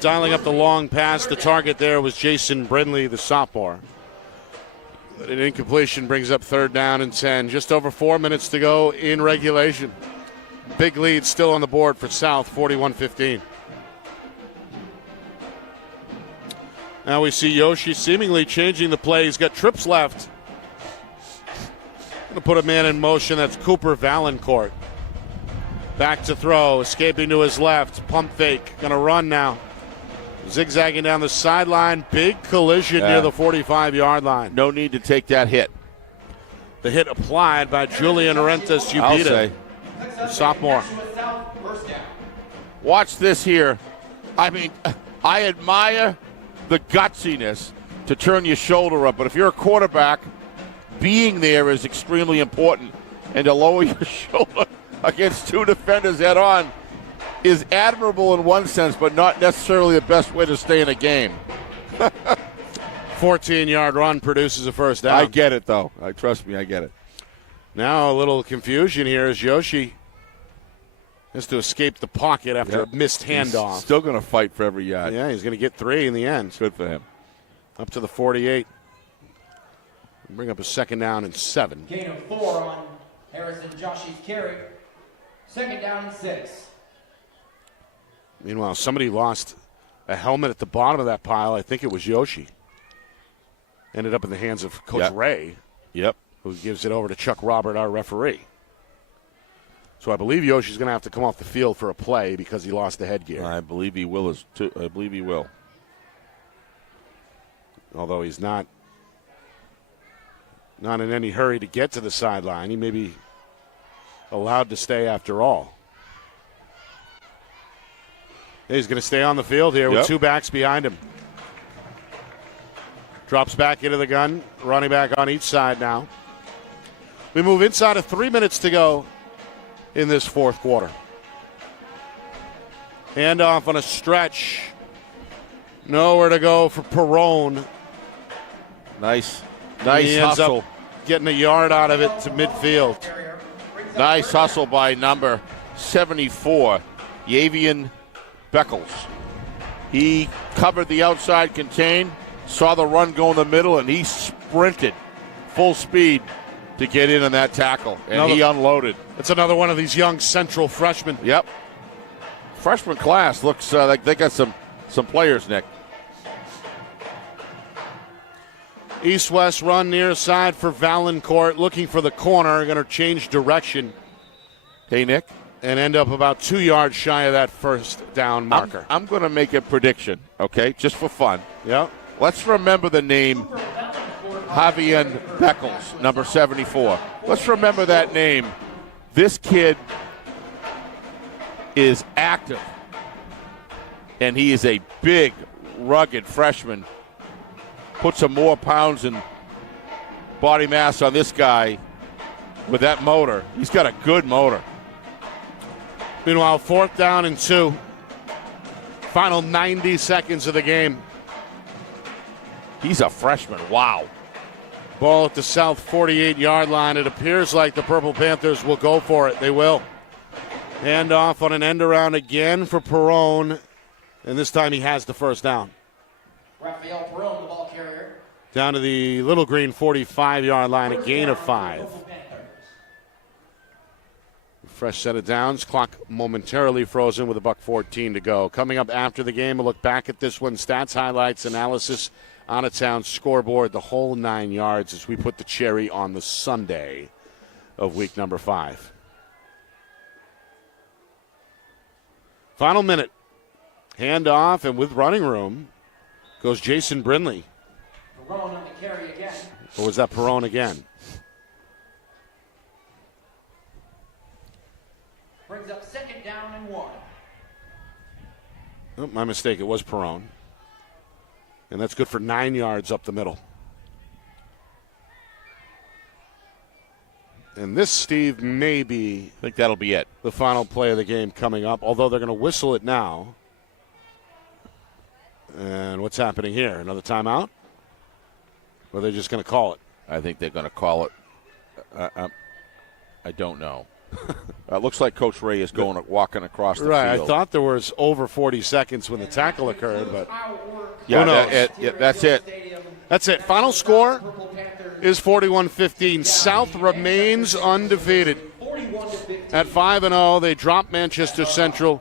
dialing up the long pass. The target there was Jason Brindley, the sophomore. But an incompletion brings up 3rd down and 10. Just over 4 minutes to go in regulation. Big lead still on the board for South, 41-15. Now we see Yoshi seemingly changing the play. He's got trips left. Going to put a man in motion. That's Cooper Valancourt. Back to throw, escaping to his left. Pump fake, going to run now. Zigzagging down the sideline. Big collision near the 45-yard line. No need to take that hit. The hit applied by Julian Rentas Ubita, the sophomore. Watch this here. I mean, I admire the gutsiness to turn your shoulder up, but if you're a quarterback, being there is extremely important, and to lower your shoulder against 2 defenders head on is admirable in one sense, but not necessarily the best way to stay in a game. 14-yard run produces a first down. I get it, though. Trust me, I get it. Now a little confusion here as Yoshi has to escape the pocket after a missed handoff. He's still going to fight for every yard. Yeah, he's going to get 3 in the end. Good for him. Up to the 48. Bring up a 2nd down and 7. Gain of 4 on Harrison Joshy's carry. 2nd down and 6. Meanwhile, somebody lost a helmet at the bottom of that pile. I think it was Yoshi. Ended up in the hands of Coach Ray. Yep. Who gives it over to Chuck Robert, our referee. So I believe Yoshi's going to have to come off the field for a play because he lost the headgear. I believe he will. I believe he will. Although he's not in any hurry to get to the sideline. He may be allowed to stay after all. He's going to stay on the field here with 2 backs behind him. Drops back into the gun, running back on each side now. We move inside of 3 minutes to go in this 4th quarter. Handoff on a stretch. Nowhere to go for Perrone. Nice He ends hustle. up getting a yard out of it to midfield. Nice hustle by number 74, Yavian Beckles. He covered the outside contain, saw the run go in the middle, and he sprinted full speed to get in on that tackle, and he unloaded. It's another one of these young Central freshmen. Yep. Freshman class looks like they got some players, Nick. East-west run near side for Valancourt, looking for the corner, going to change direction. Hey, Nick. And end up about 2 yards shy of that first down marker. I'm going to make a prediction, okay, just for fun. Yep. Let's remember the name Javian Beckles, number 74. Let's remember that name. This kid is active, and he is a big, rugged freshman. Put some more pounds and body mass on this guy with that motor. He's got a good motor. Meanwhile, 4th down and 2. Final 90 seconds of the game. He's a freshman. Wow. Ball at the south 48-yard line. It appears like the Purple Panthers will go for it. They will. Hand off on an end around again for Perrone. And this time he has the first down. Raphael Perrone, the ball carrier. Down to the Little Green 45-yard line, a gain of 5. Fresh set of downs. Clock momentarily frozen with $1:14 to go. Coming up after the game, a look back at this one. Stats, highlights, analysis, on-of-town scoreboard, the whole 9 yards as we put the cherry on the Sunday of week number 5. Final minute. Hand off, and with running room goes Jason Brindley. Perrone on the carry again. Or was that Perrone again? Brings up 2nd down and 1. Oh, my mistake. It was Perrone. And that's good for 9 yards up the middle. And this, Steve, may be I think that'll be it. The final play of the game coming up, although they're going to whistle it now. And what's happening here? Another timeout? Or are they just going to call it? I think they're going to call it. I don't know. It looks like Coach Ray is walking across the right, field. I thought there was over 40 seconds when the tackle occurred, but yeah, who knows? That's it. That's it. Final score is 41-15. South remains undefeated. At 5-0, they drop Manchester Central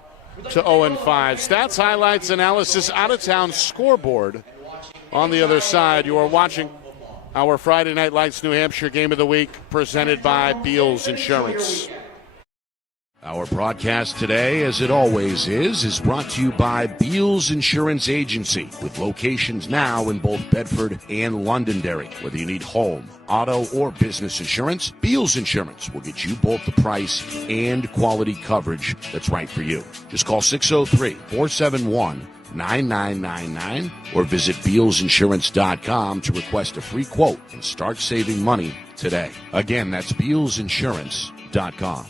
to 0-5. Stats, highlights, analysis, out-of-town scoreboard. On the other side, you are watching our Friday Night Lights New Hampshire Game of the Week presented by Beals Insurance. Our broadcast today, as it always is brought to you by Beals Insurance Agency, with locations now in both Bedford and Londonderry. Whether you need home, auto, or business insurance, Beals Insurance will get you both the price and quality coverage that's right for you. Just call 603-471-9999 or visit BealsInsurance.com to request a free quote and start saving money today. Again, that's BealsInsurance.com.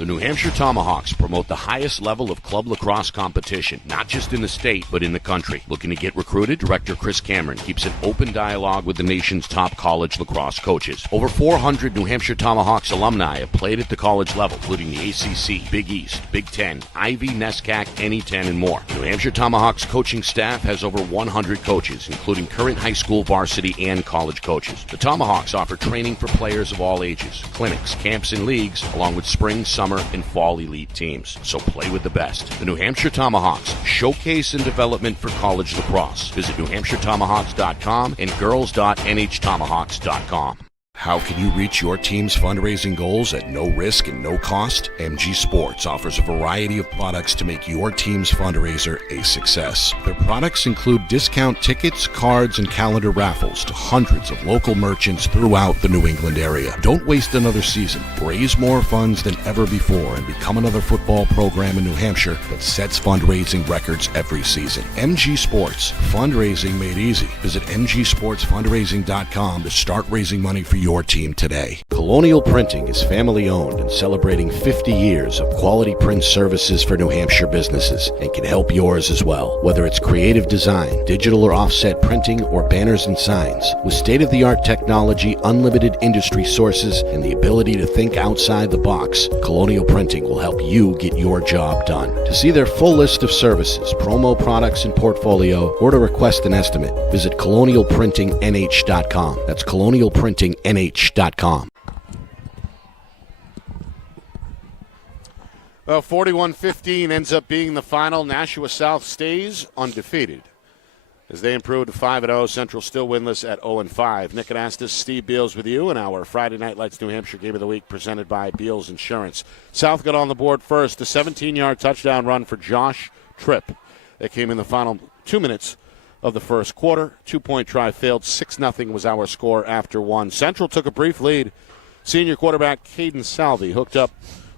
The New Hampshire Tomahawks promote the highest level of club lacrosse competition, not just in the state, but in the country. Looking to get recruited? Director Chris Cameron keeps an open dialogue with the nation's top college lacrosse coaches. Over 400 New Hampshire Tomahawks alumni have played at the college level, including the ACC, Big East, Big Ten, Ivy, NESCAC, NE10, and more. The New Hampshire Tomahawks coaching staff has over 100 coaches, including current high school, varsity, and college coaches. The Tomahawks offer training for players of all ages, clinics, camps, and leagues, along with spring, summer, and fall elite teams. So play with the best. The New Hampshire Tomahawks, showcase and development for college lacrosse. Visit NewHampshireTomahawks.com and girls.nhtomahawks.com. How can you reach your team's fundraising goals at no risk and no cost? MG Sports offers a variety of products to make your team's fundraiser a success. Their products include discount tickets, cards, and calendar raffles to hundreds of local merchants throughout the New England area. Don't waste another season. Raise more funds than ever before and become another football program in New Hampshire that sets fundraising records every season. MG Sports, fundraising made easy. Visit mgsportsfundraising.com to start raising money for your team today. Colonial Printing is family owned and celebrating 50 years of quality print services for New Hampshire businesses and can help yours as well. Whether it's creative design, digital or offset printing, or banners and signs, with state-of-the-art technology, unlimited industry sources, and the ability to think outside the box, Colonial Printing will help you get your job done. To see their full list of services, promo products, and portfolio, or to request an estimate, visit colonialprintingnh.com. That's colonialprintingnh.com. 41-15 ends up being the final. Nashua South stays undefeated as they improve to 5-0. Central still winless at 0-5. Nick Anastas, Steve Beals with you in our Friday Night Lights New Hampshire Game of the Week presented by Beals Insurance. South got on the board first. A 17-yard touchdown run for Josh Tripp. That came in the final 2 minutes of the first quarter. 2-point try failed. 6-0 was our score after one. Central took a brief lead. Senior quarterback Caden Salvi hooked up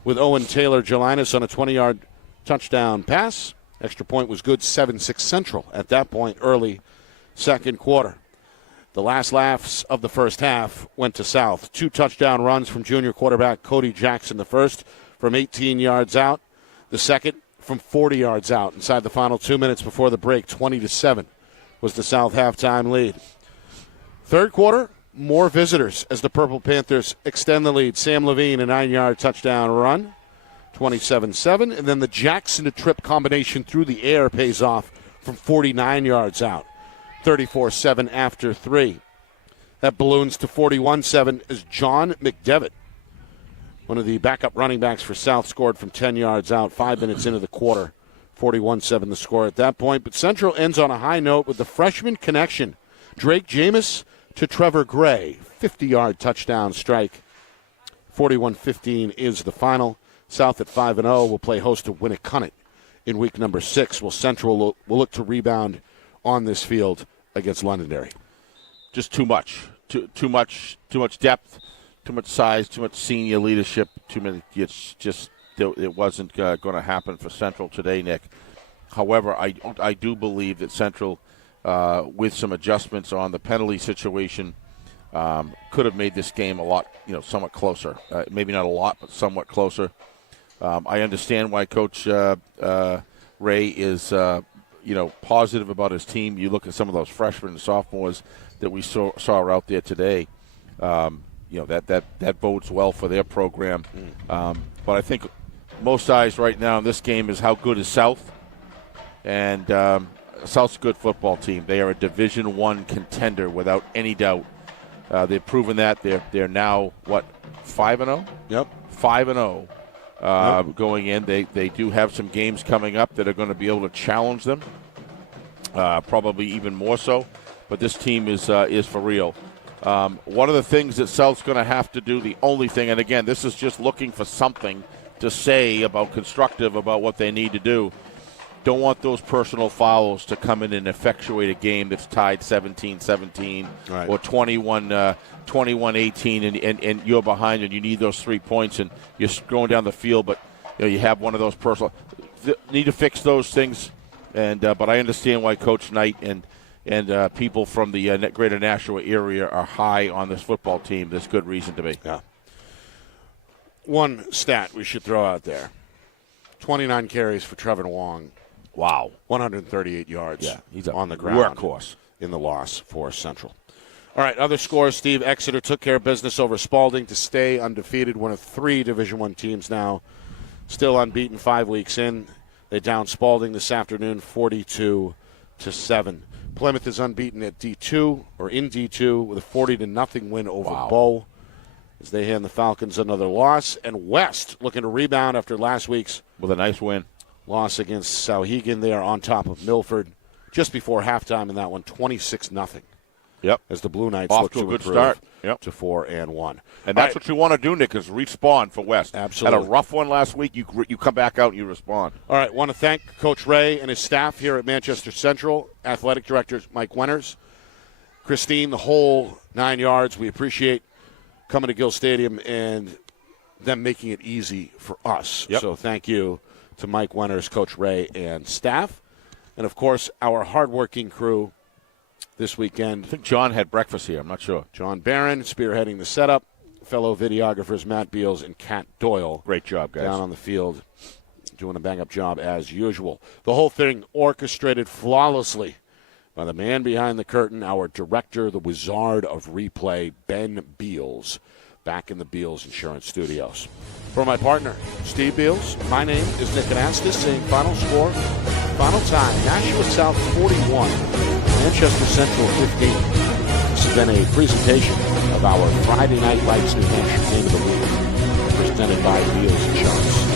with Owen Taylor-Gelinas on a 20-yard touchdown pass. Extra point was good. 7-6 Central at that point early second quarter. The last laughs of the first half went to South. 2 touchdown runs from junior quarterback Cody Jackson, the first from 18 yards out, the second from 40 yards out. Inside the final 2 minutes before the break, 20-7 was the South halftime lead. Third quarter, more visitors as the Purple Panthers extend the lead. Sam Levine, a 9-yard touchdown run, 27-7. And then the Jackson to Tripp combination through the air pays off from 49 yards out, 34-7 after 3. That balloons to 41-7 as John McDevitt, one of the backup running backs for South, scored from 10 yards out 5 minutes into the quarter. 41-7 the score at that point. But Central ends on a high note with the freshman connection. Drake Jameis to Trevor Gray. 50-yard touchdown strike. 41-15 is the final. South at 5-0 will play host to Winnicott in week number 6. Well, Central will look to rebound on this field against Londonderry. Just too much. Too much depth, too much size, too much senior leadership, too many. It's just it wasn't going to happen for Central today, Nick. However, I do believe that Central, with some adjustments on the penalty situation, could have made this game a lot, somewhat closer. Maybe not a lot, but somewhat closer. I understand why Coach Ray is, positive about his team. You look at some of those freshmen and sophomores that we saw out there today. That bodes well for their program. But I think most eyes right now in this game is how good is South. And South's a good football team. They are a Division I contender without any doubt. They've proven that. They're now, 5-0? Yep. 5-0 going in. They do have some games coming up that are going to be able to challenge them, probably even more so. But this team is for real. One of the things that South's going to have to do, the only thing, and again, this is just looking for something to say constructive about what they need to do. Don't want those personal fouls to come in and effectuate a game that's tied 17-17 right, or 21-18 and you're behind and you need those 3 points and you're going down the field, but you have one of those personal. Need to fix those things, and but I understand why Coach Knight and people from the greater Nashua area are high on this football team. There's good reason to be. Yeah. one stat we should throw out there. 29 carries for Trevor Wong. Wow. 138 yards he's on the ground. Workhorse. In the loss for Central. All right, other scores, Steve. Exeter took care of business over Spalding to stay undefeated, one of 3 Division I teams now. Still unbeaten 5 weeks in. They downed Spalding this afternoon 42-7. Plymouth is unbeaten at D2, or in D2, with a 40-0 win over Bow as they hand the Falcons another loss. And West looking to rebound after last week's with a nice win. Loss against Sauhegan. They are on top of Milford just before halftime in that one, 26-0. Yep. As the Blue Knights off look to a to good improve start. Yep. To 4-1. And that's what you want to do, Nick, is respawn for West. Absolutely. Had a rough one last week. You come back out and you respond. All right. Want to thank Coach Ray and his staff here at Manchester Central, athletic director Mike Wenners, Christine, the whole 9 yards. We appreciate coming to Gill Stadium and them making it easy for us. Yep. So thank you to Mike Wenners, Coach Ray, and staff. And, of course, our hardworking crew this weekend. I think John had breakfast here. I'm not sure. John Barron spearheading the setup. Fellow videographers Matt Beals and Kat Doyle. Great job, guys. Down on the field, doing a bang-up job as usual. The whole thing orchestrated flawlessly by the man behind the curtain, our director, the wizard of replay, Ben Beals, back in the Beals Insurance Studios. For my partner, Steve Beals, my name is Nick Anastas, saying final score, final time, Nashua South 41, Manchester Central 15. This has been a presentation of our Friday Night Lights New Hampshire Game of the Week, presented by Beals Insurance.